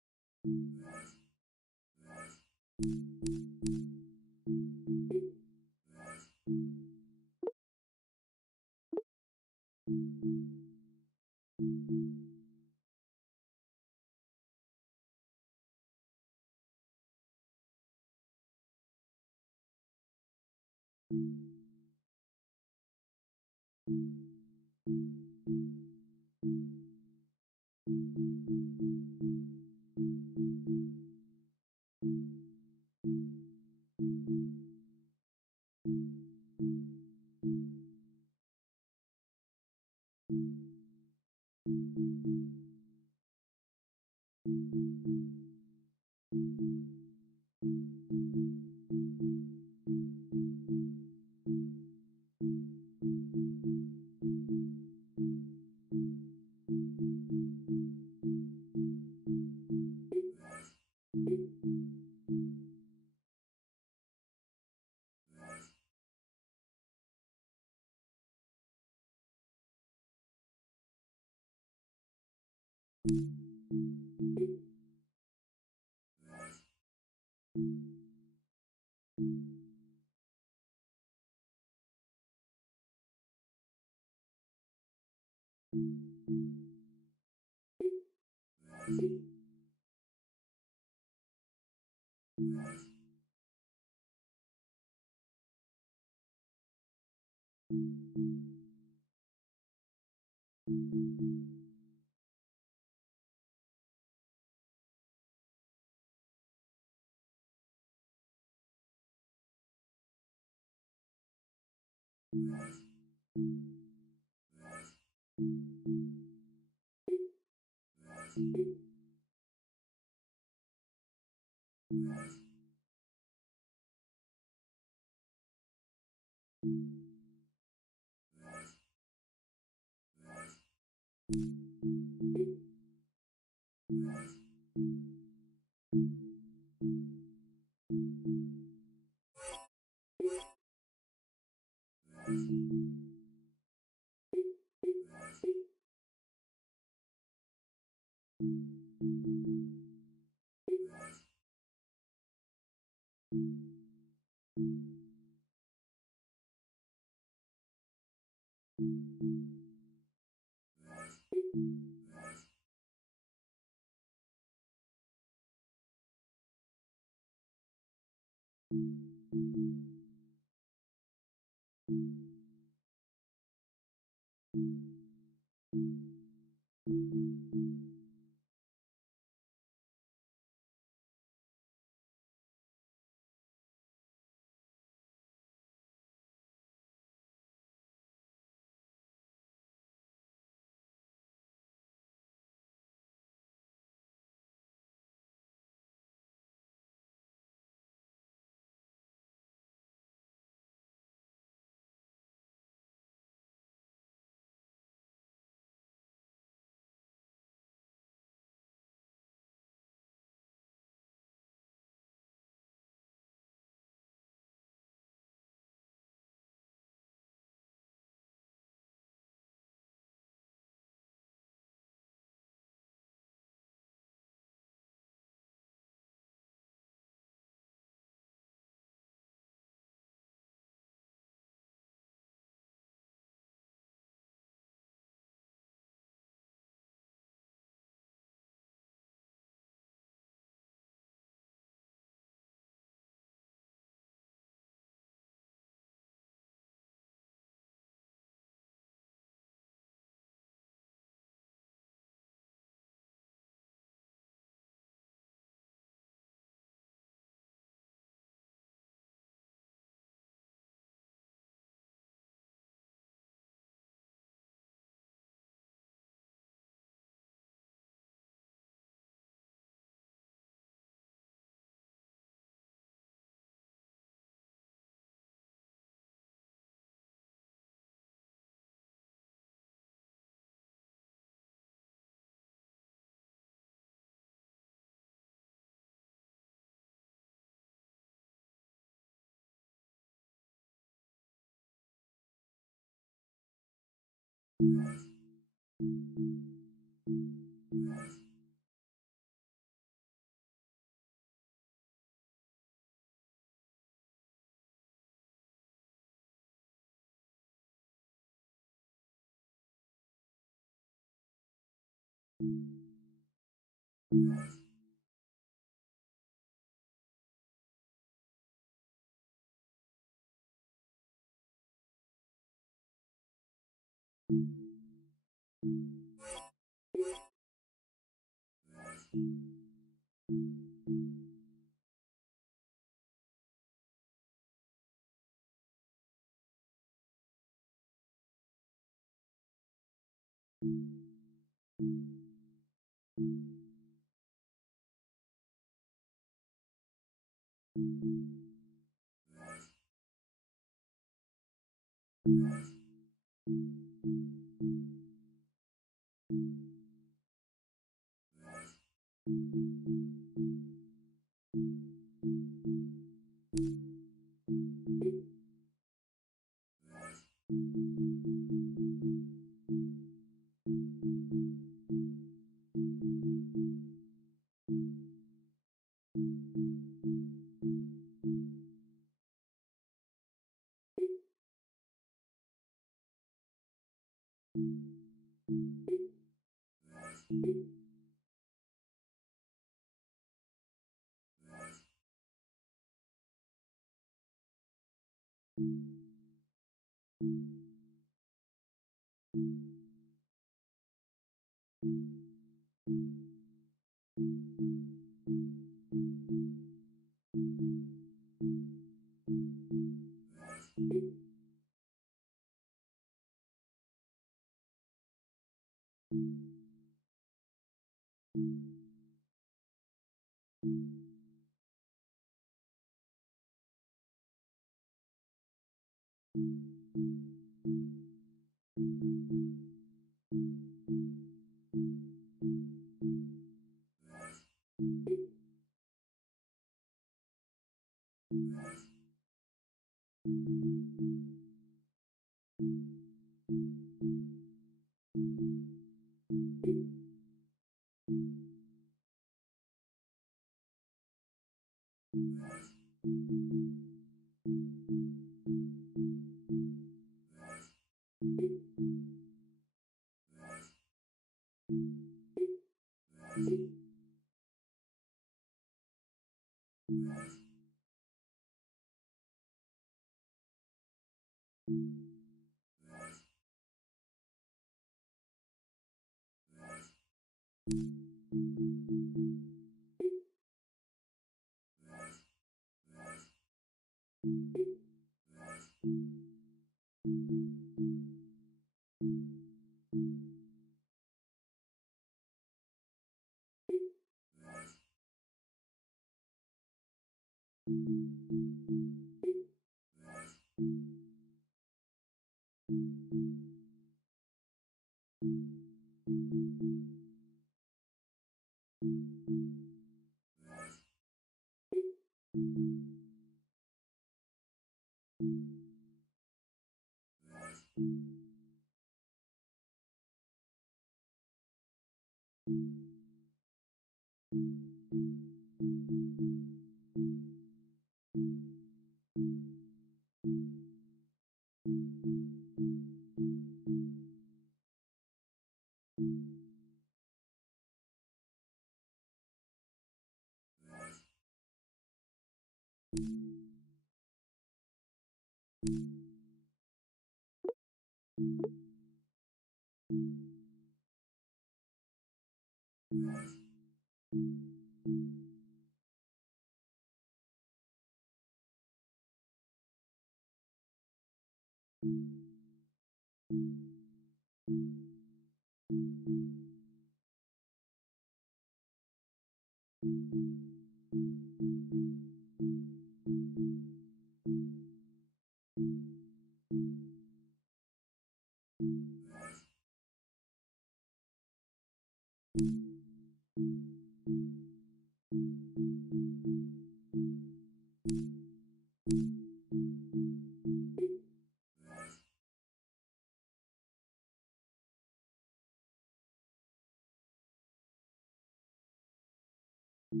The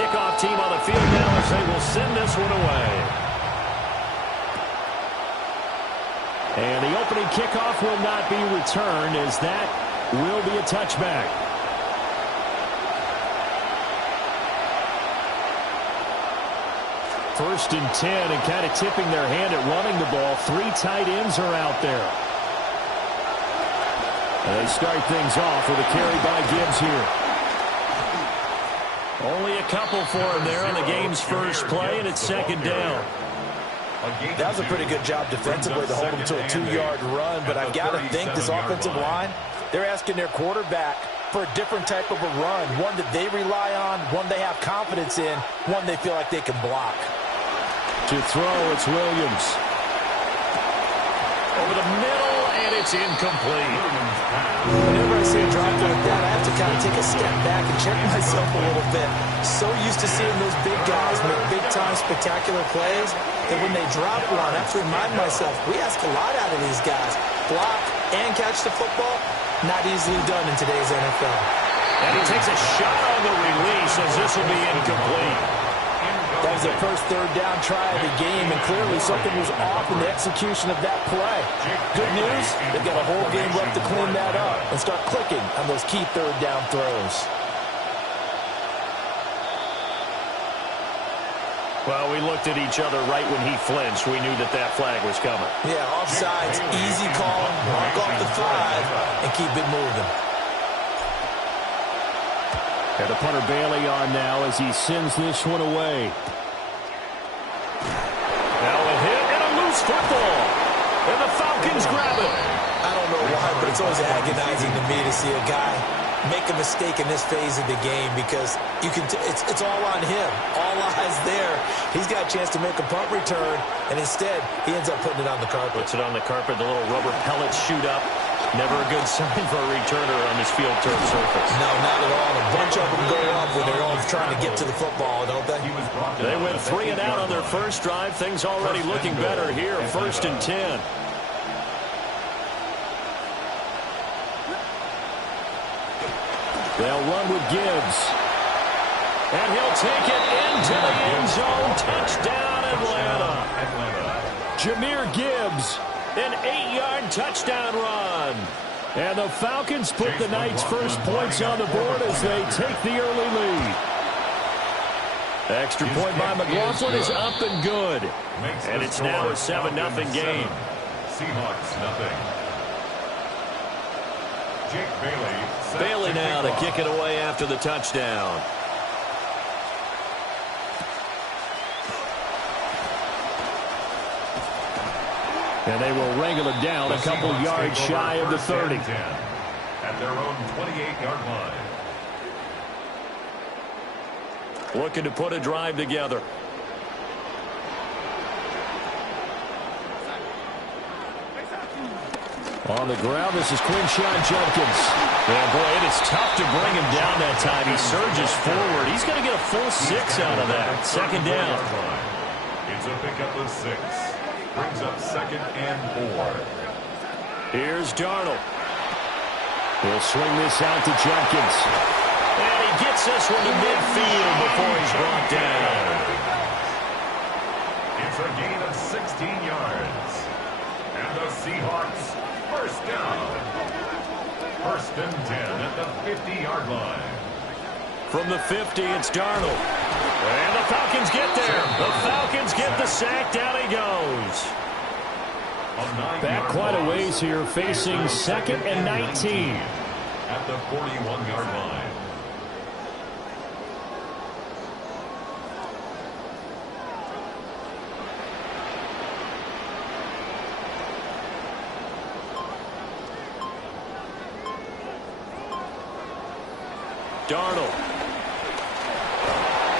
kickoff team on the field now as they will send this one away. And the opening kickoff will not be returned, as that will be a touchback. First and 10, and kind of tipping their hand at running the ball. 3 tight ends are out there. And they start things off with a carry by Gibbs here. Only a couple for him there on the game's first play, and it's second down. That was a pretty good job defensively to hold him to a 2-yard run, but I've got to think this offensive line, they're asking their quarterback for a different type of a run, one that they rely on, one they have confidence in, one they feel like they can block. To throw, it's Williams. Over the middle, and it's incomplete. Whenever I see a drop like that, I have to kind of take a step back and check myself a little bit. So used to seeing those big guys make big-time spectacular plays that when they drop one, I have to remind myself, we ask a lot out of these guys. Block and catch the football, not easily done in today's NFL. And he takes a shot on the release as this will be incomplete. That was their first third down try of the game, and clearly something was off in the execution of that play. Good news, they've got a whole game left to clean that up and start clicking on those key third down throws. Well, we looked at each other right when he flinched. We knew that that flag was coming. Yeah, offsides, easy call, mark off the 5, and keep it moving. And the punter Bailey on now as he sends this one away. Now a hit and a loose football. And the Falcons grab it. I don't know why, but it's always agonizing to me to see a guy make a mistake in this phase of the game, because you can it's all on him. All eyes there. He's got a chance to make a punt return, and instead he ends up putting it on the carpet. Puts it on the carpet. The little rubber pellets shoot up. Never a good sign for a returner on this field turf surface. No, not at all. A bunch of them go up when they're all trying to get to the football, don't they? They went 3 and out on their first drive. Things already looking better here. First and 10. They'll run with Gibbs. And he'll take it into the end zone. Touchdown, Atlanta. Jahmyr Gibbs, an 8-yard touchdown run. And the Falcons put the night's first points on the board as they take the early lead. Extra point by McLaughlin is up and good. And it's now a 7-0 game. Seahawks nothing. Jake Bailey. Bailey now to kick it away after the touchdown. And they will wrangle it down a couple yards shy of the 30. At their own 28-yard line. Looking to put a drive together. On the ground, this is Quinshon Judkins. Yeah, boy, it is tough to bring him down that time. He surges forward. He's going to get a full 6 out of that. Second down. It's a pickup of 6. Brings up 2nd and 4. Here's Darnold. He'll swing this out to Judkins. And he gets this one to midfield before he's brought down. It's a gain of 16 yards. And the Seahawks first down. 1st and 10 at the 50-yard line. From the 50, it's Darnold. And the Falcons get there. The Falcons get the sack. Down he goes. Back quite a ways here, facing 2nd and 19. At the 41-yard line. Darnold.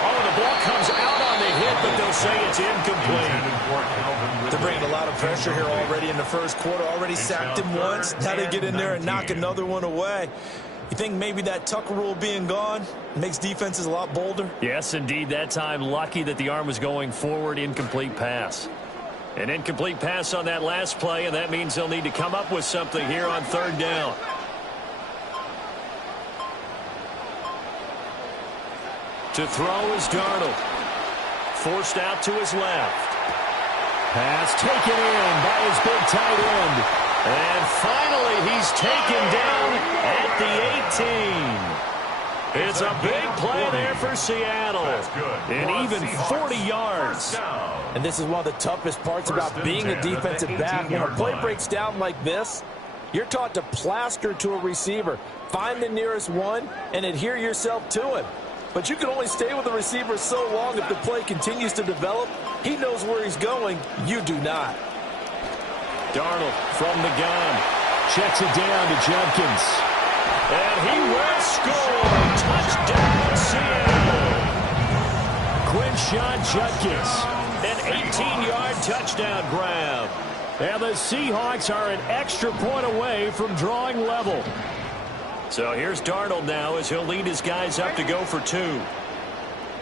Oh, the ball comes out on the hit, but they'll say it's incomplete. They're bringing a lot of pressure here already in the first quarter. Already sacked him once. Now they get in there and knock another one away. You think maybe that Tucker rule being gone makes defenses a lot bolder? Yes, indeed. That time, lucky that the arm was going forward. Incomplete pass. An incomplete pass on that last play, and that means they'll need to come up with something here on third down. To throw is Darnold. Forced out to his left. Pass taken in by his big tight end. And finally, he's taken down at the 18. It's a big play there for Seattle. And even 40 yards. And this is one of the toughest parts about being a defensive back. When a play breaks down like this, you're taught to plaster to a receiver. Find the nearest one and adhere yourself to him. But you can only stay with the receiver so long if the play continues to develop. He knows where he's going. You do not. Darnold from the gun. Checks it down to Jenkins. And he will score. Touchdown, Seattle. Quinshon Judkins. An 18-yard touchdown grab. And the Seahawks are an extra point away from drawing level. So here's Darnold now as he'll lead his guys up to go for two.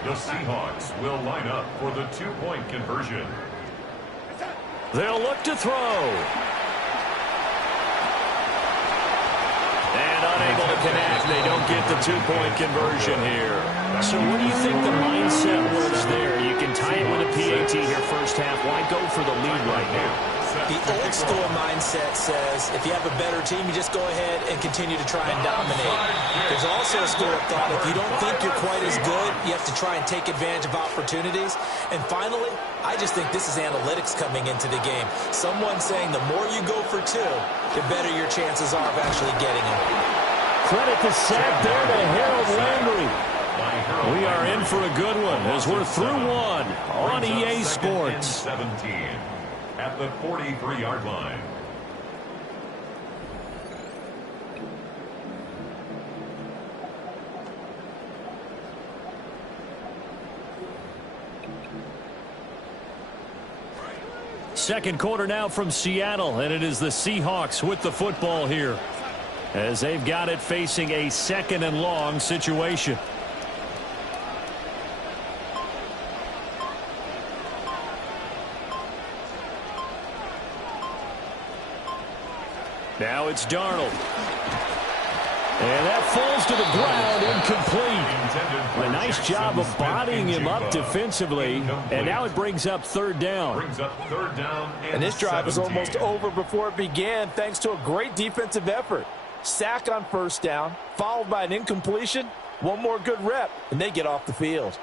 The Seahawks will line up for the two-point conversion. They'll look to throw. And unable to connect. They don't get the two-point conversion here. So what do you think the mindset was there? You can tie it with a PAT here first half. Why go for the lead right now? The old school mindset says if you have a better team, you just go ahead and continue to try and dominate. There's also a school of thought, if you don't think you're quite as good, you have to try and take advantage of opportunities. And finally, I just think this is analytics coming into the game. Someone saying the more you go for two, the better your chances are of actually getting them. Credit the sack there to Harold Landry. We are in for a good one as we're through one on EA Sports. 17 at the 43-yard line. Second quarter now from Seattle, and it is the Seahawks with the football here as they've got it facing a second and long situation. Now it's Darnold. And that falls to the ground, incomplete. A nice job of bodying him up defensively, and now it brings up third down. And this drive is almost over before it began thanks to a great defensive effort. Sack on first down, followed by an incompletion. One more good rep, and they get off the field.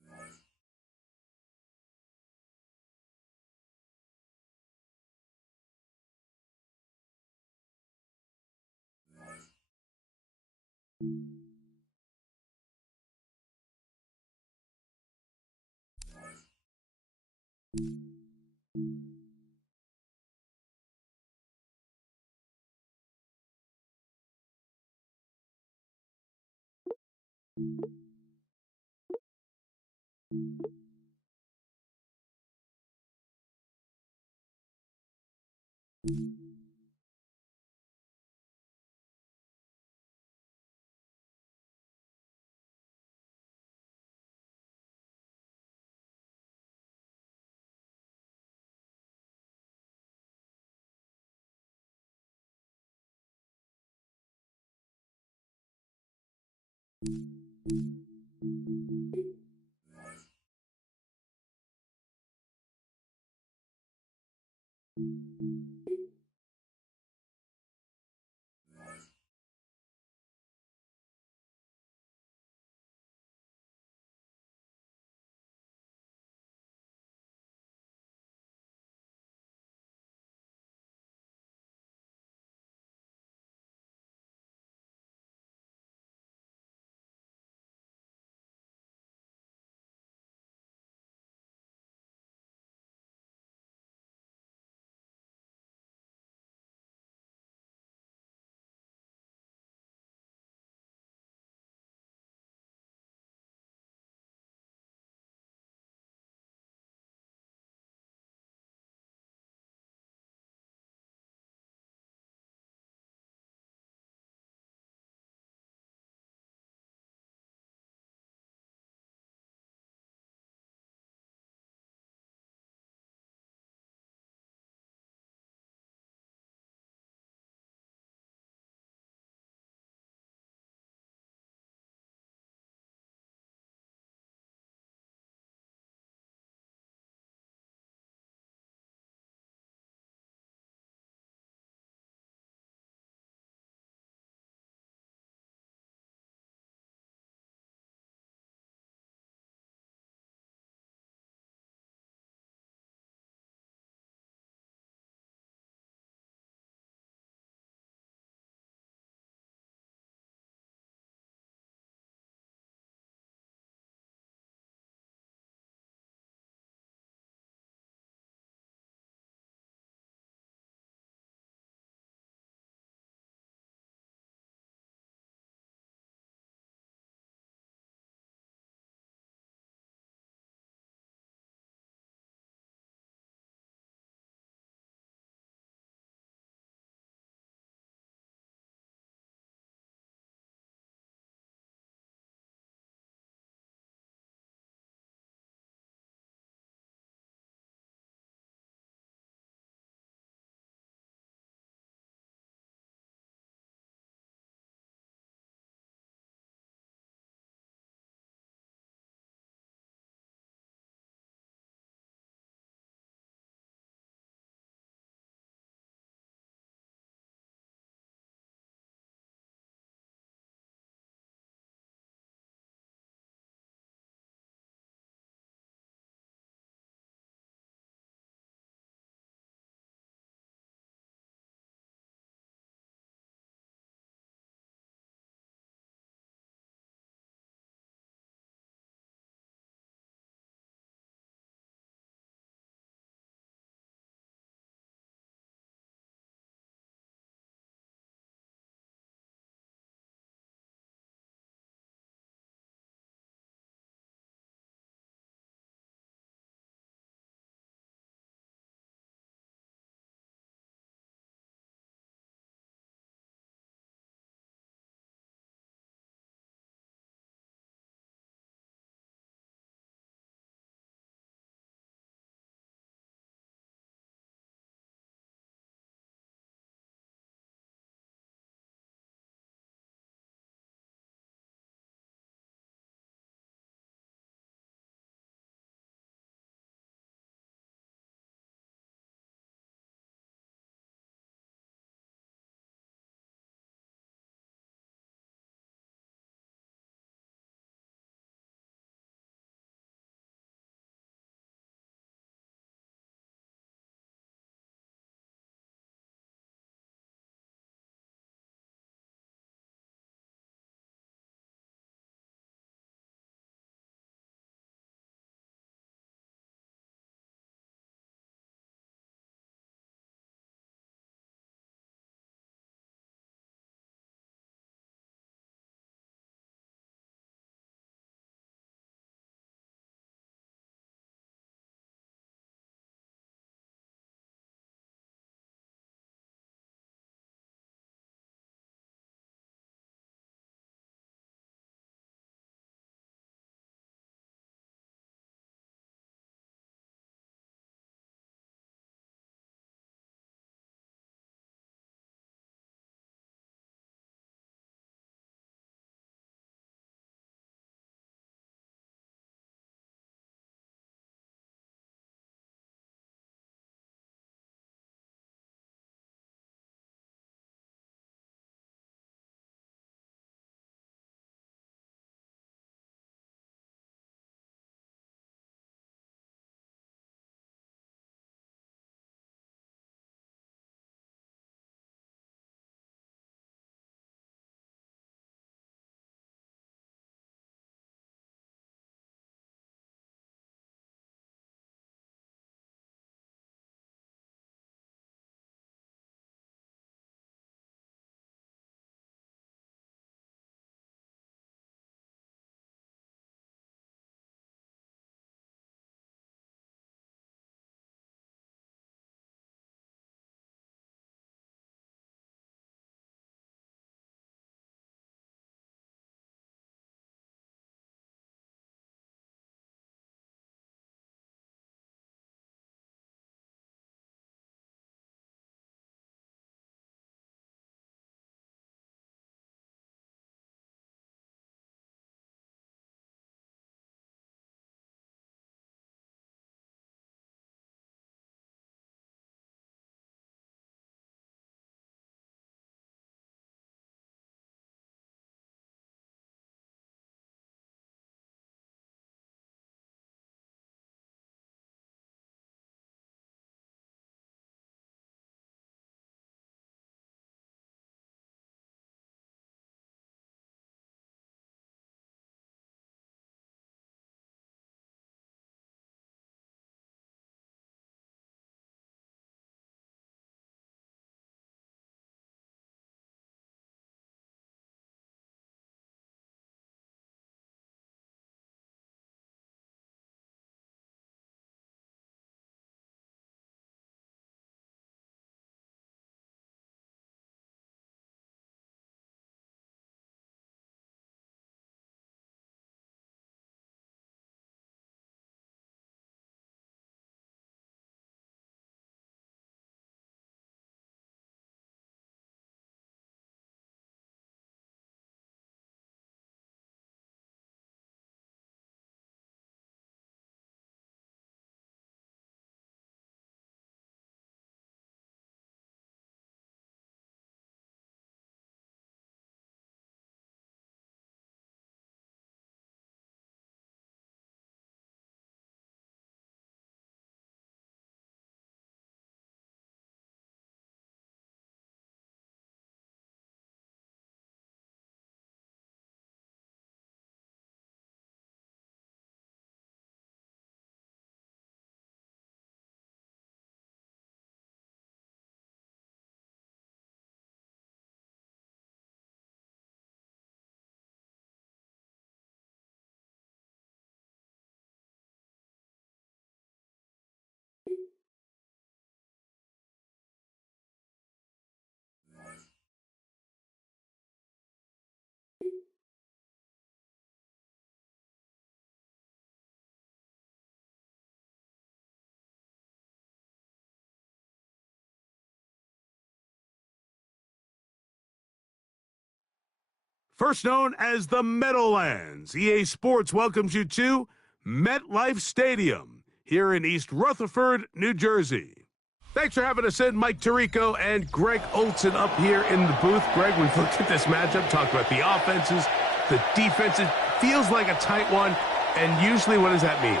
First known as the Meadowlands, EA Sports welcomes you to MetLife Stadium here in East Rutherford, New Jersey. Thanks for having us in, Mike Tirico and Greg Olson up here in the booth. Greg, we've looked at this matchup, talked about the offenses, the defenses. Feels like a tight one, and usually what does that mean?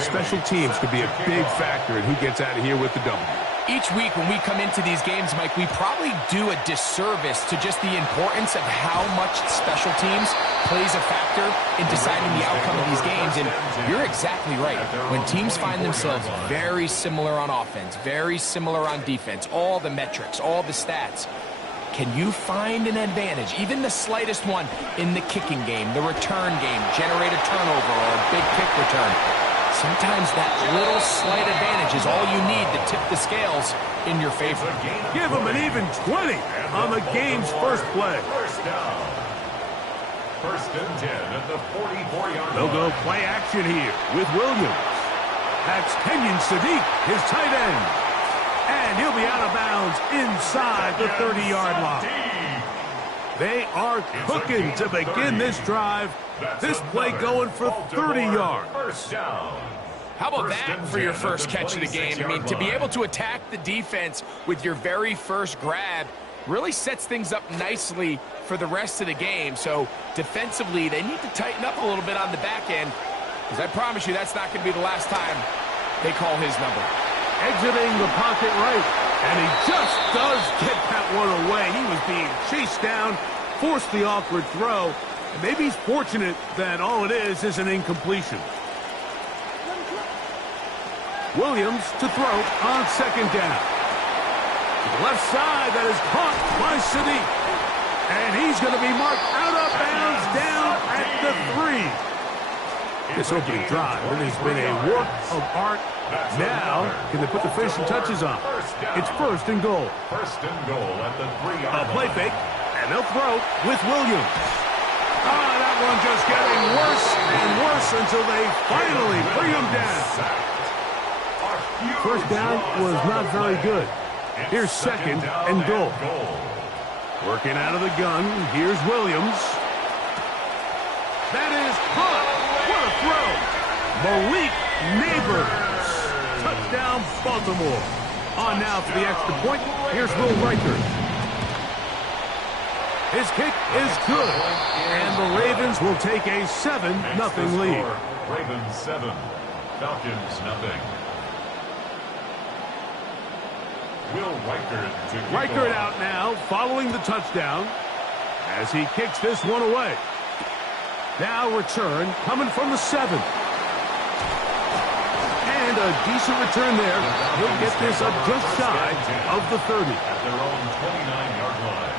Special teams could be a big factor in who gets out of here with the W. Each week when we come into these games, Mike, we probably do a disservice to just the importance of how much special teams plays a factor in deciding the outcome of these games. And you're exactly right. When teams find themselves very similar on offense, very similar on defense, all the metrics, all the stats, can you find an advantage, even the slightest one, in the kicking game, the return game, generate a turnover or a big kick return? Sometimes that little slight advantage is all you need to tip the scales in your favor. Give them an even 20 on the game's first play. First down. First and 10 at the 44-yard line. They'll go play action here with Williams. That's Kenyon Sadiq, his tight end. And he'll be out of bounds inside the 30-yard line. They are cooking to begin this drive. This play going for 30 yards. First down. How about that for your first catch of the game? I mean, to be able to attack the defense with your very first grab really sets things up nicely for the rest of the game. So defensively, they need to tighten up a little bit on the back end, because I promise you that's not going to be the last time they call his number. Exiting the pocket right, and he just does get that one away. He was being chased down, forced the awkward throw, and maybe he's fortunate that all it is an incompletion. Williams to throw on second down. To the left side, that is caught by Sadiq. And he's going to be marked out of bounds down at the 3. This opening drive, it has been a work of art. Now, can they put the finishing touches on? It's first and goal. First and goal at the 3-yard line. A play fake, and they'll throw with Williams. That one just getting worse and worse until they finally bring him down. First down was not very good. Here's second and goal. Working out of the gun, here's Williams. That is caught. What a throw. Malik Neighbors. Touchdown, Baltimore. On now for the extra point. Here's Will Riker. His kick is good. And the Ravens will take a 7-0 lead. Ravens 7, Falcons 0. Will Reichert out now, following the touchdown, as he kicks this one away. Now return, coming from the 7. And a decent return there. He'll get this up just shy of the 30. At their own 29-yard line.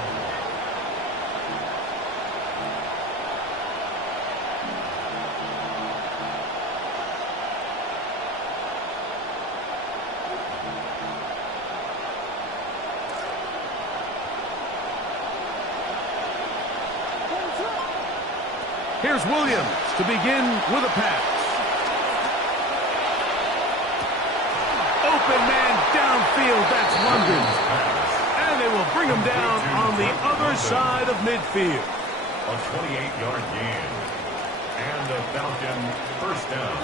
Here's Williams to begin with a pass. Open man downfield, that's London. And they will bring him down on the other side of midfield. A 28-yard gain. And the Falcon first down.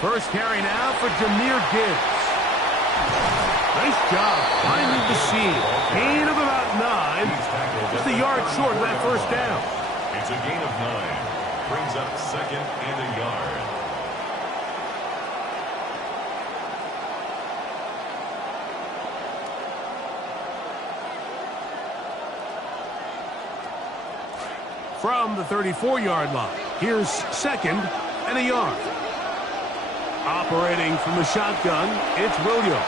First carry now for Jahmyr Gibbs. Nice job finding the seam. Gain of about 9. Just a yard short of that first down. It's a gain of 9. Brings up second and a yard. From the 34-yard line, here's second and a yard. Operating from the shotgun, it's Williams.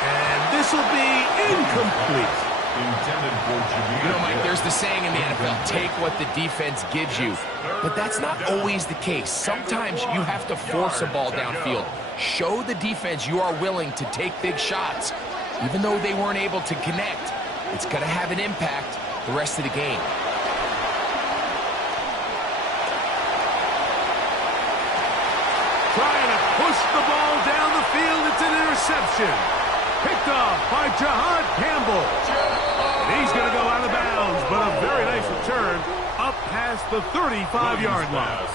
And this will be incomplete. Intended for Jahmyr. Mike, there's the saying in the NFL, take what the defense gives you. But that's not always the case. Sometimes you have to force a ball downfield. Show the defense you are willing to take big shots. Even though they weren't able to connect, it's going to have an impact the rest of the game. Trying to push the ball down the field. It's an interception. Picked off by Jahad Campbell. And he's going to go out of bounds, but a very nice return up past the 35-yard line.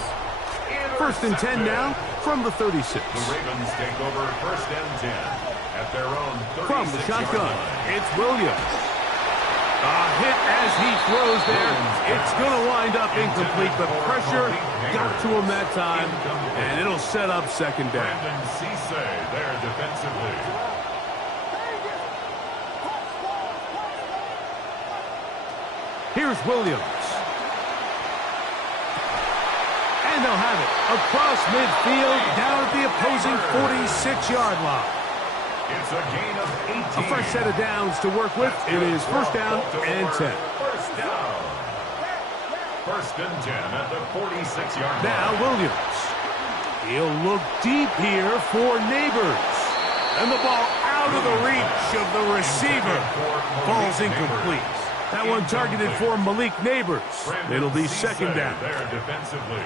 First and 10 now from the 36. The Ravens take over first and 10 at their own 36. From the shotgun, it's Williams. A hit as he throws there. It's going to wind up incomplete, but pressure got to him that time, and it'll set up second down. Brandon Cisse there defensively. Here's Williams. And they'll have it across midfield, down at the opposing 46-yard line. It's a gain of 18. A fresh set of downs to work with. It is first down and 10. First down. First and 10 at the 46-yard line. Now Williams. He'll look deep here for Neighbors. And the ball out of the reach of the receiver. Falls incomplete. That one targeted for Malik Neighbors. It'll be second down. There defensively.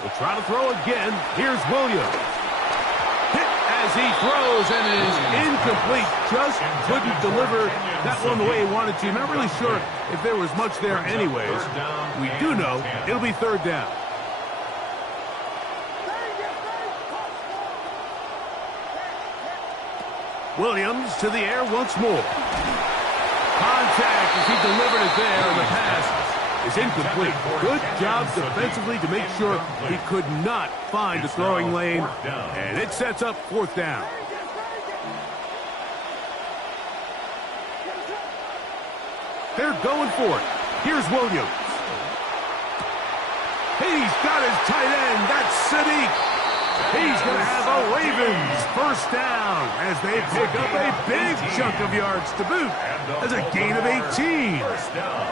We'll try to throw again. Here's Williams. Hit as he throws, and it is incomplete. Just couldn't deliver that one the way he wanted to. Not really sure if there was much there anyways. We do know it'll be third down. Williams to the air once more. Contact as he delivered it there, and the pass is incomplete. Good job defensively to make sure he could not find the throwing lane, and it sets up fourth down. They're going for it. Here's Williams. He's got his tight end. That's Sadiq. He's going to have a Ravens first down as they pick up a big chunk of yards to boot. That's a gain of 18. First down.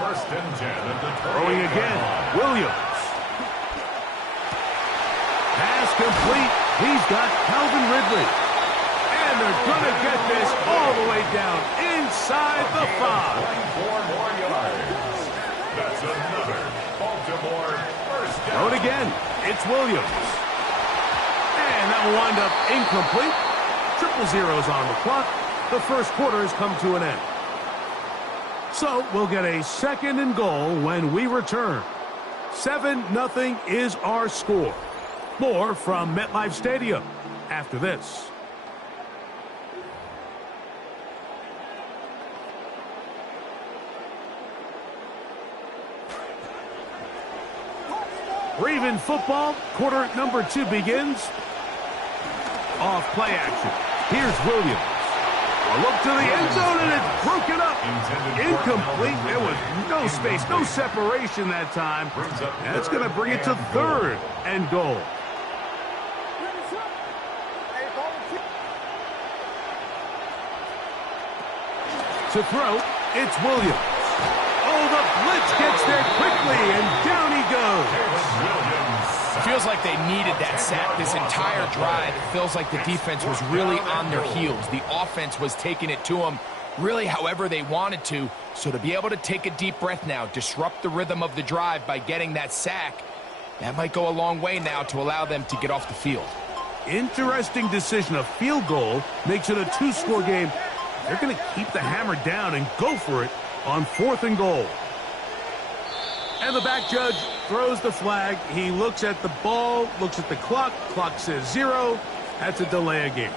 First and 10 at the Throwing again, Williams. Pass complete. He's got Calvin Ridley. And they're going to get this all the way down inside the 5. 24 more yards. That's another Baltimore first down. Throw it again. It's Williams. And that will wind up incomplete. Triple zeros on the clock. The first quarter has come to an end. So we'll get a second and goal when we return. 7-0 is our score. More from MetLife Stadium after this. Raven football, quarter number 2 begins. Off play action. Here's Williams. A look to the end zone, and it's broken up. Incomplete. There was no space, no separation that time. And it's going to bring it to third and goal. To throw, it's Williams. Oh, the blitz gets there quickly, and down he goes. Feels like they needed that sack this entire drive. It feels like the defense was really on their heels. The offense was taking it to them really however they wanted to. So to be able to take a deep breath now, disrupt the rhythm of the drive by getting that sack, that might go a long way now to allow them to get off the field. Interesting decision. A field goal makes it a 2-score game. They're going to keep the hammer down and go for it on 4th and goal. And the back judge throws the flag. He looks at the ball, looks at the clock. Clock says 0. That's a delay of game.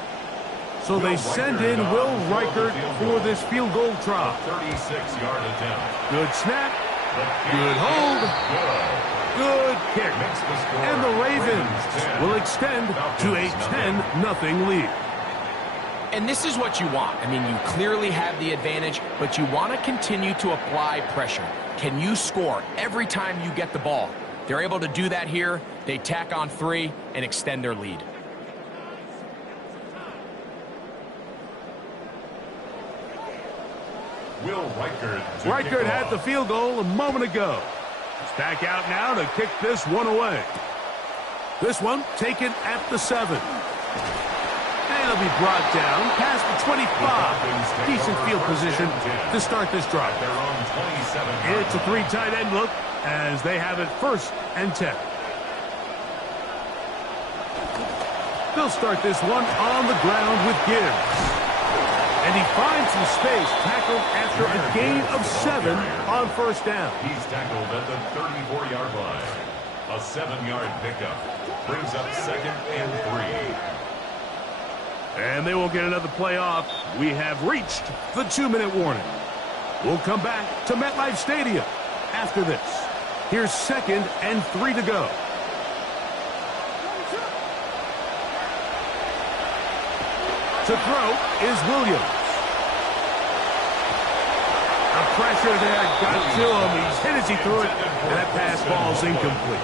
So they send in Will Reichert for this field goal try. 36-yard attempt. Good snap. Good hold. Good kick. And the Ravens will extend to a 10-0 lead. And this is what you want. I mean, you clearly have the advantage, but you want to continue to apply pressure. Can you score every time you get the ball? They're able to do that here. They tack on 3 and extend their lead. Will Reichert. Reichert had the field goal a moment ago. He's back out now to kick this one away. This one taken at the 7. And it'll be brought down past the 25. Decent field position to start this drive. It's a 3 tight end look as they have it 1st and 10. They'll start this one on the ground with Gibbs. And he finds some space, tackled after a gain of 7 on 1st down. He's tackled at the 34-yard line. A 7-yard pickup brings up 2nd and 3. And they won't get another play off. We have reached the 2-minute warning. We'll come back to MetLife Stadium after this. Here's 2nd and 3 to go. To throw is Williams. The pressure there got to him. He's hit as he threw it, and that pass ball's incomplete.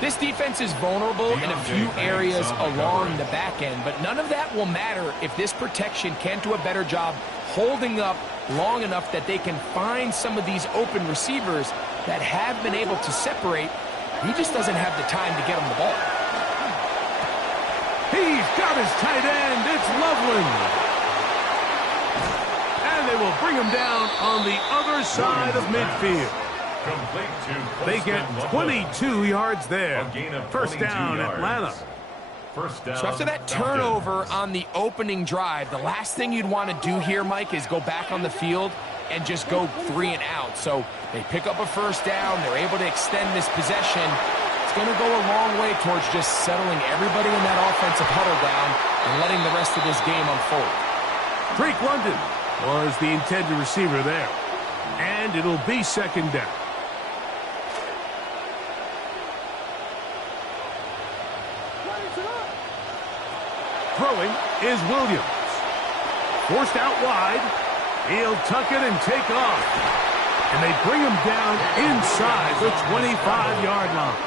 This defense is vulnerable in a few areas along the back end, but none of that will matter if this protection can't do a better job holding up long enough that they can find some of these open receivers that have been able to separate. He just doesn't have the time to get him the ball. He's got his tight end. It's Loveland. And they will bring him down on the other side of midfield. They get 22 yards there. 1st down, Atlanta. So after that turnover on the opening drive, the last thing you'd want to do here, Mike, is go back on the field and just go 3 and out. So they pick up a 1st down. They're able to extend this possession. It's going to go a long way towards just settling everybody in that offensive huddle down and letting the rest of this game unfold. Drake London was the intended receiver there. And it'll be 2nd down. Throwing is Williams. Forced out wide. He'll tuck it and take off. And they bring him down inside the 25-yard line.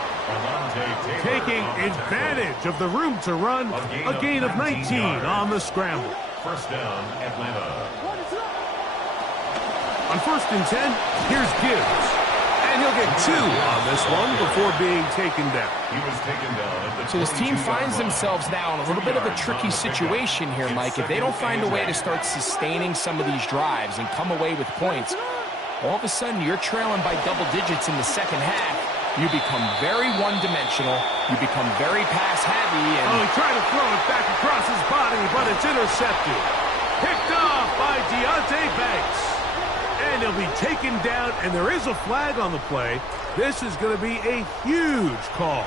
Taking advantage of the room to run. A gain of 19 on the scramble. 1st down, Atlanta. On 1st and 10, here's Gibbs. And he'll get 2 on this one before being taken down. He was taken down. So this team finds themselves now in a little bit of a tricky situation here, Mike. If they don't find a way to start sustaining some of these drives and come away with points, all of a sudden you're trailing by double digits in the 2nd half. You become very one-dimensional. You become very pass-heavy. Oh, he tried to throw it back across his body, but it's intercepted. Picked off by Deontay Banks. And he'll be taken down, and there is a flag on the play. This is going to be a huge call.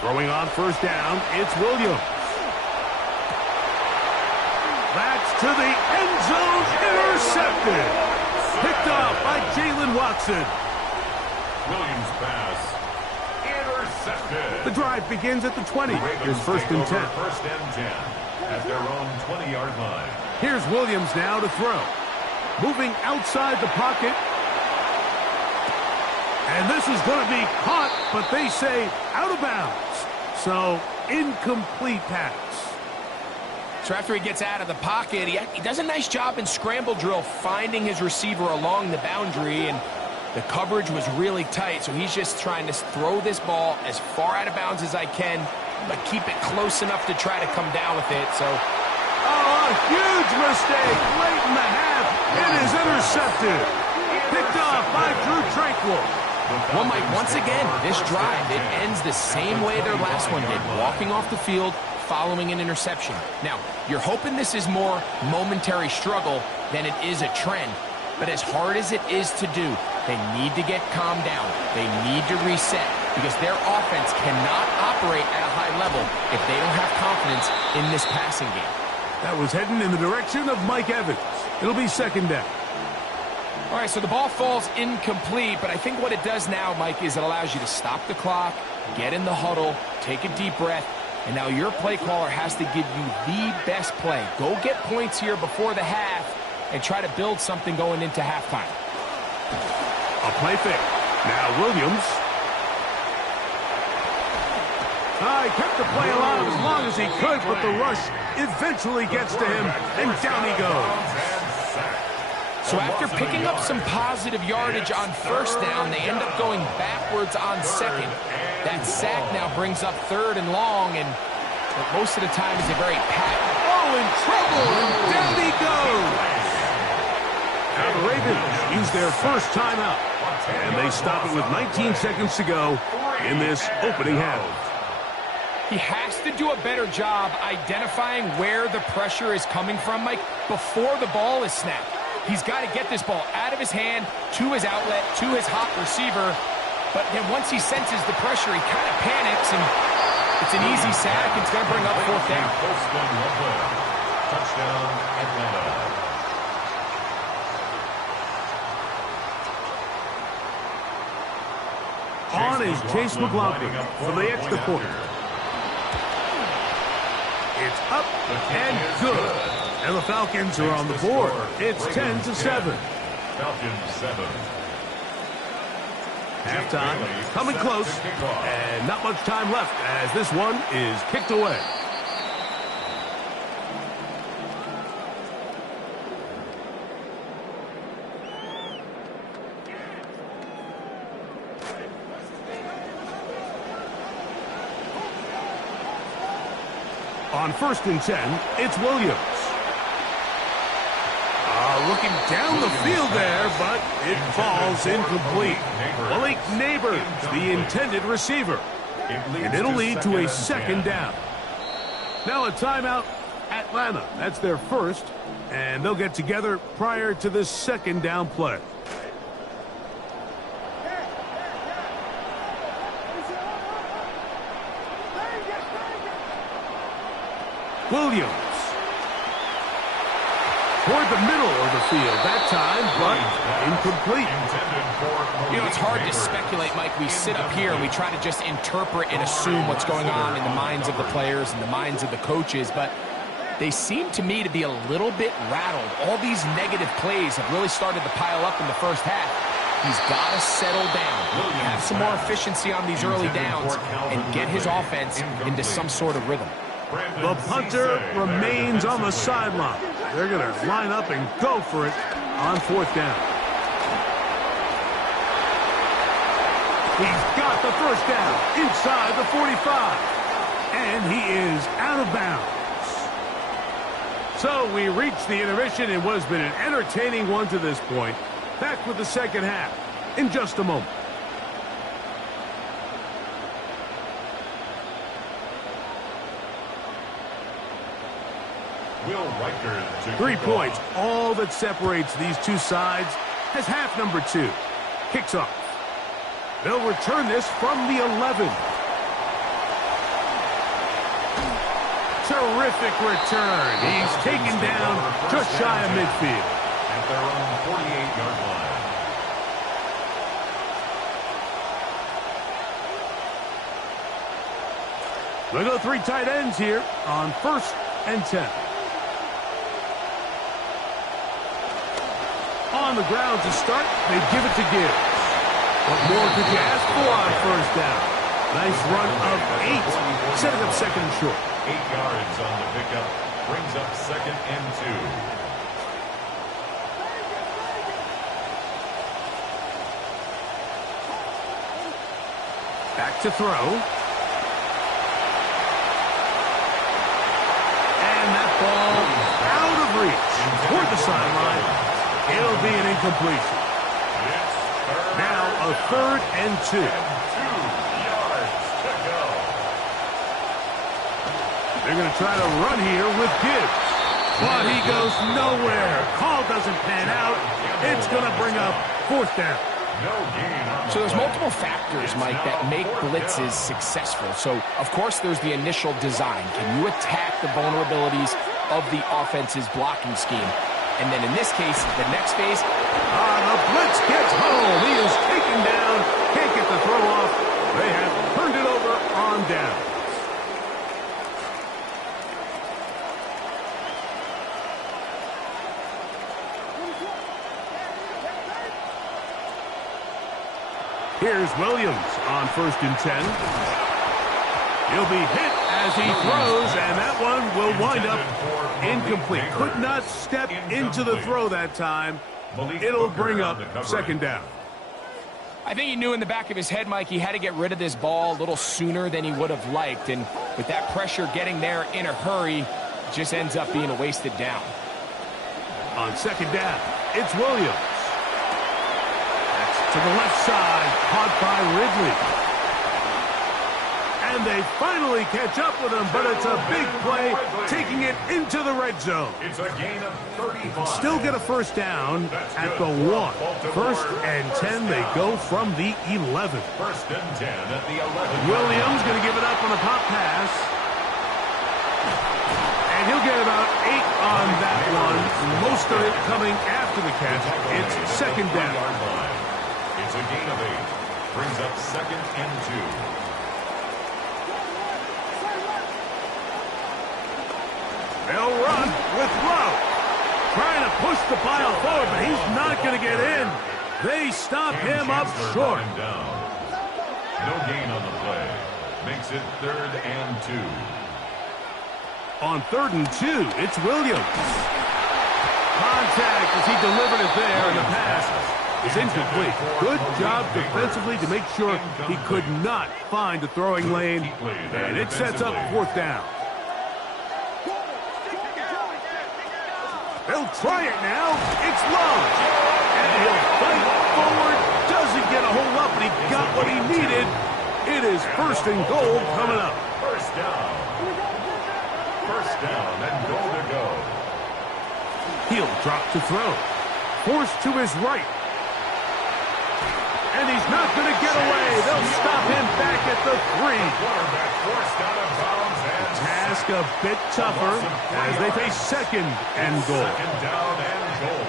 Throwing on 1st down, it's Williams. That's to the end zone, intercepted. Picked off by Jalen Watson. Williams pass. Intercepted. The drive begins at the 20. Here's 1st and 10. 1st and 10 at their own 20-yard line. Here's Williams now to throw. Moving outside the pocket. And this is going to be caught, but they say out of bounds. So, incomplete pass. So after he gets out of the pocket, he does a nice job in scramble drill finding his receiver along the boundary, and the coverage was really tight, so he's just trying to throw this ball as far out of bounds as I can, but keep it close enough to try to come down with it. So, a huge mistake late in the half. It is intercepted. Picked off by Drew Tranquil. Well, Mike, once again, this drive, it ends the same way their last one did, walking off the field, following an interception. Now, you're hoping this is more momentary struggle than it is a trend, but as hard as it is to do, they need to get calmed down. They need to reset because their offense cannot operate at a high level if they don't have confidence in this passing game. That was heading in the direction of Mike Evans. It'll be 2nd down. All right, so the ball falls incomplete, but I think what it does now, Mike, is it allows you to stop the clock, get in the huddle, take a deep breath, and now your play caller has to give you the best play. Go get points here before the half and try to build something going into halftime. A play fake. Now Williams. He kept the play alive as long as he could, but the rush eventually gets to him, and down he goes. So after picking up some positive yardage on 1st down, they end up going backwards on 2nd. That sack now brings up 3rd and long, and most of the time is a very pat. Oh, in trouble, and down he goes. Now the Ravens use their first timeout, and they stop it with 19 seconds to go in this opening half. He has to do a better job identifying where the pressure is coming from, Mike, before the ball is snapped. He's got to get this ball out of his hand, to his outlet, to his hot receiver. But then once he senses the pressure, he kind of panics, and it's an easy sack. It's going to bring up 4th down. Touchdown, Atlanta. On is Chase McLaughlin for the extra point. It's up and good. And the Falcons are on the board. It's 10-7. Falcons 7. Halftime coming close, and not much time left as this one is kicked away. On 1st and 10, it's Williams. Looking down the field there, but it falls incomplete. Malik Neighbors, the intended receiver. And it'll lead to a 2nd down. Now a timeout, Atlanta. That's their first, and they'll get together prior to this 2nd down play. Williams. Toward the middle of the field that time, but incomplete. You know, it's hard to speculate, Mike. We sit up here and we try to just interpret and assume what's going on in the minds of the players and the minds of the coaches, but they seem to me to be a little bit rattled. All these negative plays have really started to pile up in the first half. He's got to settle down, have some more efficiency on these early downs, and get his offense into some sort of rhythm. The punter remains on the sideline. They're going to line up and go for it on 4th down. He's got the 1st down inside the 45. And he is out of bounds. So we reach the intermission in what has been an entertaining one to this point. Back with the 2nd half in just a moment. Will Riker to 3 points, all that separates these two sides, as half number 2 kicks off. They'll return this from the 11. Terrific return. He's taken down just shy of midfield. At their own 48-yard line. They'll go 3 tight ends here on 1st and 10. On the ground to start, they give it to Gibbs. What more could you ask for on 1st down? Nice run of 8, setting up 2nd and short. 8 yards on the pickup, brings up 2nd and 2. Back to throw. And that ball out of reach toward the sideline. It'll be an incompletion. Now a 3rd and 2. 2 yards to go. They're going to try to run here with Gibbs. But he goes nowhere. Call doesn't pan out. It's going to bring up 4th down. No gain. So there's multiple factors, Mike, that make blitzes successful. So, of course, there's the initial design. Can you attack the vulnerabilities of the offense's blocking scheme? And then in this case, the next phase. The blitz gets home. He is taken down. Can't get the throw off. They have turned it over on down. Here's Williams on 1st and 10. He'll be hit as he throws, and that one will wind up incomplete. Could not step into the throw that time. It'll bring up 2nd down. I think he knew in the back of his head, Mike, he had to get rid of this ball a little sooner than he would have liked. And with that pressure getting there in a hurry, it just ends up being a wasted down. On second down, it's Williams. That's to the left side, caught by Ridley. And they finally catch up with him, but it's a big play, taking it into the red zone. It's a gain of 35. Still get a first down at the 1. First and 10, they go from the 11. First and 10 at the 11. Williams going to give it up on a pop pass. And he'll get about 8 on that one. Most of it coming after the catch. It's second down. It's a gain of 8. Brings up second and 2. They'll run with Lowe. Trying to push the pile forward, but he's not going to get in. They stop him up short. No gain on the play. Makes it third and 2. On third and 2, it's Williams. Contact as he delivered it there, and the pass is incomplete. Good job defensively to make sure he could not find the throwing lane, and it sets up fourth down. They'll try it now. It's Lowe. And he'll fight forward. Doesn't get a whole lot, but he got what he needed. It is first and goal coming up. First down. First down and goal to go. He'll drop to throw. Forced to his right. And he's not going to get away. They'll stop him back at the 3. Quarterback forced out of bounds and Task a bit tougher as they face second and goal. second down and goal.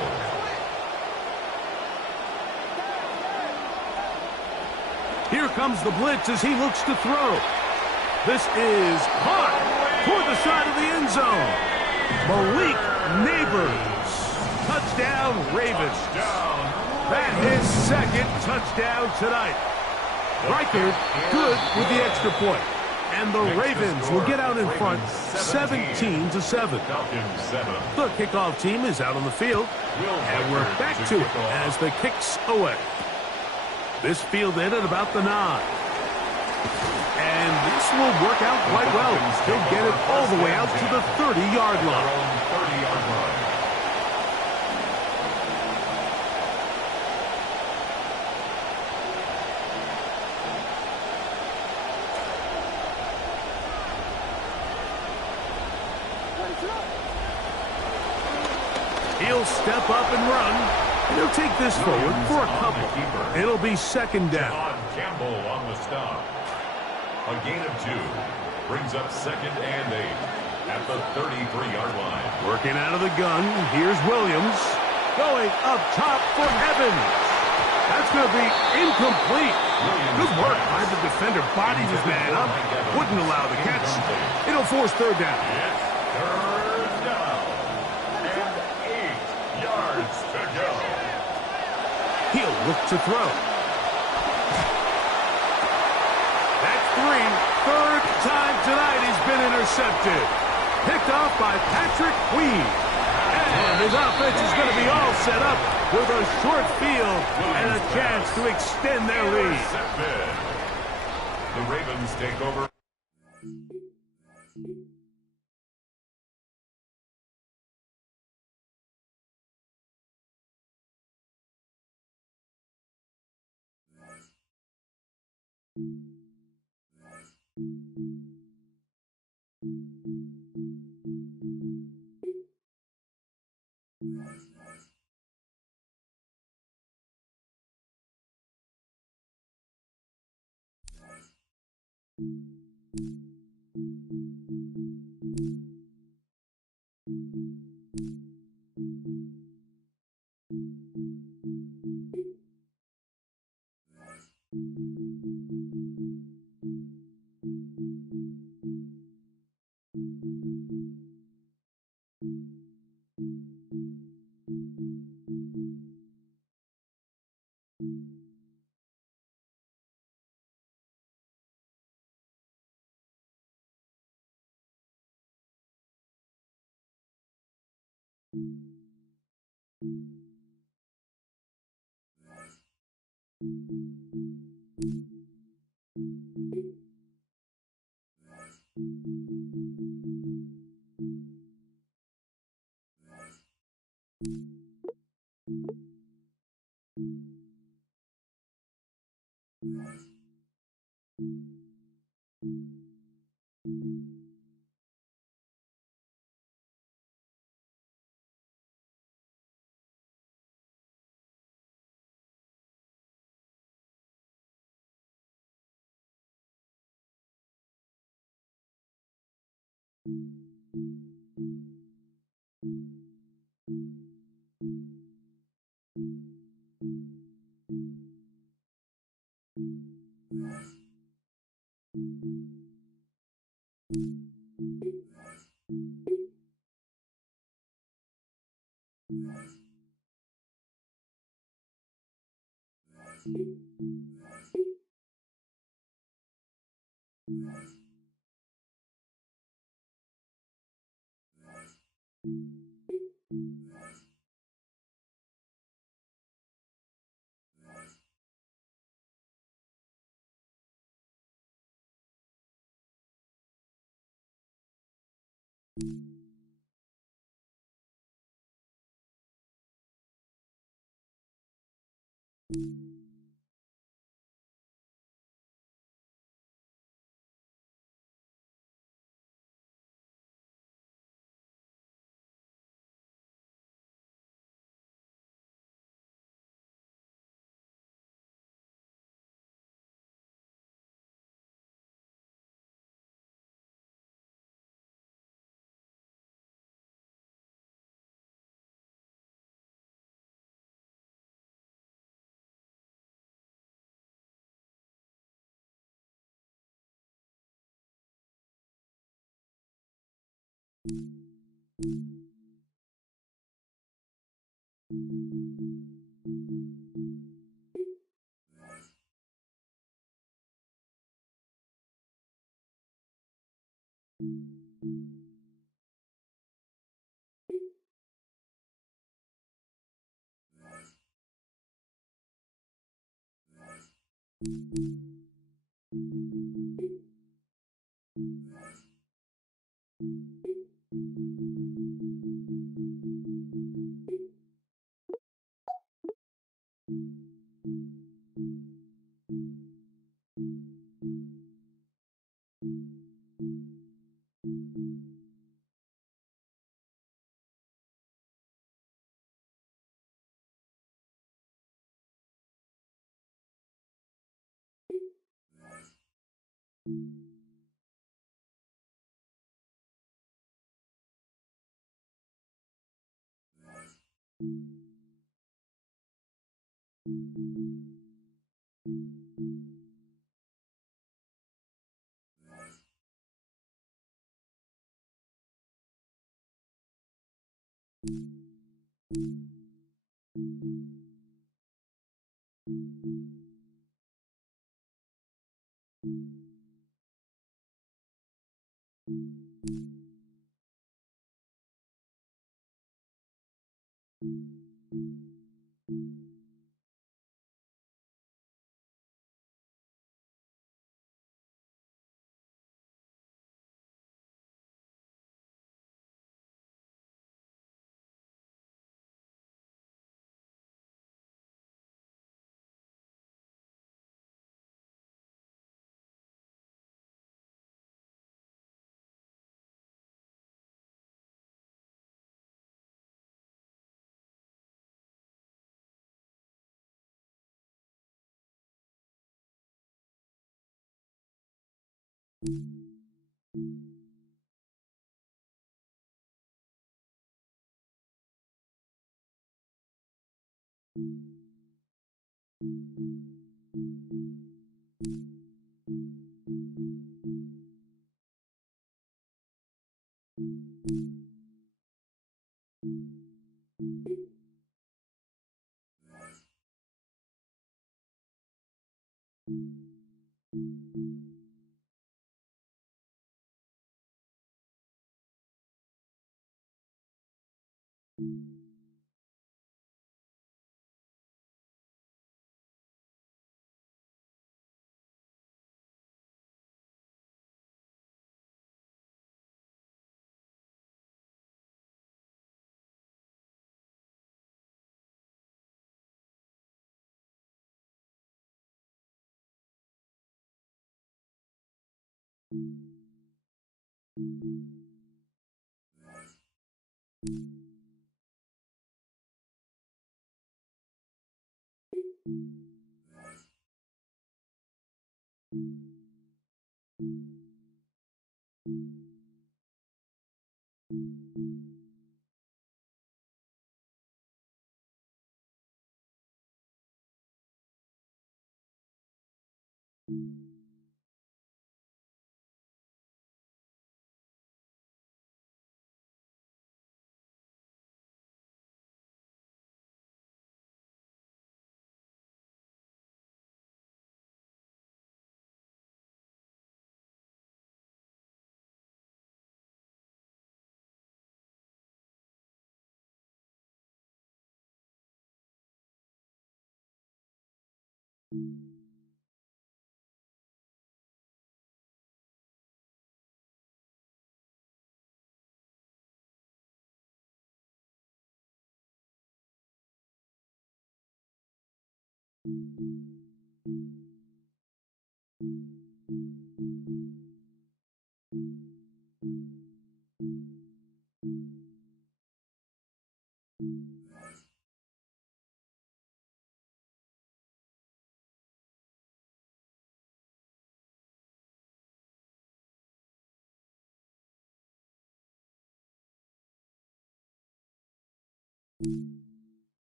Here comes the blitz as he looks to throw. This is caught toward the side of the end zone. Malik Neighbors. Touchdown, Ravens. That his second touchdown tonight. Riker good with the extra point. And the Ravens will get out in front 17-7. The kickoff team is out on the field. And we're back to it as the kick's away. This fielded at about the 9. And this will work out quite well. He'll get it all the way out to the 30-yard line. He'll step up and run. He'll take this forward for a couple. It'll be second down. Campbell on the stop. A gain of 2. Brings up second and 8 at the 33-yard line. Working out of the gun. Here's Williams. Going up top for Evans. That's going to be incomplete. Good work by the defender. Bodies his man up. Wouldn't allow the catch. It'll force third down. Third down. And 8 yards to go. He'll look to throw. That's 3. Third time tonight he's been intercepted. Picked off by Patrick Queen. And his offense is going to be all set up with a short field and a chance to extend their lead. The Ravens take over.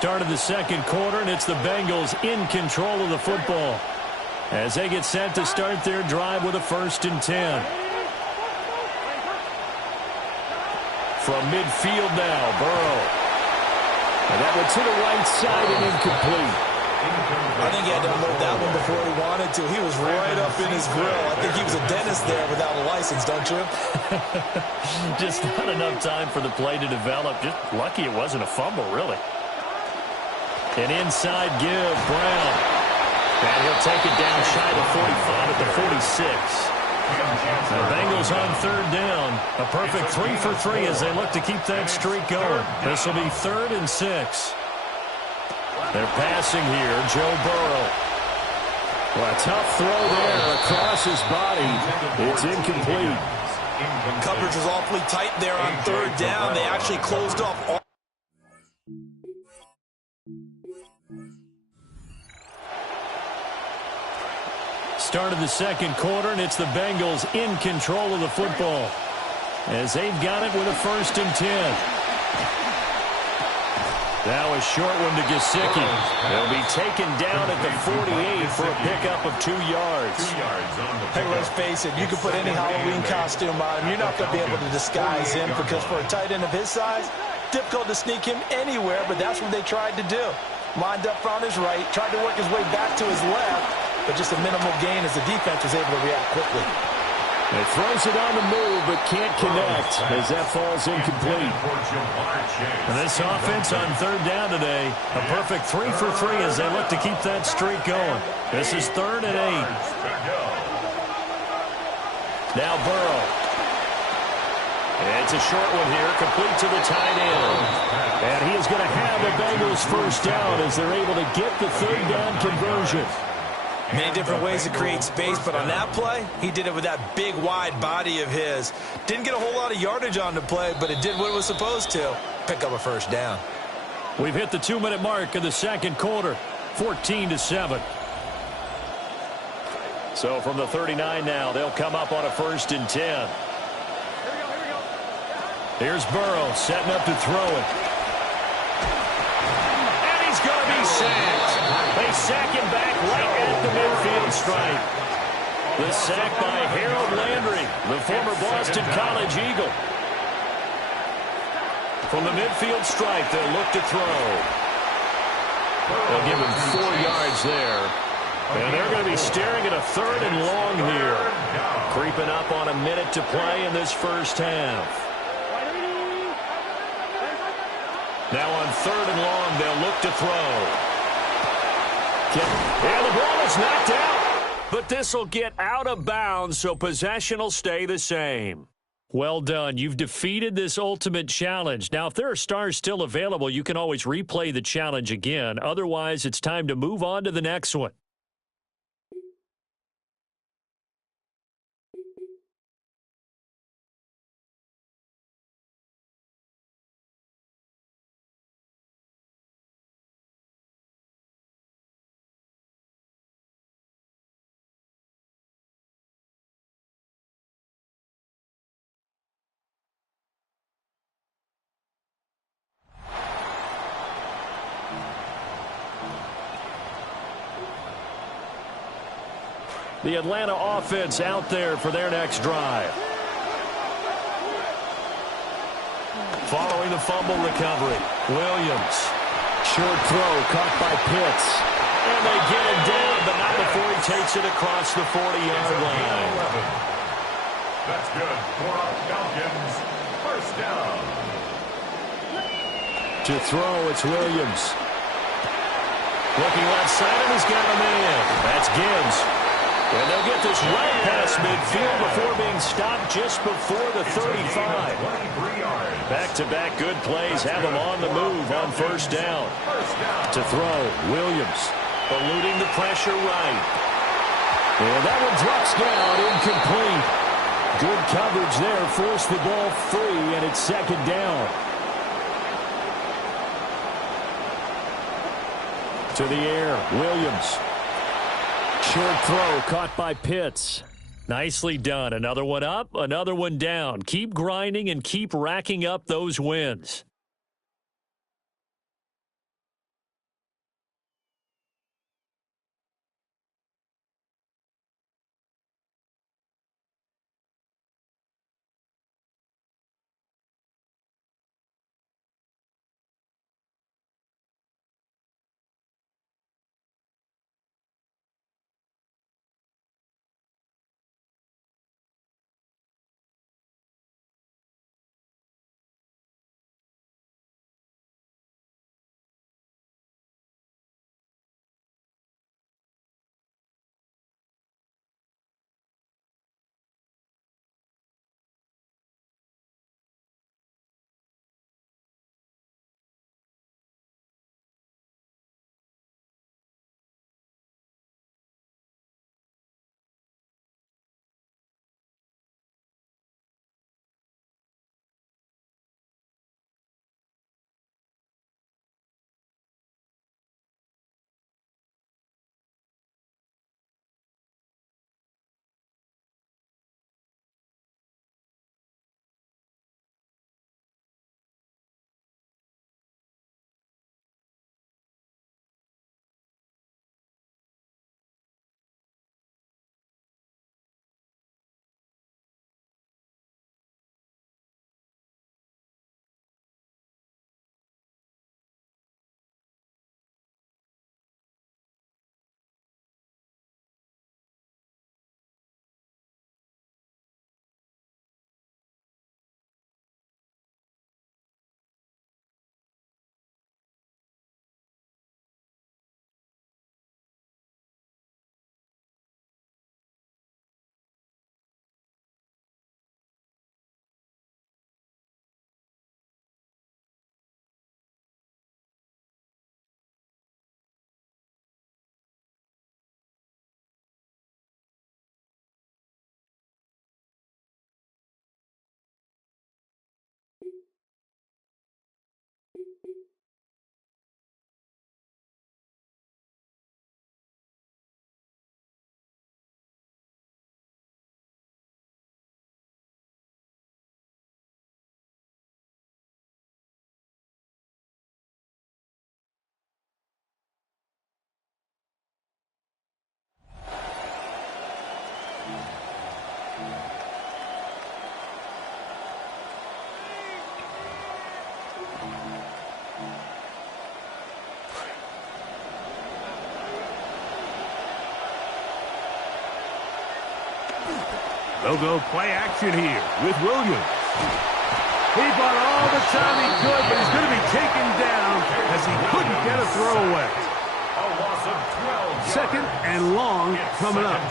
Start of the second quarter, and it's the Bengals in control of the football as they get set to start their drive with a 1st and 10. From midfield now, Burrow. And that one to the right side and incomplete. I think he had to unload that one before he wanted to. He was right up in his grill. I think he was a dentist there without a license, don't you? Just not enough time for the play to develop. Just lucky it wasn't a fumble, really. An inside give, Brown. And he'll take it down shy of 45 at the 46. The Bengals on 3rd down. A perfect 3 for 3 as they look to keep that streak going. This will be 3rd and 6. They're passing here, Joe Burrow. Well, a tough throw there across his body. It's incomplete. Coverage was awfully tight there on 3rd down. They actually closed off all. Start of the second quarter, and it's the Bengals in control of the football as they've got it with a 1st and 10. Now a short one to Gesicki. They'll be taken down at the 48 for a pickup of 2 yards. Hey, let's face it, you can put any Halloween costume on him. You're not going to be able to disguise him because for a tight end of his size, difficult to sneak him anywhere, but that's what they tried to do. Lined up on his right, tried to work his way back to his left, but just a minimal gain as the defense was able to react quickly. It throws it on the move, but can't connect as that falls incomplete. And this offense on 3rd down today, a perfect 3 for 3 as they look to keep that streak going. This is 3rd and 8. Now Burrow. It's a short one here, complete to the tight end. And he is going to have the Bengals 1st down as they're able to get the 3rd down conversion. Many different ways to create space, but on that play, he did it with that big, wide body of his. Didn't get a whole lot of yardage on the play, but it did what it was supposed to. Pick up a first down. We've hit the 2-minute mark of the second quarter, 14-7. So from the 39 now, they'll come up on a 1st and 10. Here's Burrow setting up to throw it. And he's going to be sacked. They sack him back right at the midfield stripe. The sack by Harold Landry, the former Boston College Eagle. From the midfield stripe, they'll look to throw. They'll give him 4 yards there. And they're going to be staring at a 3rd and long here. Creeping up on a minute to play in this first half. Now on 3rd and long, they'll look to throw. And the ball is knocked out. But this will get out of bounds, so possession will stay the same. Well done. You've defeated this ultimate challenge. Now, if there are stars still available, you can always replay the challenge again. Otherwise, it's time to move on to the next one. The Atlanta offense out there for their next drive. Following the fumble recovery, Williams. Short throw caught by Pitts. And they get him down, but not before he takes it across the 40-yard line. That's good for our Falcons. First down. To throw, it's Williams. Looking left side, and he's got a man. That's Gibbs. And they'll get this right past midfield before being stopped just before the 35. Back-to-back good plays have him on the move on first down. To throw, Williams. Eluding the pressure right. And that one drops down, incomplete. Good coverage there, forced the ball free, and it's 2nd down. To the air, Williams. Short throw caught by Pitts. Nicely done. Another one up, another one down. Keep grinding and keep racking up those wins. They'll go play action here with Williams. He bought all the time he could, but he's going to be taken down as he couldn't get a throwaway. A loss of 12 Second and long coming up.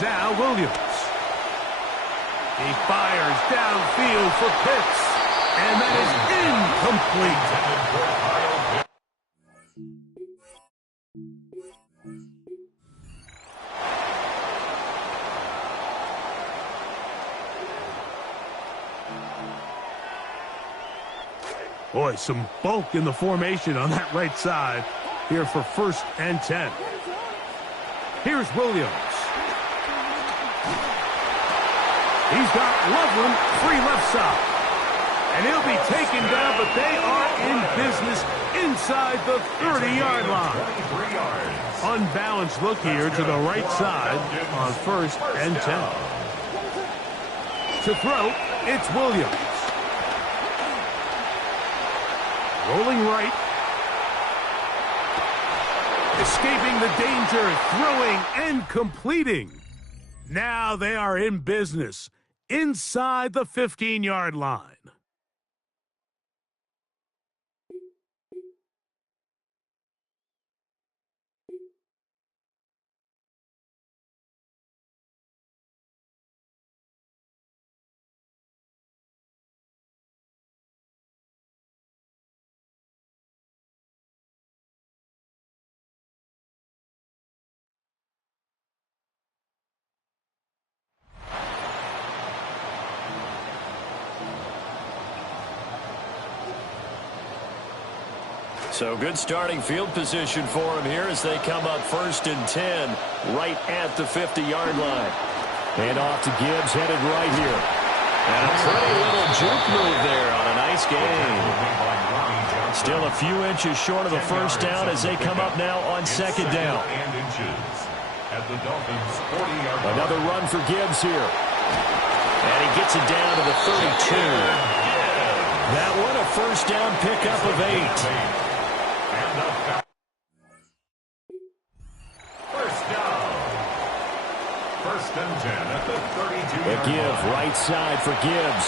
Now Williams. He fires downfield for Pitts, and that is incomplete. Boy, some bulk in the formation on that right side here for 1st and 10. Here's Williams. He's got Loveland free left side. And he'll be taken down, but they are in business inside the 30-yard line. Unbalanced look here to the right side on 1st and 10. To throw, it's Williams. Rolling right. Escaping the danger, throwing and completing. Now they are in business inside the 15-yard line. So good starting field position for him here as they come up 1st and 10 right at the 50-yard line. And off to Gibbs, headed right here. And a pretty little juke move there on a nice gain. Still a few inches short of a first down as they come up now on 2nd down. Another run for Gibbs here. And he gets it down to the 32. That one a first down pickup of 8. First down. 1st and 10 at the 32. A give right side for Gibbs.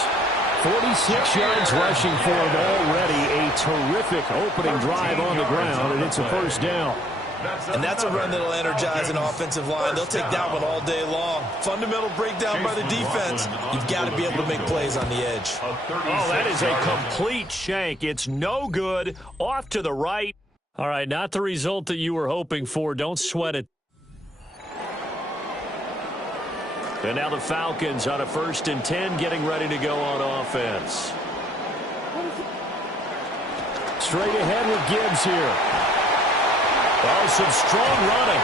46 yards rushing for him already. A terrific opening drive on the ground, and it's a first down. And that's a run that'll energize an offensive line. They'll take that one all day long. Fundamental breakdown by the defense. You've got to be able to make plays on the edge. Oh, that is a complete shank. It's no good. Off to the right. All right, not the result that you were hoping for. Don't sweat it. And now the Falcons on a 1st and 10 getting ready to go on offense. Straight ahead with Gibbs here. Oh, some strong running.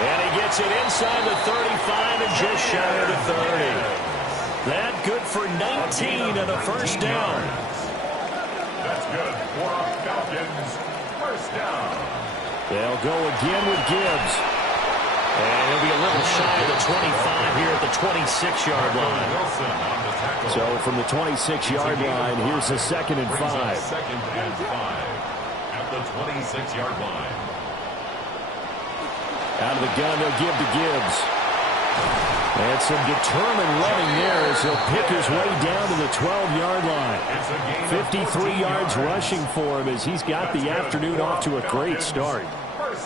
And he gets it inside the 35 and just shy of the 30. That good for 19 and a first down. That's good for Falcons. First down. They'll go again with Gibbs. And he'll be a little shy of the 25 here at the 26-yard line. So from the 26-yard line, here's the 2nd and 5. 2nd and 5 at the 26-yard line. Out of the gun, they'll give to Gibbs. And some determined running there as he'll pick his way down to the 12-yard line. 53 yards rushing for him as he's got the afternoon off to a great start.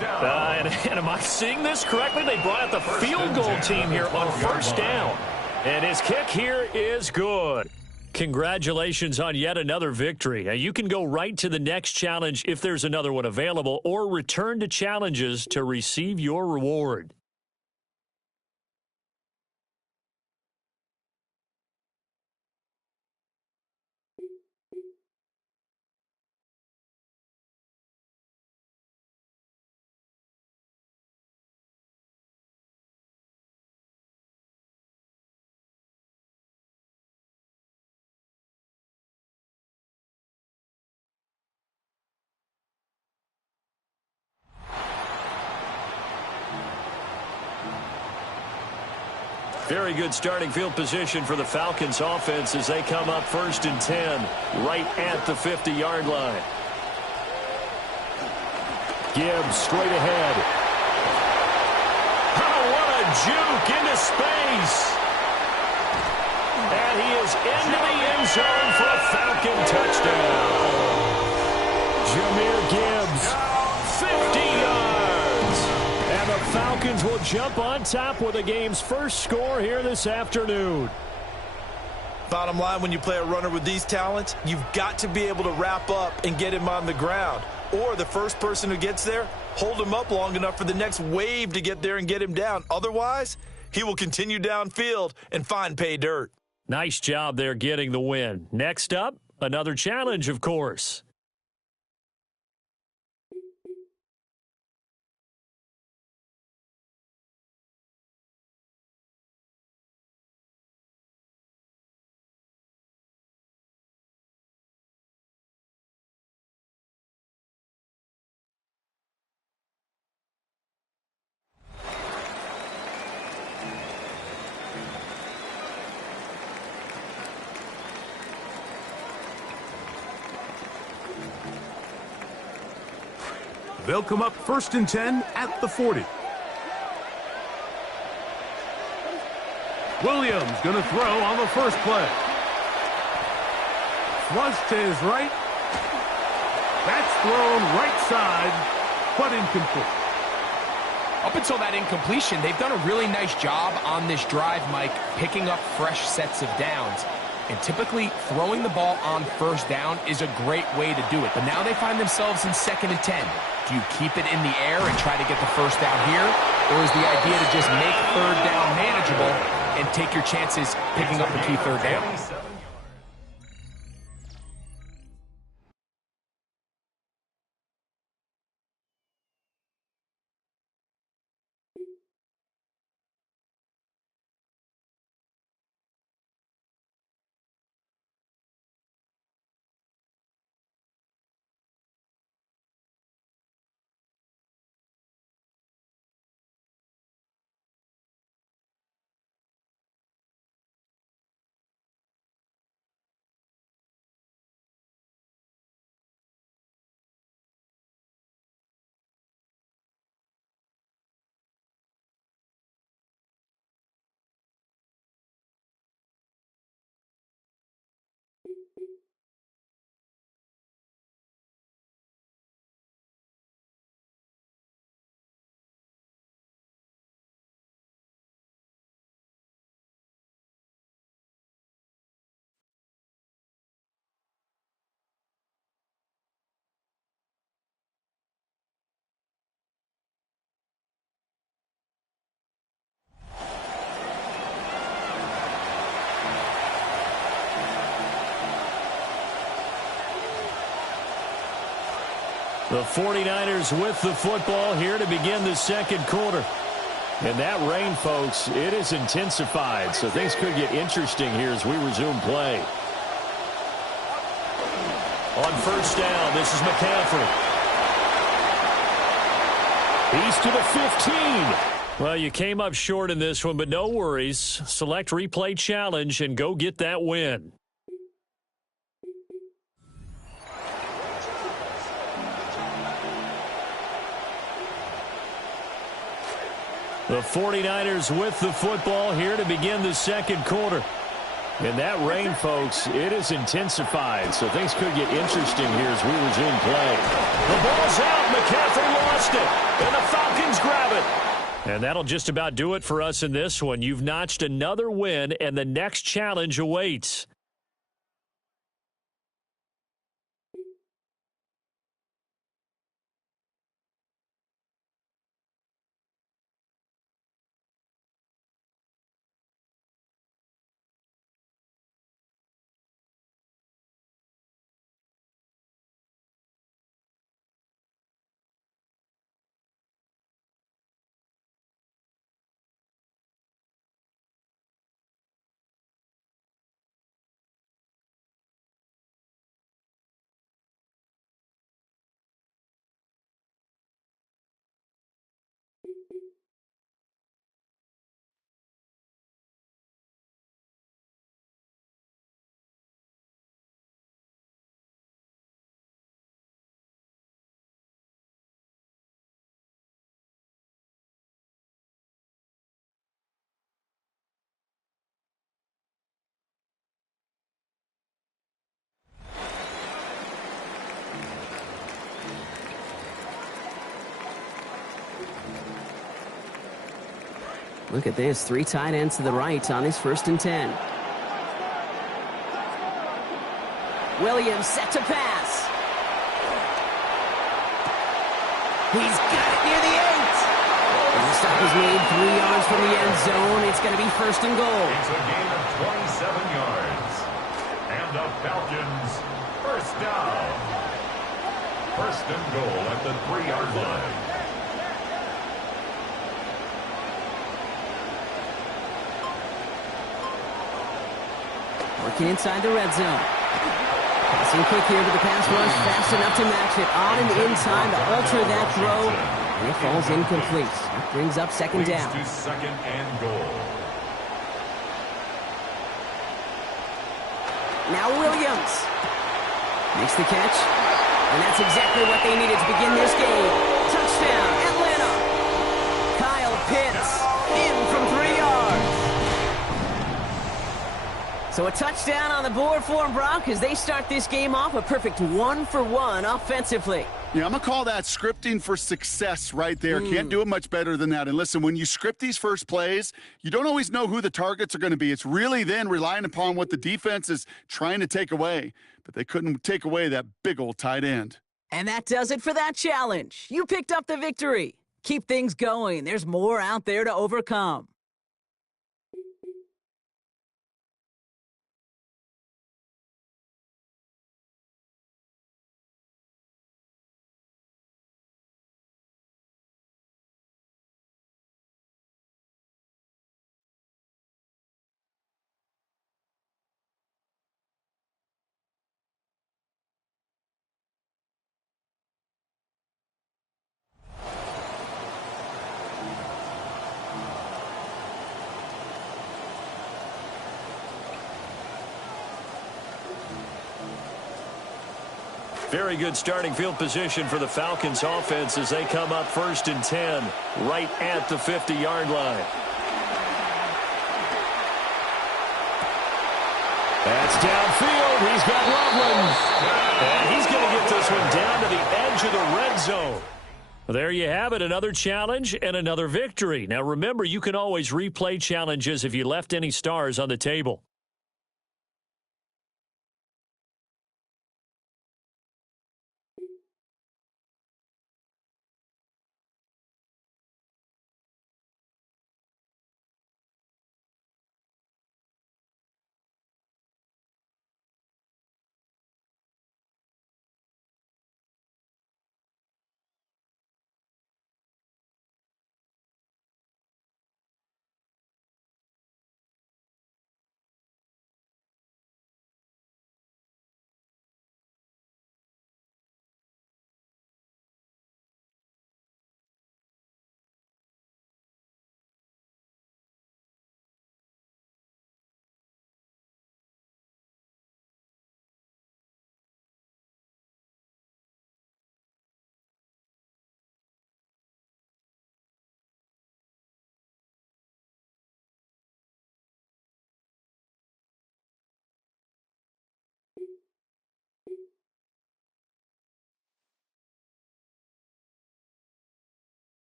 And am I seeing this correctly? They brought out the field goal team here on 1st down. And his kick here is good. Congratulations on yet another victory. You can go right to the next challenge if there's another one available, or return to challenges to receive your reward. Very good starting field position for the Falcons offense as they come up 1st and 10 right at the 50-yard line. Gibbs straight ahead. juke into space. And he is into the end zone for a Falcon touchdown. Jahmyr Gibbs, 50 yards. And the Falcons will jump on top with the game's first score here this afternoon. Bottom line, when you play a runner with these talents, you've got to be able to wrap up and get him on the ground. Or the first person who gets there, hold him up long enough for the next wave to get there and get him down. Otherwise, he will continue downfield and find pay dirt. Nice job there getting the win. Next up, another challenge, of course. They'll come up 1st and 10 at the 40. Williams going to throw on the first play. Flush to his right. That's thrown right side, but incomplete. Up until that incompletion, they've done a really nice job on this drive, Mike, picking up fresh sets of downs. And typically, throwing the ball on first down is a great way to do it. But now they find themselves in 2nd and 10. Do you keep it in the air and try to get the first down here? Or is the idea to just make 3rd down manageable and take your chances picking up the key 3rd down? The 49ers with the football here to begin the 2nd quarter. And that rain, folks, it is intensified, so things could get interesting here as we resume play. On 1st down, this is McCaffrey. He's to the 15. Well, you came up short in this one, but no worries. Select replay challenge and go get that win. The 49ers with the football here to begin the 2nd quarter. And that rain, folks, it is intensified, so things could get interesting here as we resume play. The ball's out. McCaffrey lost it, and the Falcons grab it. And that'll just about do it for us in this one. You've notched another win, and the next challenge awaits. Look at this, 3 tight ends to the right on his 1st and 10. Williams set to pass. He's got it near the 8. And the stop is made 3 yards from the end zone. It's going to be 1st and goal. It's a gain of 27 yards. And the Falcons, 1st down. 1st and goal at the 3-yard line. Working inside the red zone. Passing quick here with the pass rush, fast enough to match it. On and in time to alter that throw. And it falls incomplete. That brings up 2nd down. To 2nd and goal. Now Williams makes the catch. And that's exactly what they needed to begin this game. Touchdown, Atlanta. Kyle Pitts in from 3 yards. So a touchdown on the board for them, Brock, as they start this game off a perfect 1-for-1 offensively. Yeah, I'm going to call that scripting for success right there. Can't do it much better than that. And listen, when you script these first plays, you don't always know who the targets are going to be. It's really then relying upon what the defense is trying to take away. But they couldn't take away that big old tight end. And that does it for that challenge. You picked up the victory. Keep things going. There's more out there to overcome. Very good starting field position for the Falcons offense as they come up 1st and 10 right at the 50-yard line. That's downfield. He's got Loveland. And he's going to get this one down to the edge of the red zone. There you have it, another challenge and another victory. Now remember, you can always replay challenges if you left any stars on the table.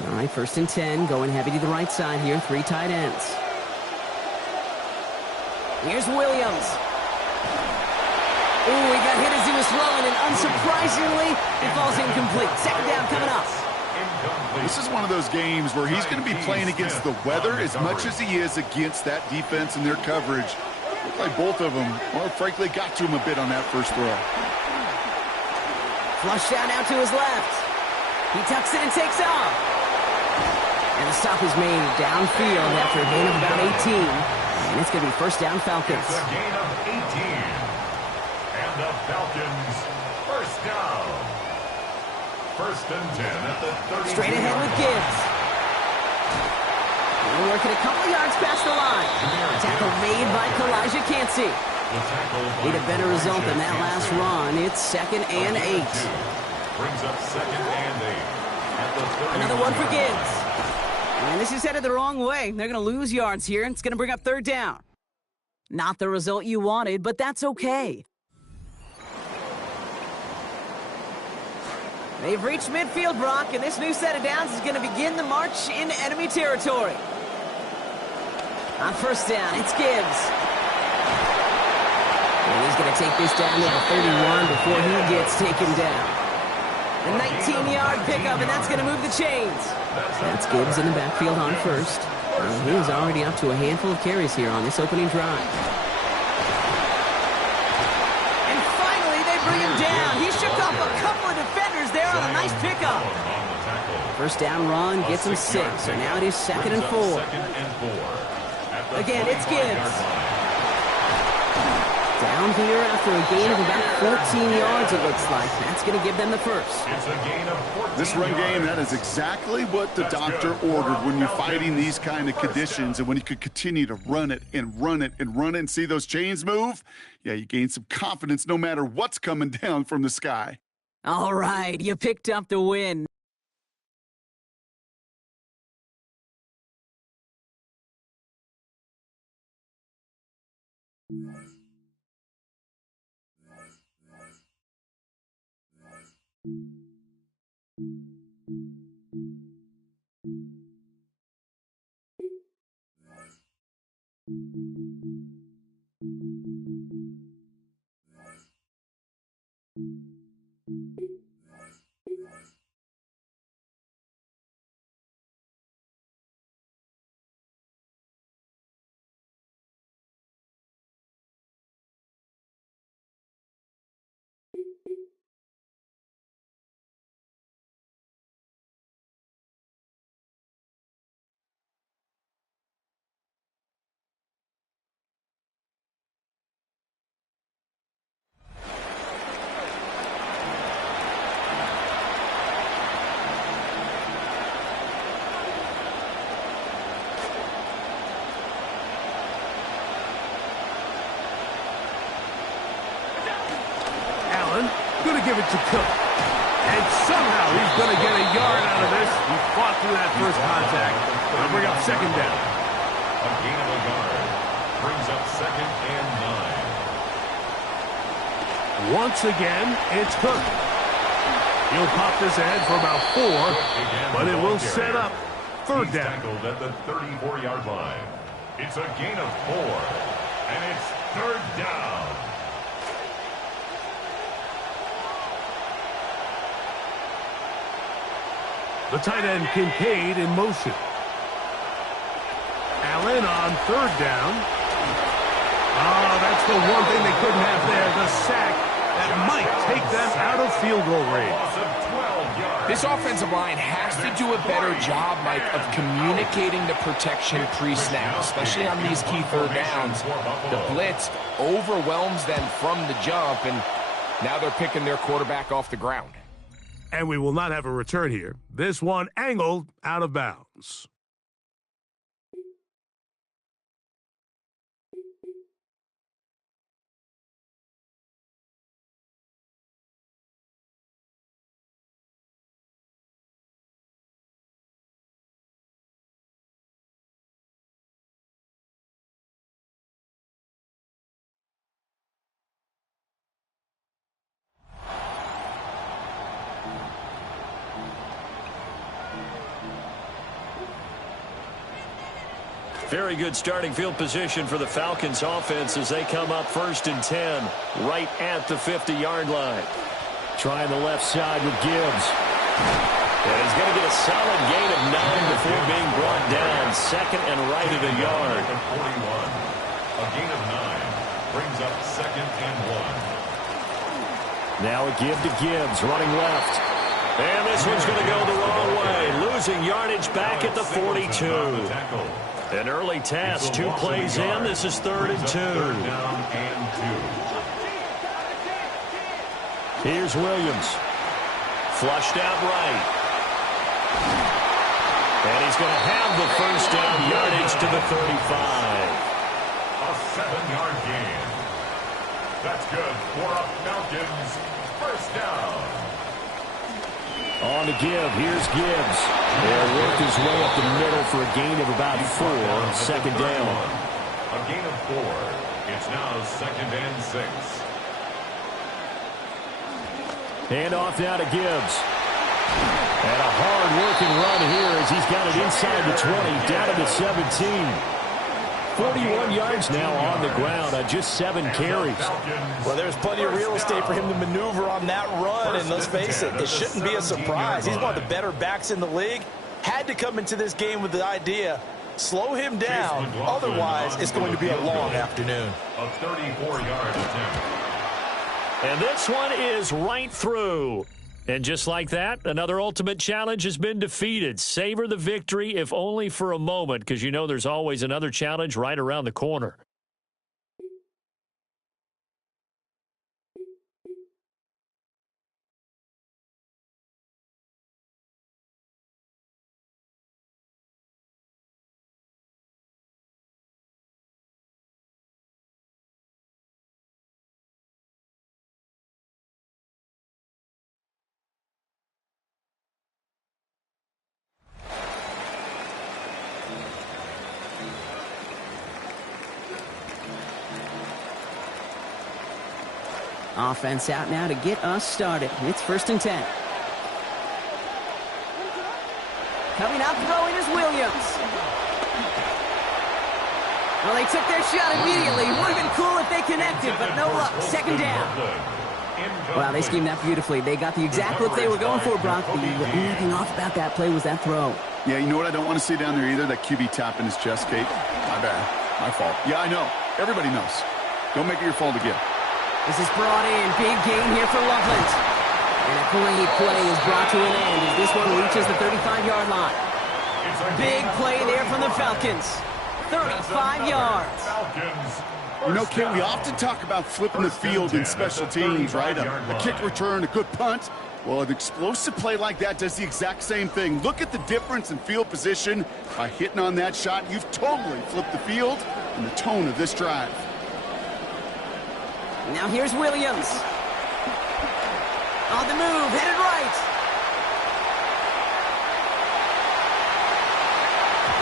All right, 1st and 10, going heavy to the right side here, 3 tight ends. Here's Williams. Ooh, he got hit as he was throwing, and unsurprisingly, it falls incomplete. 2nd down coming up. This is one of those games where he's going to be playing against the weather as much as he is against that defense and their coverage. Looks like both of them, or frankly, got to him a bit on that first throw. Flush down out to his left. He tucks it and takes off. And the stop is made downfield after a gain of about 18. And it's going to be 1st down Falcons. It's a gain of 18. And the Falcons, 1st down. 1st and 10 at the 30. Straight ahead with Gibbs. And working a couple yards past the line. Tackle made by Kalijah Cansey. Need a better result than that last run. It's 2nd and 8. Brings up 2nd and 8. Another one for Gibbs. And this is headed the wrong way. They're going to lose yards here, and it's going to bring up 3rd down. Not the result you wanted, but that's okay. They've reached midfield, Brock, and this new set of downs is going to begin the march into enemy territory. On 1st down, it's Gibbs. And he's going to take this down to the 31 before he gets taken down. A 19-yard pickup, and that's going to move the chains. That's Gibbs in the backfield on 1st. He is already up to a handful of carries here on this opening drive. And finally, they bring him down. He shook off a couple of defenders there on a nice pickup. 1st down run gets him 6, so now it is 2nd and 4. Again, it's Gibbs. Down here after a gain of about 14 yards, it looks like. That's going to give them the 1st. This run game, that is exactly what the doctor ordered when you're fighting these kind of conditions, and when you could continue to run it and run it and run it and see those chains move, yeah, you gain some confidence no matter what's coming down from the sky. All right, you picked up the win. Going to give it to Cook. And somehow he's going to get a yard out of this. He fought through that first contact. Going to bring up 2nd down. A gain of a yard. Brings up 2nd and 9. Once again, it's Cook. He'll pop this ahead for about 4, but it will set up 3rd down. He's tackled at the 34-yard line. It's a gain of 4, and it's 3rd down. The tight end, Kincaid, in motion. Allen on 3rd down. Oh, that's the one thing they couldn't have there, the sack that might take them out of field goal range. This offensive line has to do a better job, Mike, of communicating the protection pre-snap, especially on these key 3rd downs. The blitz overwhelms them from the jump, and now they're picking their quarterback off the ground. And we will not have a return here. This one angled out of bounds. Very good starting field position for the Falcons offense as they come up 1st and 10 right at the 50-yard line. Trying the left side with Gibbs. And he's going to get a solid gain of 9 before being brought down. 2nd and right at a yard. 41. A gain of 9 brings up 2nd and 1. Now a give to Gibbs running left. And this one's going to go the wrong way. Losing yardage back at the 42. An early task, 2 plays in. This is 3rd and 2. Here's Williams. Flushed out right. And he's going to have the 1st down yardage to the 35. A 7-yard gain. That's good for a Falcons first down. On to give. Here's Gibbs. They'll work his way up the middle for a gain of about 4. Second down. A gain of 4. It's now 2nd and 6. Hand off now to Gibbs. And a hard-working run here as he's got it inside the 20, down to the 17. 41 yards now on the ground on just 7 carries. Well, there's plenty of real estate for him to maneuver on that run, and let's face it, it shouldn't be a surprise. He's one of the better backs in the league. Had to come into this game with the idea, slow him down, otherwise it's going to be a long afternoon. A 34-yard attempt. And this one is right through. And just like that, another ultimate challenge has been defeated. Savor the victory, if only for a moment, because you know there's always another challenge right around the corner. Offense out now to get us started. It's 1st and 10. Coming out throwing is Williams. Well, they took their shot immediately. Would have been cool if they connected, but no luck. 2nd down. Wow, they schemed that beautifully. They got the exact look they were going for, Brock. The only thing off about that play was that throw. Yeah, you know what I don't want to see down there either? That QB tapping his chest, Kate. My bad. My fault. Yeah, I know. Everybody knows. Don't make it your fault again. This is brought in. Big gain here for Loveland. And a great play is brought to an end as this one reaches the 35-yard line. Big play there from the Falcons. 35 yards. You know, Kate, we often talk about flipping the field in special teams, right? A kick return, a good punt. Well, an explosive play like that does the exact same thing. Look at the difference in field position. By hitting on that shot, you've totally flipped the field and the tone of this drive. Now here's Williams. On the move, headed right.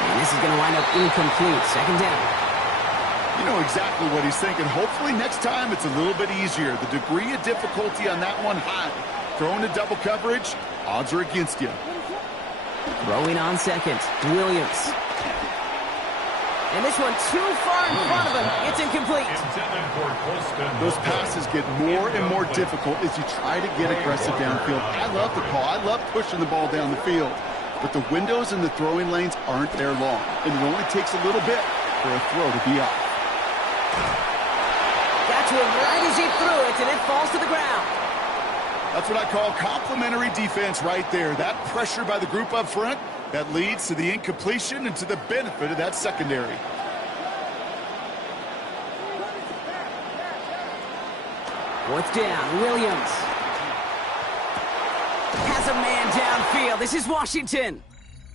And this is going to wind up incomplete. 2nd down. You know exactly what he's thinking. Hopefully next time it's a little bit easier. The degree of difficulty on that one high. Throwing to double coverage, odds are against you. Throwing on 2nd, Williams. And this one too far in front of him. It's incomplete. Those passes get more and more difficult as you try to get aggressive downfield. I love the call. I love pushing the ball down the field. But the windows in the throwing lanes aren't there long. And it only takes a little bit for a throw to be off. Got to him right as he threw it, and it falls to the ground. That's what I call complimentary defense right there. That pressure by the group up front, that leads to the incompletion and to the benefit of that secondary. Fourth down, Williams. Has a man downfield. This is Washington.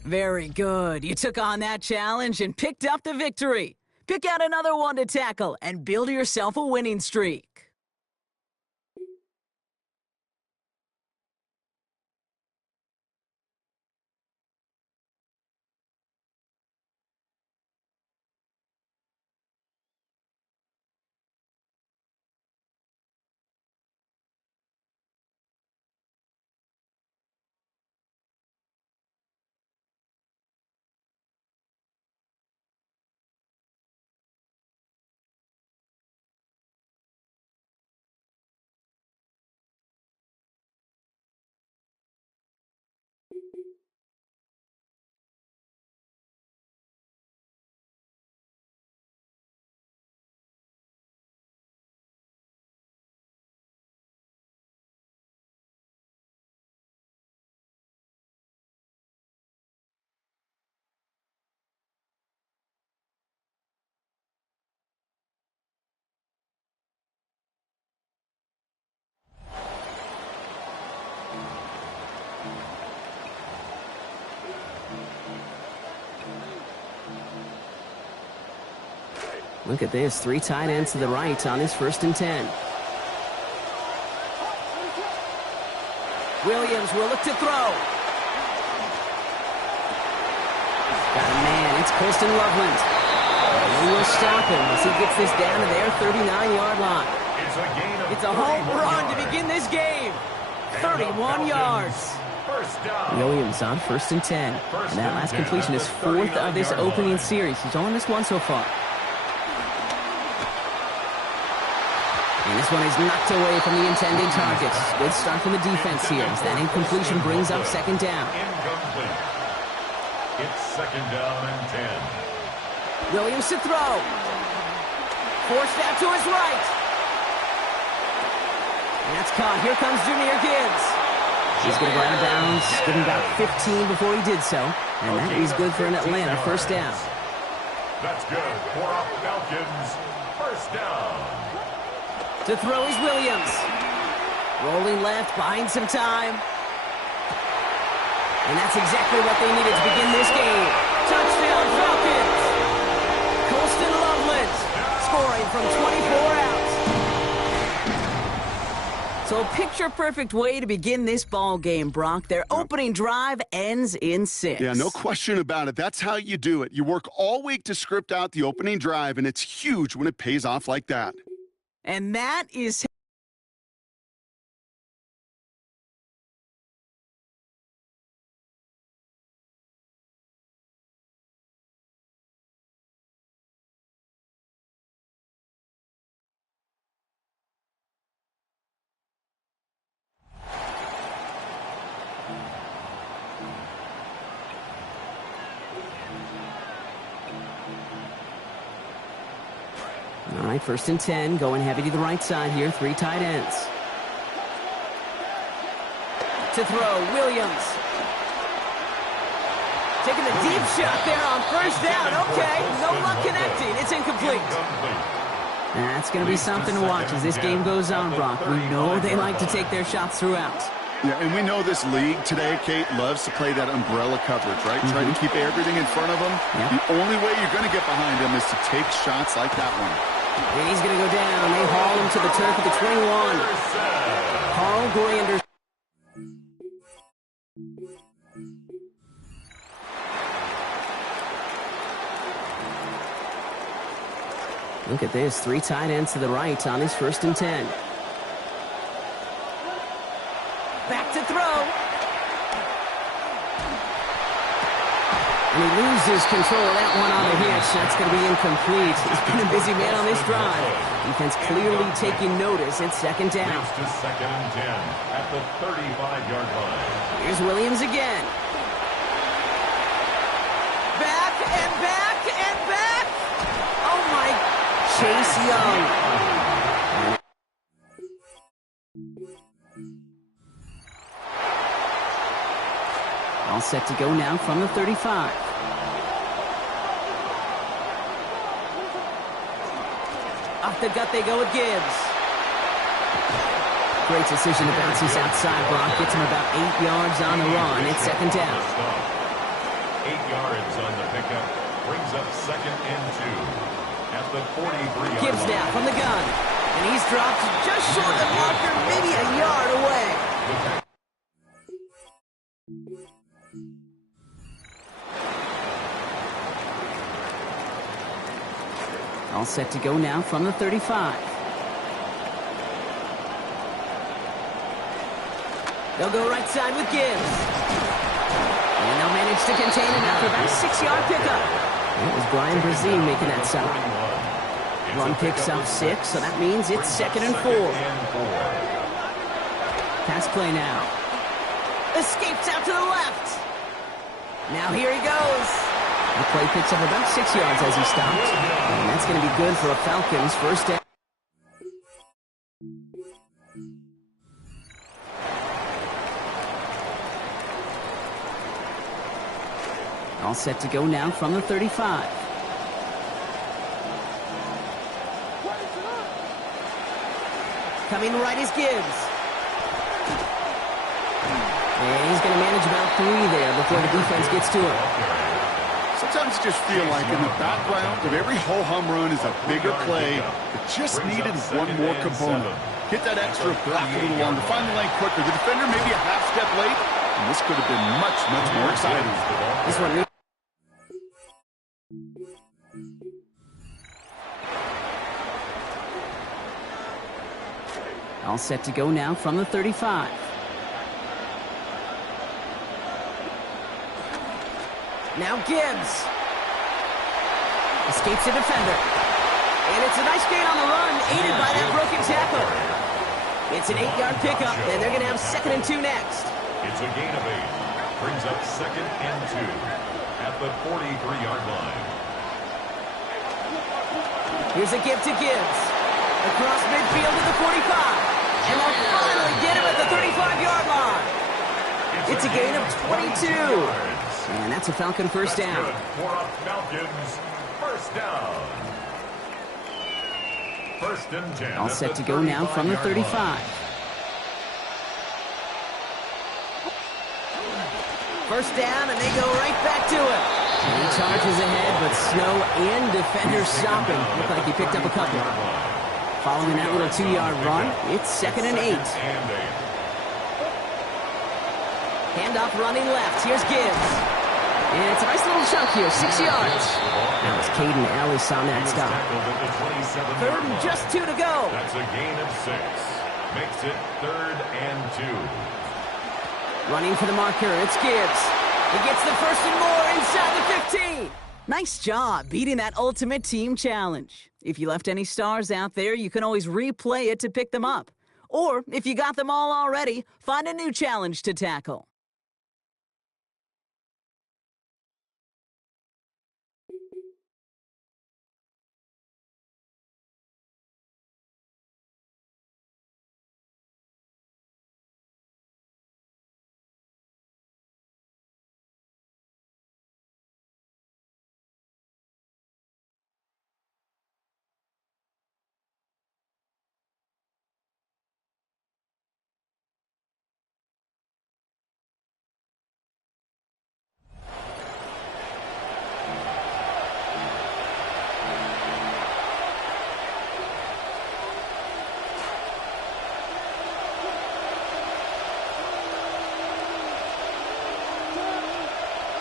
Very good. You took on that challenge and picked up the victory. Pick out another one to tackle and build yourself a winning streak. Look at this, 3 tight ends to the right on his 1st and 10. Williams will look to throw. Got a man. It's Colston Loveland. He will stop him as he gets this down to their 39-yard line. It's a home run to begin this game. 31 yards. Williams on 1st and 10. And that last completion is 4th of this opening series. He's only missed one so far. And this one is knocked away from the intended targets. Good start from the defense here as that incompletion brings up 2nd down. Incomplete. It's 2nd down and 10. Williams to throw. Forced out to his right. And that's caught. Here comes Jahmyr Gibbs. He's going to go out of bounds. Give him about 15 before he did so. And that is good for an Atlanta 1st down. That's good for our Falcons. 1st down. To throw is Williams. Rolling left, buying some time. And that's exactly what they needed to begin this game. Touchdown, Falcons! Colston Loveland scoring from 24 out. So a picture-perfect way to begin this ball game, Brock. Their opening drive ends in 6. Yeah, no question about it. That's how you do it. You work all week to script out the opening drive, and it's huge when it pays off like that. And that is... All right, 1st and 10, going heavy to the right side here, 3 tight ends. To throw, Williams. Taking the deep shot there on 1st down. Okay, no luck connecting. It's incomplete. That's going to be something to watch as this game goes on, Brock. We know they like to take their shots throughout. Yeah, and we know this league today, Kate, loves to play that umbrella coverage, right? Try to keep everything in front of them. Yep. The only way you're going to get behind them is to take shots like that one. And he's going to go down. They haul him to the turf at the 21. Carl Grander. Look at this. 3 tight ends to the right on his 1st and 10. Back to throw. And he loses control of that one on the hitch. That's going to be incomplete. He's been a busy man on this drive. Defense clearly taking notice. It's 2nd down. Moves to 2nd and 10 at the 35-yard line. Here's Williams again. Back and back and back. Oh, my. Chase Young. All set to go now from the 35. Off the gut they go with Gibbs. Great decision to bounce this outside, Brock. Gets him about 8 yards on the run. It's 2nd down. 8 yards on the pickup. Brings up 2nd and 2 at the 43-yard line. Gibbs now from the gun. And he's dropped just short of marker, maybe a yard away. All set to go now from the 35. They'll go right side with Gibbs. And they'll manage to contain him after about a 6-yard pickup. It was Brian Brazil making that stop. Run picks up 6, so that means it's 2nd and 4. Pass play now. Escapes out to the left. Now here he goes. The play picks up about 6 yards as he stops. And that's going to be good for a Falcons 1st down. All set to go now from the 35. Coming right is Gibbs. And he's going to manage about 3 there before the defense gets to him. Sometimes you just feel like in the background of every ho-hum run is a bigger play that just needed one more component. Hit that extra block a little longer. Find the lane quicker. The defender maybe a half step late, and this could have been much, much more exciting. This one. All set to go now from the 35. Now Gibbs. Escapes the defender. And it's a nice gain on the run, aided by that broken tackle. It's an 8-yard pickup, and they're going to have 2nd and 2 next. It's a gain of 8. Brings up 2nd and 2 at the 43-yard line. Here's a give to Gibbs. Across midfield to the 45. And they'll finally get him at the 35-yard line. It's a gain of 22. And that's a Falcon first down. For a Falcons first down. 1st and 10. All set to go now from the 35. First down, and they go right back to it. And he charges ahead, but Snow and defenders stop him. Looked like he picked up a couple. Following that little 2-yard run, it's 2nd and 8. Handoff running left. Here's Gibbs. And it's a nice little chunk here, 6 yards. That was Caden Ellis on that stop. 3rd and just 2 to go. That's a gain of 6. Makes it 3rd and 2. Running for the marker, it's Gibbs. He gets the 1st and more inside the 15. Nice job beating that ultimate team challenge. If you left any stars out there, you can always replay it to pick them up. Or, if you got them all already, find a new challenge to tackle.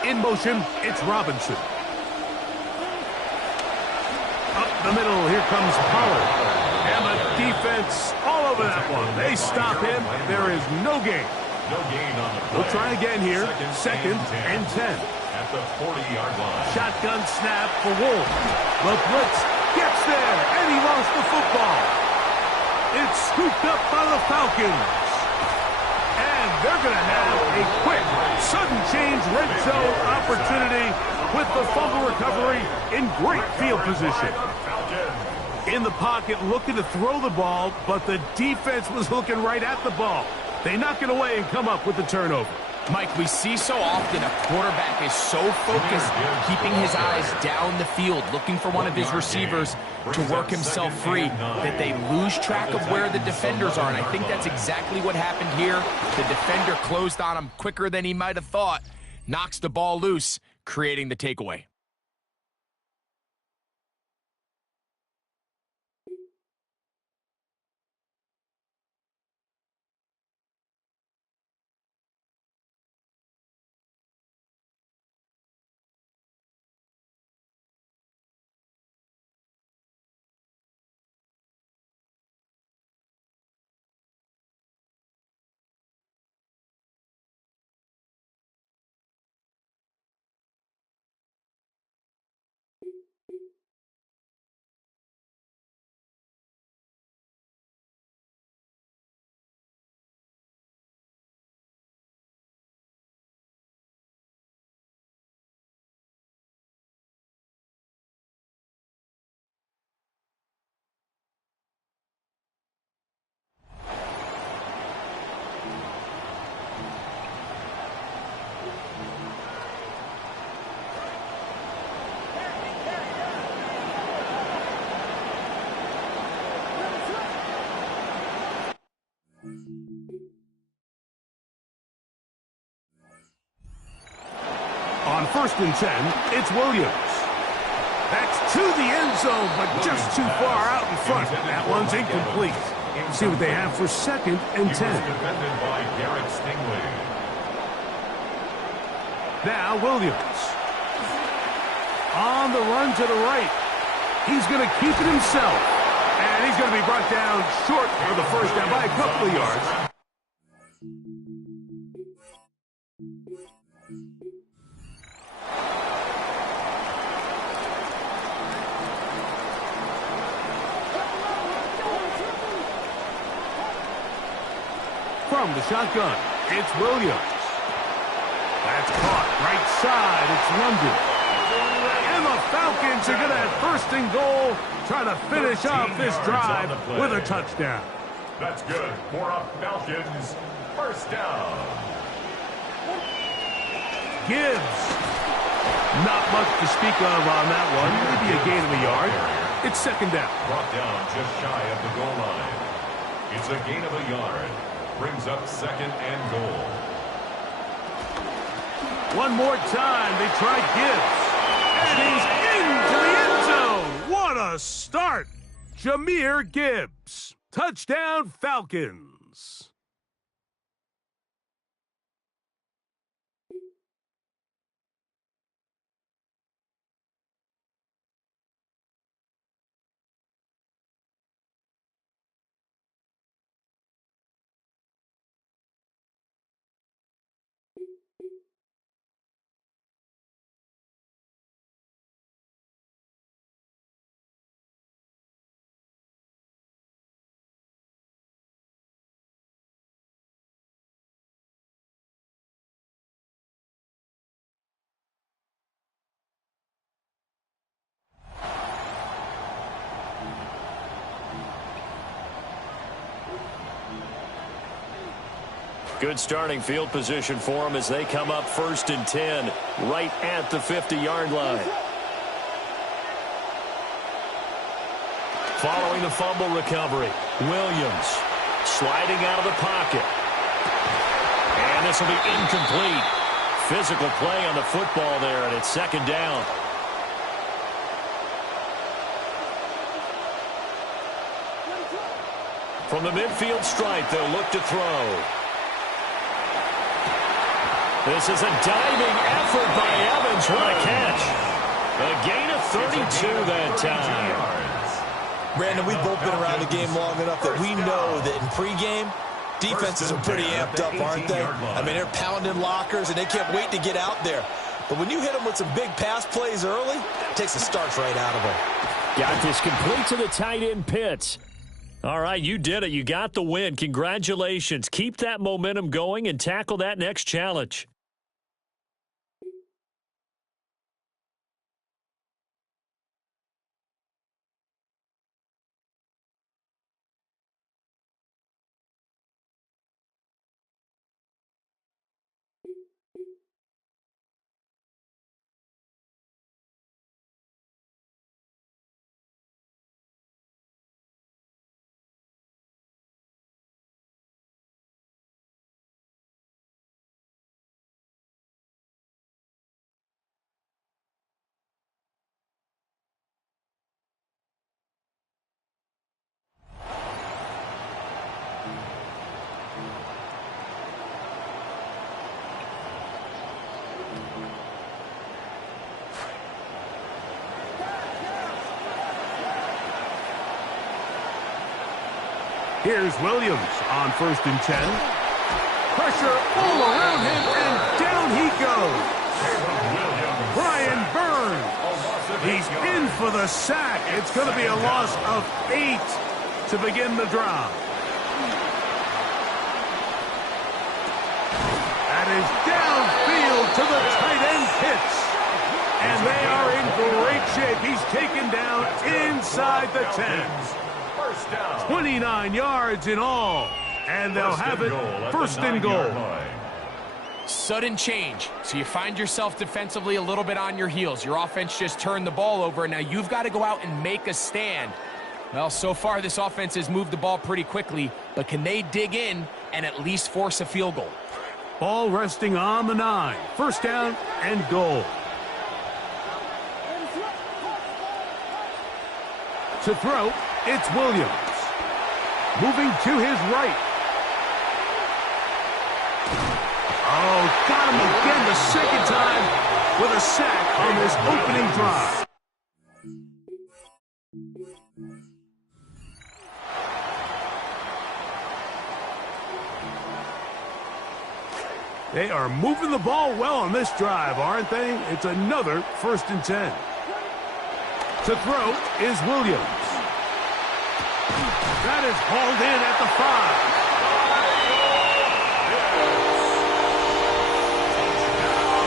In motion, it's Robinson. Up the middle, here comes Pollard. And the defense all over that one. They stop him. There is no gain. No gain on the play. We'll try again here. 2nd and 10. At the 40-yard line. Shotgun snap for Wolf. The blitz gets there, and he lost the football. It's scooped up by the Falcons. And they're going to have a quick, sudden change red zone opportunity with the fumble recovery in great field position. In the pocket, looking to throw the ball, but the defense was looking right at the ball. They knock it away and come up with the turnover. Mike, we see so often a quarterback is so focused, keeping his eyes down the field, looking for one of his receivers to work himself free, that they lose track of where the defenders are. And I think that's exactly what happened here. The defender closed on him quicker than he might have thought, knocks the ball loose, creating the takeaway. On 1st and 10, it's Williams. That's to the end zone, but just too far out in front. That one's incomplete. See what they have for 2nd and 10. Defended by Garrett Stingley. Now Williams. On the run to the right. He's going to keep it himself. And he's going to be brought down short for the first down by a couple of yards. From the shotgun, it's Williams. That's caught. Right side, it's London. And the Falcons are going to have 1st and goal, trying to finish off this drive with a touchdown. That's good for a Falcons 1st down. Gibbs. Not much to speak of on that one. Maybe a gain of a yard. It's 2nd down. Brought down just shy of the goal line. It's a gain of a yard. Brings up 2nd and goal. One more time, they try Gibbs. And he's into the end zone. What a start. Jahmyr Gibbs. Touchdown, Falcons. Good starting field position for them as they come up 1st and 10, right at the 50-yard line. Following the fumble recovery, Williams sliding out of the pocket. And this will be incomplete. Physical play on the football there, and it's 2nd down. From the midfield stripe, they'll look to throw. This is a diving effort by Evans. What a catch. A gain of 32 that time. Brandon, we've both been around the game long enough that we know that in pregame, defenses are pretty amped up, aren't they? I mean, they're pounding lockers, and they can't wait to get out there. But when you hit them with some big pass plays early, it takes the starch right out of them. Got this complete to the tight end Pitts. All right, you did it. You got the win. Congratulations. Keep that momentum going and tackle that next challenge. Here's Williams on 1st and 10. Pressure all around him, and down he goes. Brian Burns. He's in for the sack. It's going to be a loss of 8 to begin the drive. That is downfield to the tight end Pitts. And they are in great shape. He's taken down inside the 10. 29 yards in all. And they'll have it 1st and goal. Sudden change. So you find yourself defensively a little bit on your heels. Your offense just turned the ball over, and now you've got to go out and make a stand. Well, so far this offense has moved the ball pretty quickly, but can they dig in and at least force a field goal? Ball resting on the 9. 1st down and goal. To throw, it's Williams. Moving to his right. Oh, got him again the second time with a sack on this opening drive. They are moving the ball well on this drive, aren't they? It's another 1st and 10. To throw is Williams. That is hauled in at the 5.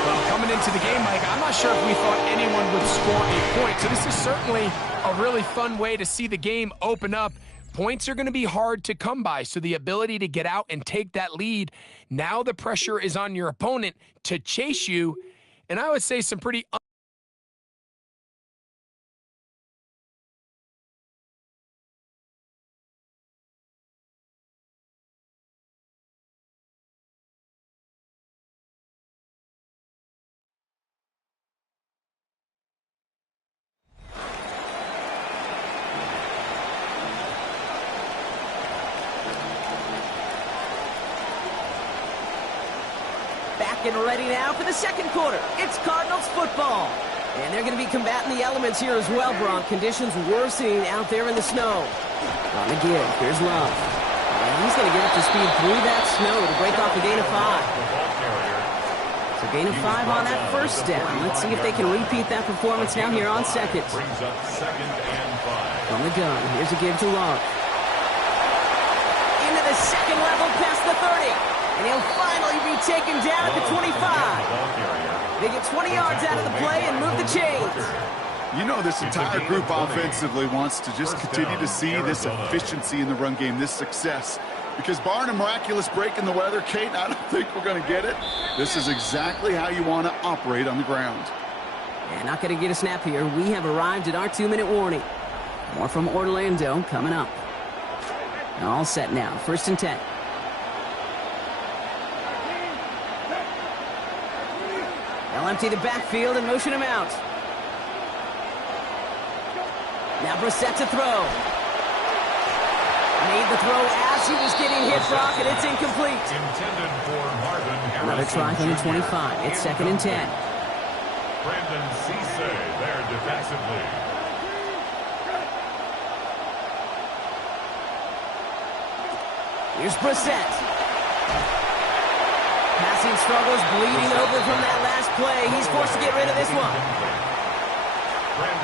Well, coming into the game, Mike, I'm not sure if we thought anyone would score a point. So this is certainly a really fun way to see the game open up. Points are going to be hard to come by, so the ability to get out and take that lead, now the pressure is on your opponent to chase you, and I would say some pretty Back and ready now for the second quarter. It's Cardinals football. And they're going to be combating the elements here as well, Bron. Conditions worsening out there in the snow. On the give. Here's Love. And he's going to get up to speed through that snow to break off a gain of 5. So gain of 5 on that first down. Let's see if they can repeat that performance now here on second. On the gun. Here's a give to Love. Into the second level past the 30. And he'll finally be taken down at the 25. They get 20 yards out of the play and move the chains. You know, this entire group offensively wants to just continue to see this efficiency in the run game, this success. Because barring a miraculous break in the weather, Kate, I don't think we're going to get it. This is exactly how you want to operate on the ground. And not going to get a snap here. We have arrived at our 2-minute warning. More from Orlando coming up. All set now. 1st and 10. They'll empty the backfield and motion him out. Now Brissett to throw. Made the throw as he was getting hit, Brock, and it's incomplete. Another try from the 25. It's 2nd and 10. Brandon Cisse there defensively. Here's Brissett. Passing struggles, bleeding over from that last play. He's forced to get rid of this one.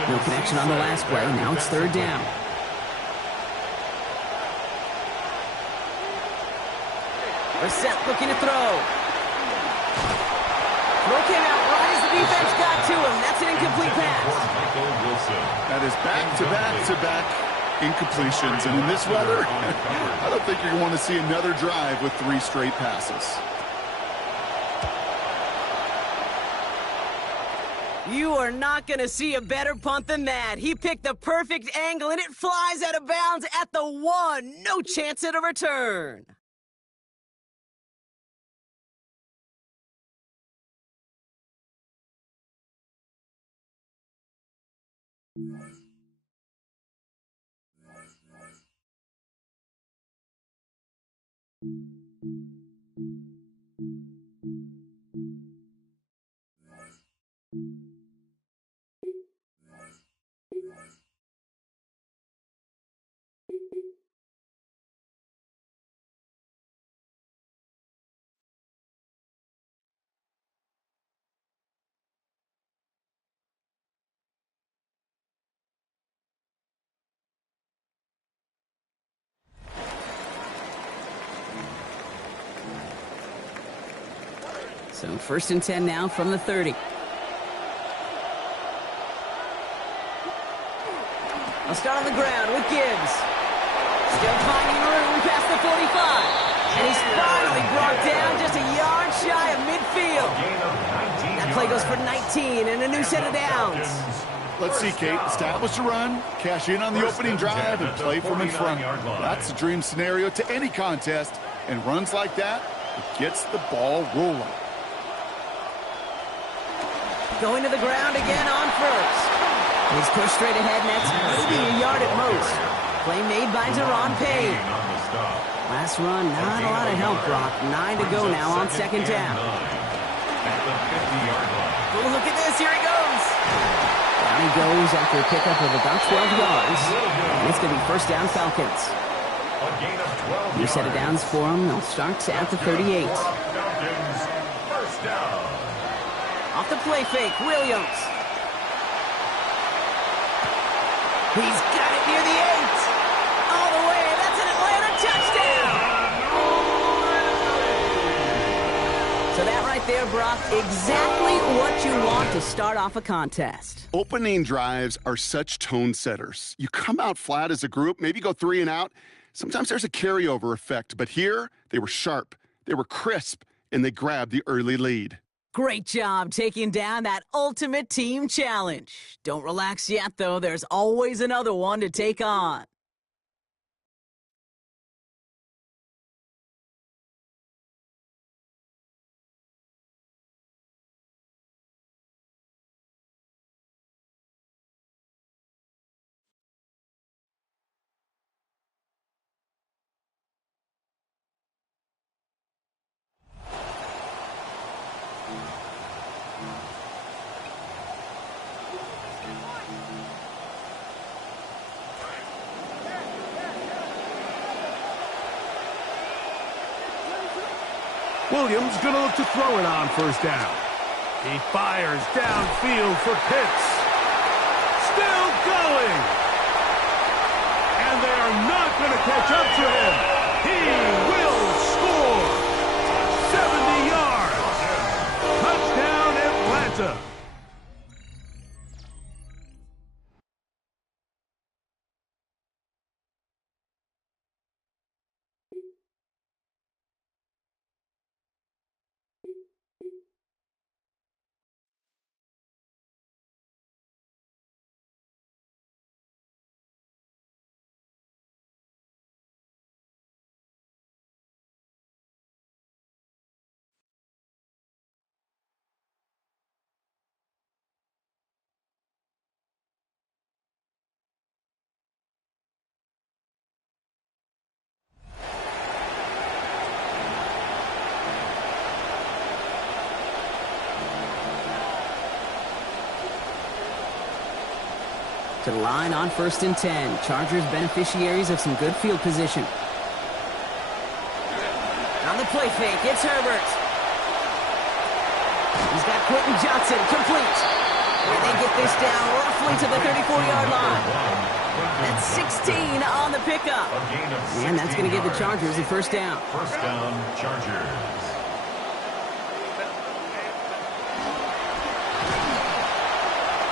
No connection on the last play. Now it's 3rd down. Brissett looking to throw. Throw came out right as the defense got to him. That's an incomplete pass. That is back-to-back-to-back incompletions. And in this weather, I don't think you're going to see another drive with 3 straight passes. You are not going to see a better punt than that. He picked the perfect angle, and it flies out of bounds at the 1. No chance at a return. So 1st and 10 now from the 30. I'll start on the ground with Gibbs. Still finding room past the 45. And he's finally brought down just a yard shy of midfield. That play goes for 19 and a new set of downs. Let's see, Kate. Establish a run, cash in on the opening drive, and play from in front. That's a dream scenario to any contest. And runs like that, it gets the ball rolling. Going to the ground again on first. He's pushed straight ahead, and that's maybe a yard at most. Play made by Deron Payne. Last run, not a lot of help, Brock. 9 to go now on second down. Oh, look at this. Here he goes. Down he goes after a pickup of about 12 yards. And it's going to be first down Falcons. New set of downs for him. They'll start at the 38. Off the play fake, Williams. He's got it near the 8. All the way. That's an Atlanta touchdown. So that right there, Brock, exactly what you want to start off a contest. Opening drives are such tone setters. You come out flat as a group, maybe go 3 and out. Sometimes there's a carryover effect, but here they were sharp, they were crisp, and they grabbed the early lead. Great job taking down that ultimate team challenge. Don't relax yet, though. There's always another one to take on. Williams going to look to throw it on first down. He fires downfield for Pitts. Still going. And they are not going to catch up to him. He will score. 70 yards. Touchdown Atlanta. To the line on first and 10. Chargers beneficiaries of some good field position. On the play fake, it's Herbert. He's got Quentin Johnson, complete. And they get this down roughly to the 34-yard line. That's 16 on the pickup. And that's going to give the Chargers a first down. First down, Chargers.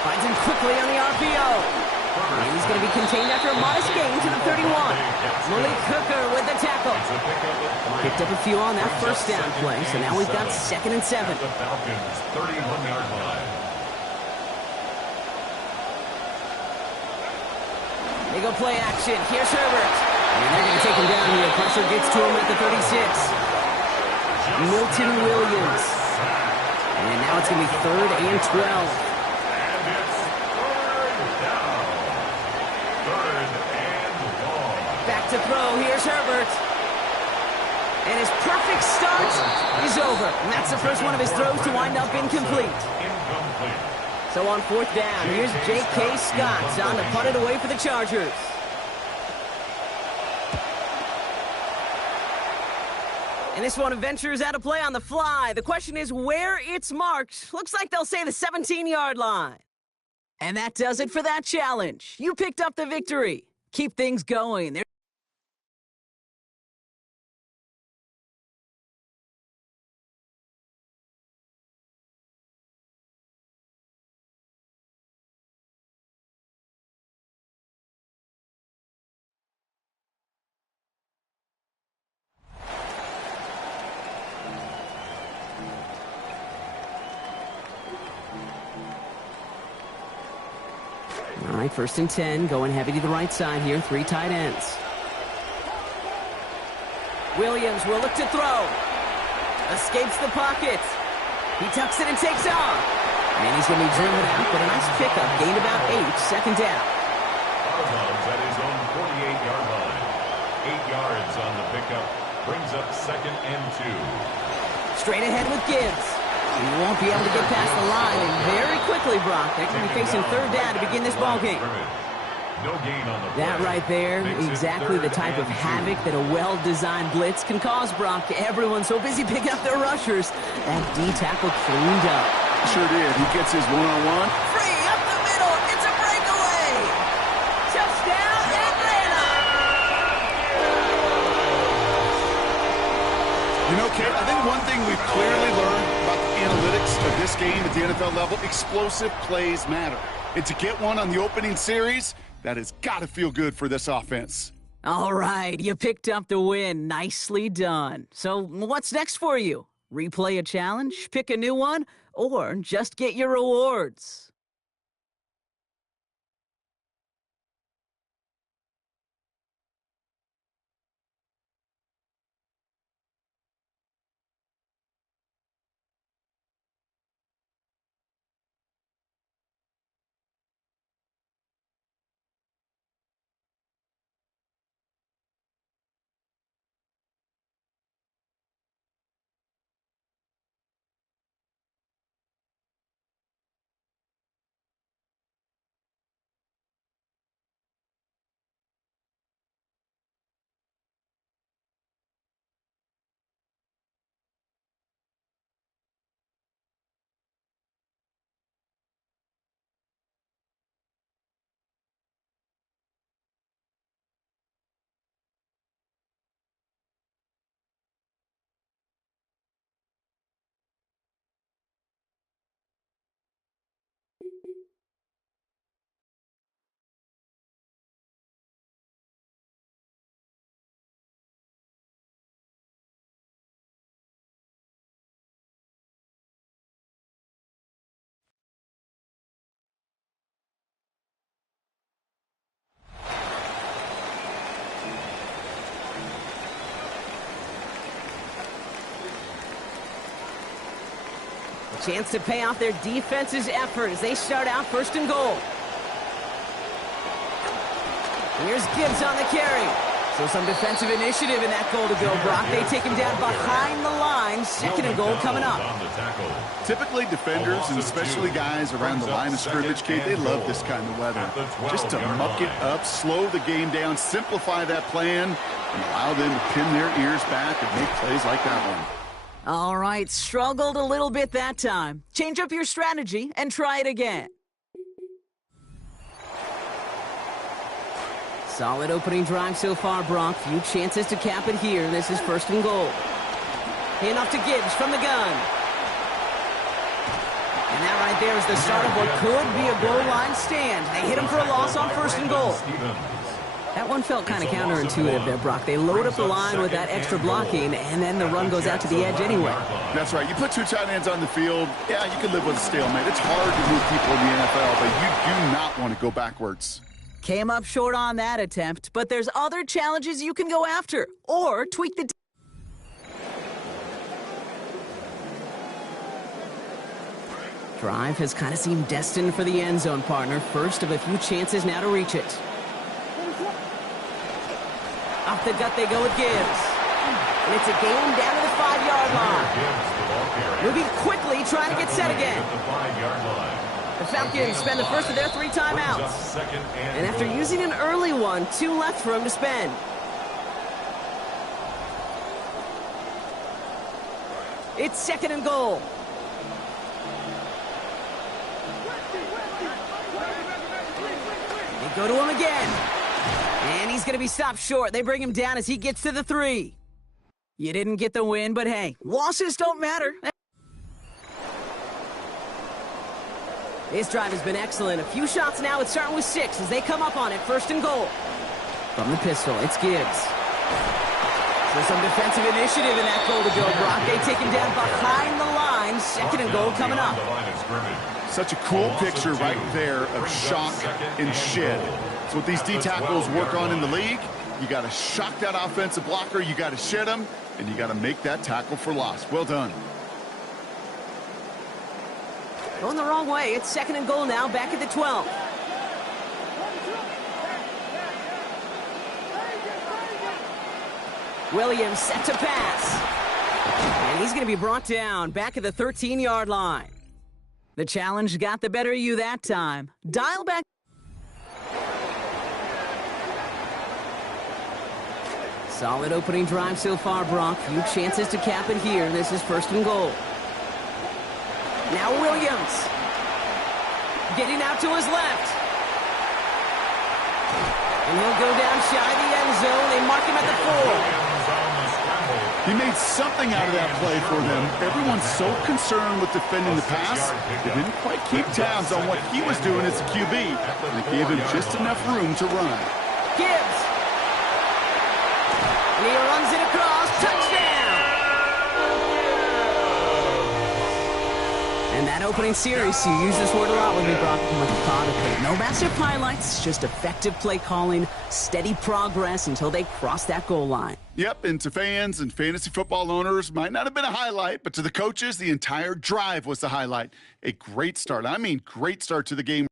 Finds him quickly on the RPO. And he's going to be contained after a modest gain to the 31. Malik Hooker with the tackle. Picked up a few on that first down play, so now we've got 2nd and 7. The Falcons, 31-yard line. They go play action. Here's Herbert. And they're going to take him down here. Pressure gets to him at the 36. Milton Williams. And now it's going to be 3rd and 12. Back to throw. Here's Herbert. And his perfect start is over. And that's the first one of his throws to wind up incomplete. So on 4th down, here's J.K. Scott on to punt it away for the Chargers. And this one ventures out of play on the fly. The question is where it's marked. Looks like they'll say the 17-yard line. And that does it for that challenge. You picked up the victory. Keep things going. All right, 1st and 10, going heavy to the right side here. 3 tight ends. Williams will look to throw. Escapes the pocket. He tucks it and takes off. And he's going to be driven out, but a nice pickup. Gained about 8, 2nd down. Out of bounds at his own 48-yard line. 8 yards on the pickup. Brings up 2nd and 2. Straight ahead with Gibbs. He won't be able to get past the line, and very quickly, Brock, they're going to be facing 3rd down to begin this ball game. No gain on the play. That right there, exactly the type of havoc that a well-designed blitz can cause, Brock. Everyone's so busy picking up their rushers. That D tackle cleaned up. Sure did. He gets his one-on-one. Free up the middle. It's a breakaway. Touchdown, Atlanta. You know, Kate, I think one thing we've clearly learned about the analytics of this game at the NFL level, explosive plays matter. And to get one on the opening series, that has got to feel good for this offense. All right, you picked up the win. Nicely done. So what's next for you? Replay a challenge, pick a new one, or just get your rewards? Chance to pay off their defense's effort as they start out 1st and goal. Here's Gibbs on the carry. So some defensive initiative in that goal to go, Brock. They take him down behind the line. 2nd and goal coming up. Typically, defenders, and especially guys around the line of scrimmage, Kate, they love this kind of weather. Just to muck it up, slow the game down, simplify that plan, and allow them to pin their ears back and make plays like that one. All right, struggled a little bit that time. Change up your strategy and try it again. Solid opening drive so far, Brock. Few chances to cap it here. This is 1st and goal. Hand off to Gibbs from the gun. And that right there is the start of what could be a goal line stand. They hit him for a loss on 1st and goal. That one felt kind of counterintuitive there, Brock. They load up the line with that extra blocking, and then the run goes out to the edge anyway. That's right. You put 2 tight ends on the field, yeah, you can live with a stalemate. It's hard to move people in the NFL, but you do not want to go backwards. Came up short on that attempt, but there's other challenges you can go after, or tweak the... Drive has kind of seemed destined for the end zone, partner. First of a few chances now to reach it. Off the gut they go with Gibbs. And it's a gain down to the 5-yard line. Moving quickly, trying to get set again. The Falcons spend the first of their 3 timeouts. And after using an early one, 2 left for them to spend. It's 2nd and goal. They go to him again. And he's going to be stopped short. They bring him down as he gets to the 3. You didn't get the win, but hey, losses don't matter. This drive has been excellent. A few shots now. It's starting with 6 as they come up on it. 1st and goal. From the pistol, it's Gibbs. So some defensive initiative in that goal to go, Brock. They take him down behind the line. 2nd and goal coming up. Such a cool picture right there of shock and shed. It's what these D tackles work on in the league. You got to shock that offensive blocker, you got to shed him, and you got to make that tackle for loss. Well done. Going the wrong way. It's 2nd and goal now, back at the 12. Williams set to pass. And he's going to be brought down back at the 13-yard line. The challenge got the better of you that time. Dial back. Solid opening drive so far, Brock. Few chances to cap it here. This is 1st and goal. Now Williams. Getting out to his left. And he'll go down shy of the end zone. They mark him at the 4. He made something out of that play for them. Everyone's so concerned with defending the pass, they didn't quite keep tabs on what he was doing as a QB. They gave him just enough room to run. Gibbs. And he runs it across. Touchdown! And that opening series, you use this word a lot with me, Brock, methodical. No massive highlights, just effective play calling, steady progress until they cross that goal line. Yep, and to fans and fantasy football owners, might not have been a highlight, but to the coaches, the entire drive was the highlight. A great start. I mean, great start to the game.